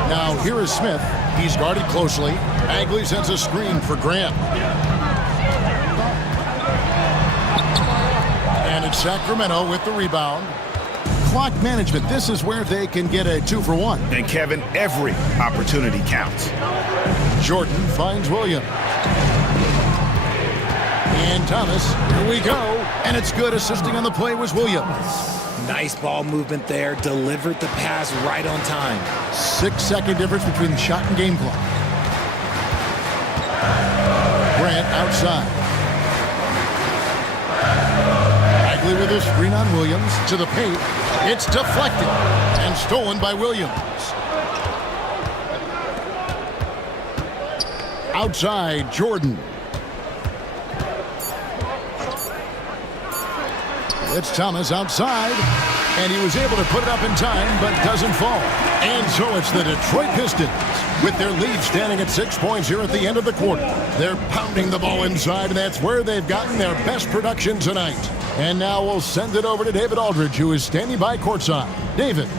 Now here is Smith. He's guarded closely. Bagley sends a screen for Grant. And it's Sacramento with the rebound. Clock management. This is where they can get a 2-for-1. And Kevin, every opportunity counts. Jordan finds Williams. And Thomas, here we go. And it's good. Assisting on the play was Williams. Nice ball movement there. Delivered the pass right on time. 6-second difference between the shot and game clock. Grant outside. Bagley with a screen on Williams to the paint. It's deflected and stolen by Williams. Outside, Jordan. It's Thomas outside, and he was able to put it up in time, but doesn't fall. And so it's the Detroit Pistons with their lead standing at 6 points here at the end of the quarter. They're pounding the ball inside, and that's where they've gotten their best production tonight. And now we'll send it over to David Aldridge, who is standing by courtside. David.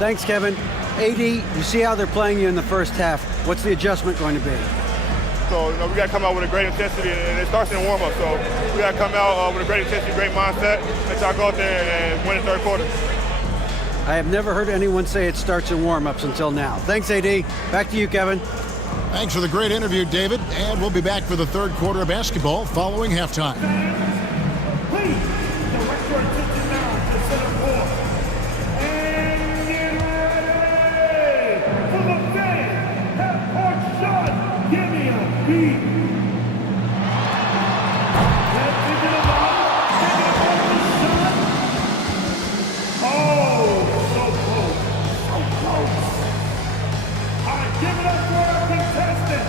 Thanks, Kevin. AD, you see how they're playing you in the first half. What's the adjustment going to be? So we got to come out with a great intensity, and it starts in warm-up. So we got to come out with a great intensity, great mindset, and try to go out there and win the third quarter. I have never heard anyone say it starts in warm-ups until now. Thanks, AD. Back to you, Kevin. Thanks for the great interview, David. And we'll be back for the third quarter of basketball following halftime. Please, direct your attention now to center court. And get ready for the fan half-court shot. Give me a beat. Thinking about the shot. Oh, so close. So close. All right, give it up for our contestants.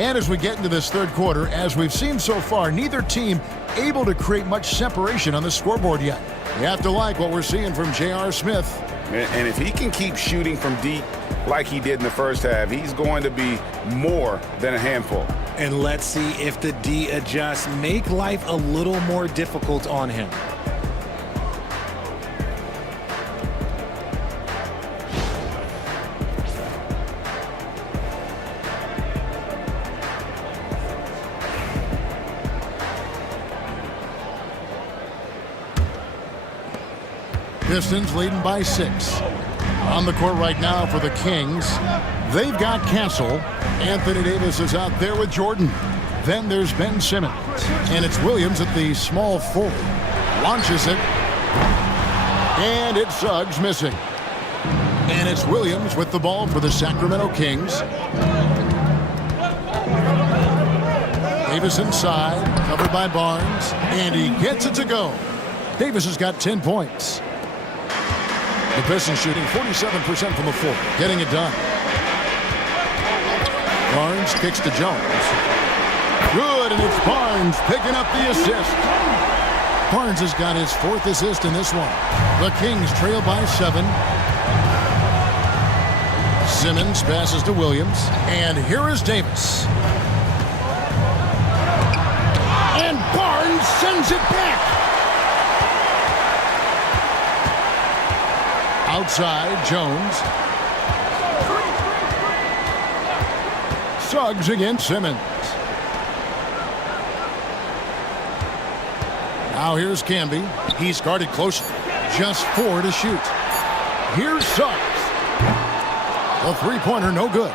And as we get into this third quarter, as we've seen so far, neither team able to create much separation on the scoreboard yet. You have to like what we're seeing from J.R. Smith. And if he can keep shooting from deep like he did in the first half, he's going to be more than a handful. And let's see if the D adjusts, make life a little more difficult on him. Pistons leading by 6. On the court right now for the Kings. They've got Castle. Anthony Davis is out there with Jordan. Then there's Ben Simmons. And it's Williams at the small forward. Launches it. And it's Suggs missing. And it's Williams with the ball for the Sacramento Kings. Davis inside, covered by Barnes. And he gets it to go. Davis has got 10 points. The Pistons shooting 47% from the floor, getting it done. Barnes kicks to Jones. Good, and it's Barnes picking up the assist. Barnes has got his 4th assist in this one. The Kings trail by 7. Simmons passes to Williams, and here is Davis. And Barnes sends it back. outside, Jones. Suggs against Simmons. Now here's Camby. He's guarded close. Just 4 to shoot. Here's Suggs. A three-pointer, no good.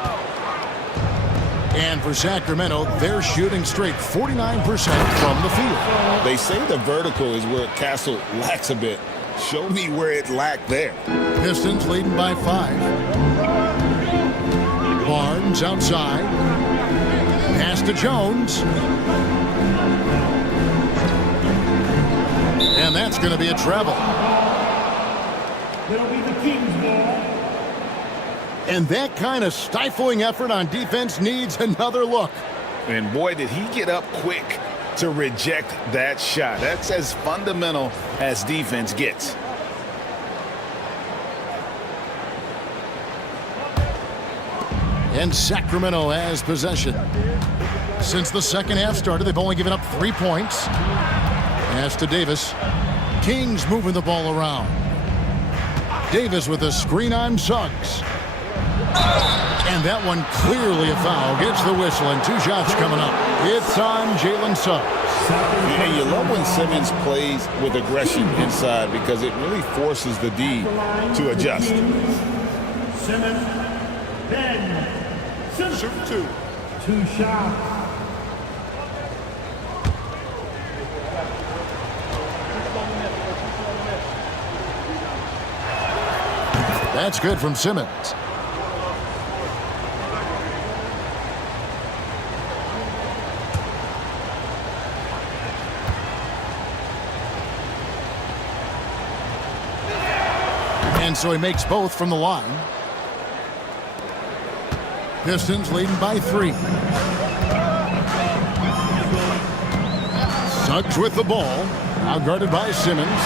And for Sacramento, they're shooting straight 49% from the field. They say the vertical is where Castle lacks a bit. Show me where it lacked there. Pistons leading by 5. Barnes outside. Pass to Jones. And that's going to be a travel. It'll be the Kings ball. And that kind of stifling effort on defense needs another look. And boy, did he get up quick to reject that shot. That's as fundamental as defense gets. And Sacramento has possession. Since the second half started, they've only given up 3 points. Pass to Davis. Kings moving the ball around. Davis with a screen on Suggs. And that one clearly a foul. Gets the whistle and 2 shots coming up. It's on Jalen Suggs. And you love when Simmons plays with aggression inside because it really forces the D to adjust. Simmons, Ben. Simmons. Shoot 2. 2 shots. That's good from Simmons. And so he makes both from the line. Pistons leading by 3. Suggs with the ball. Now guarded by Simmons.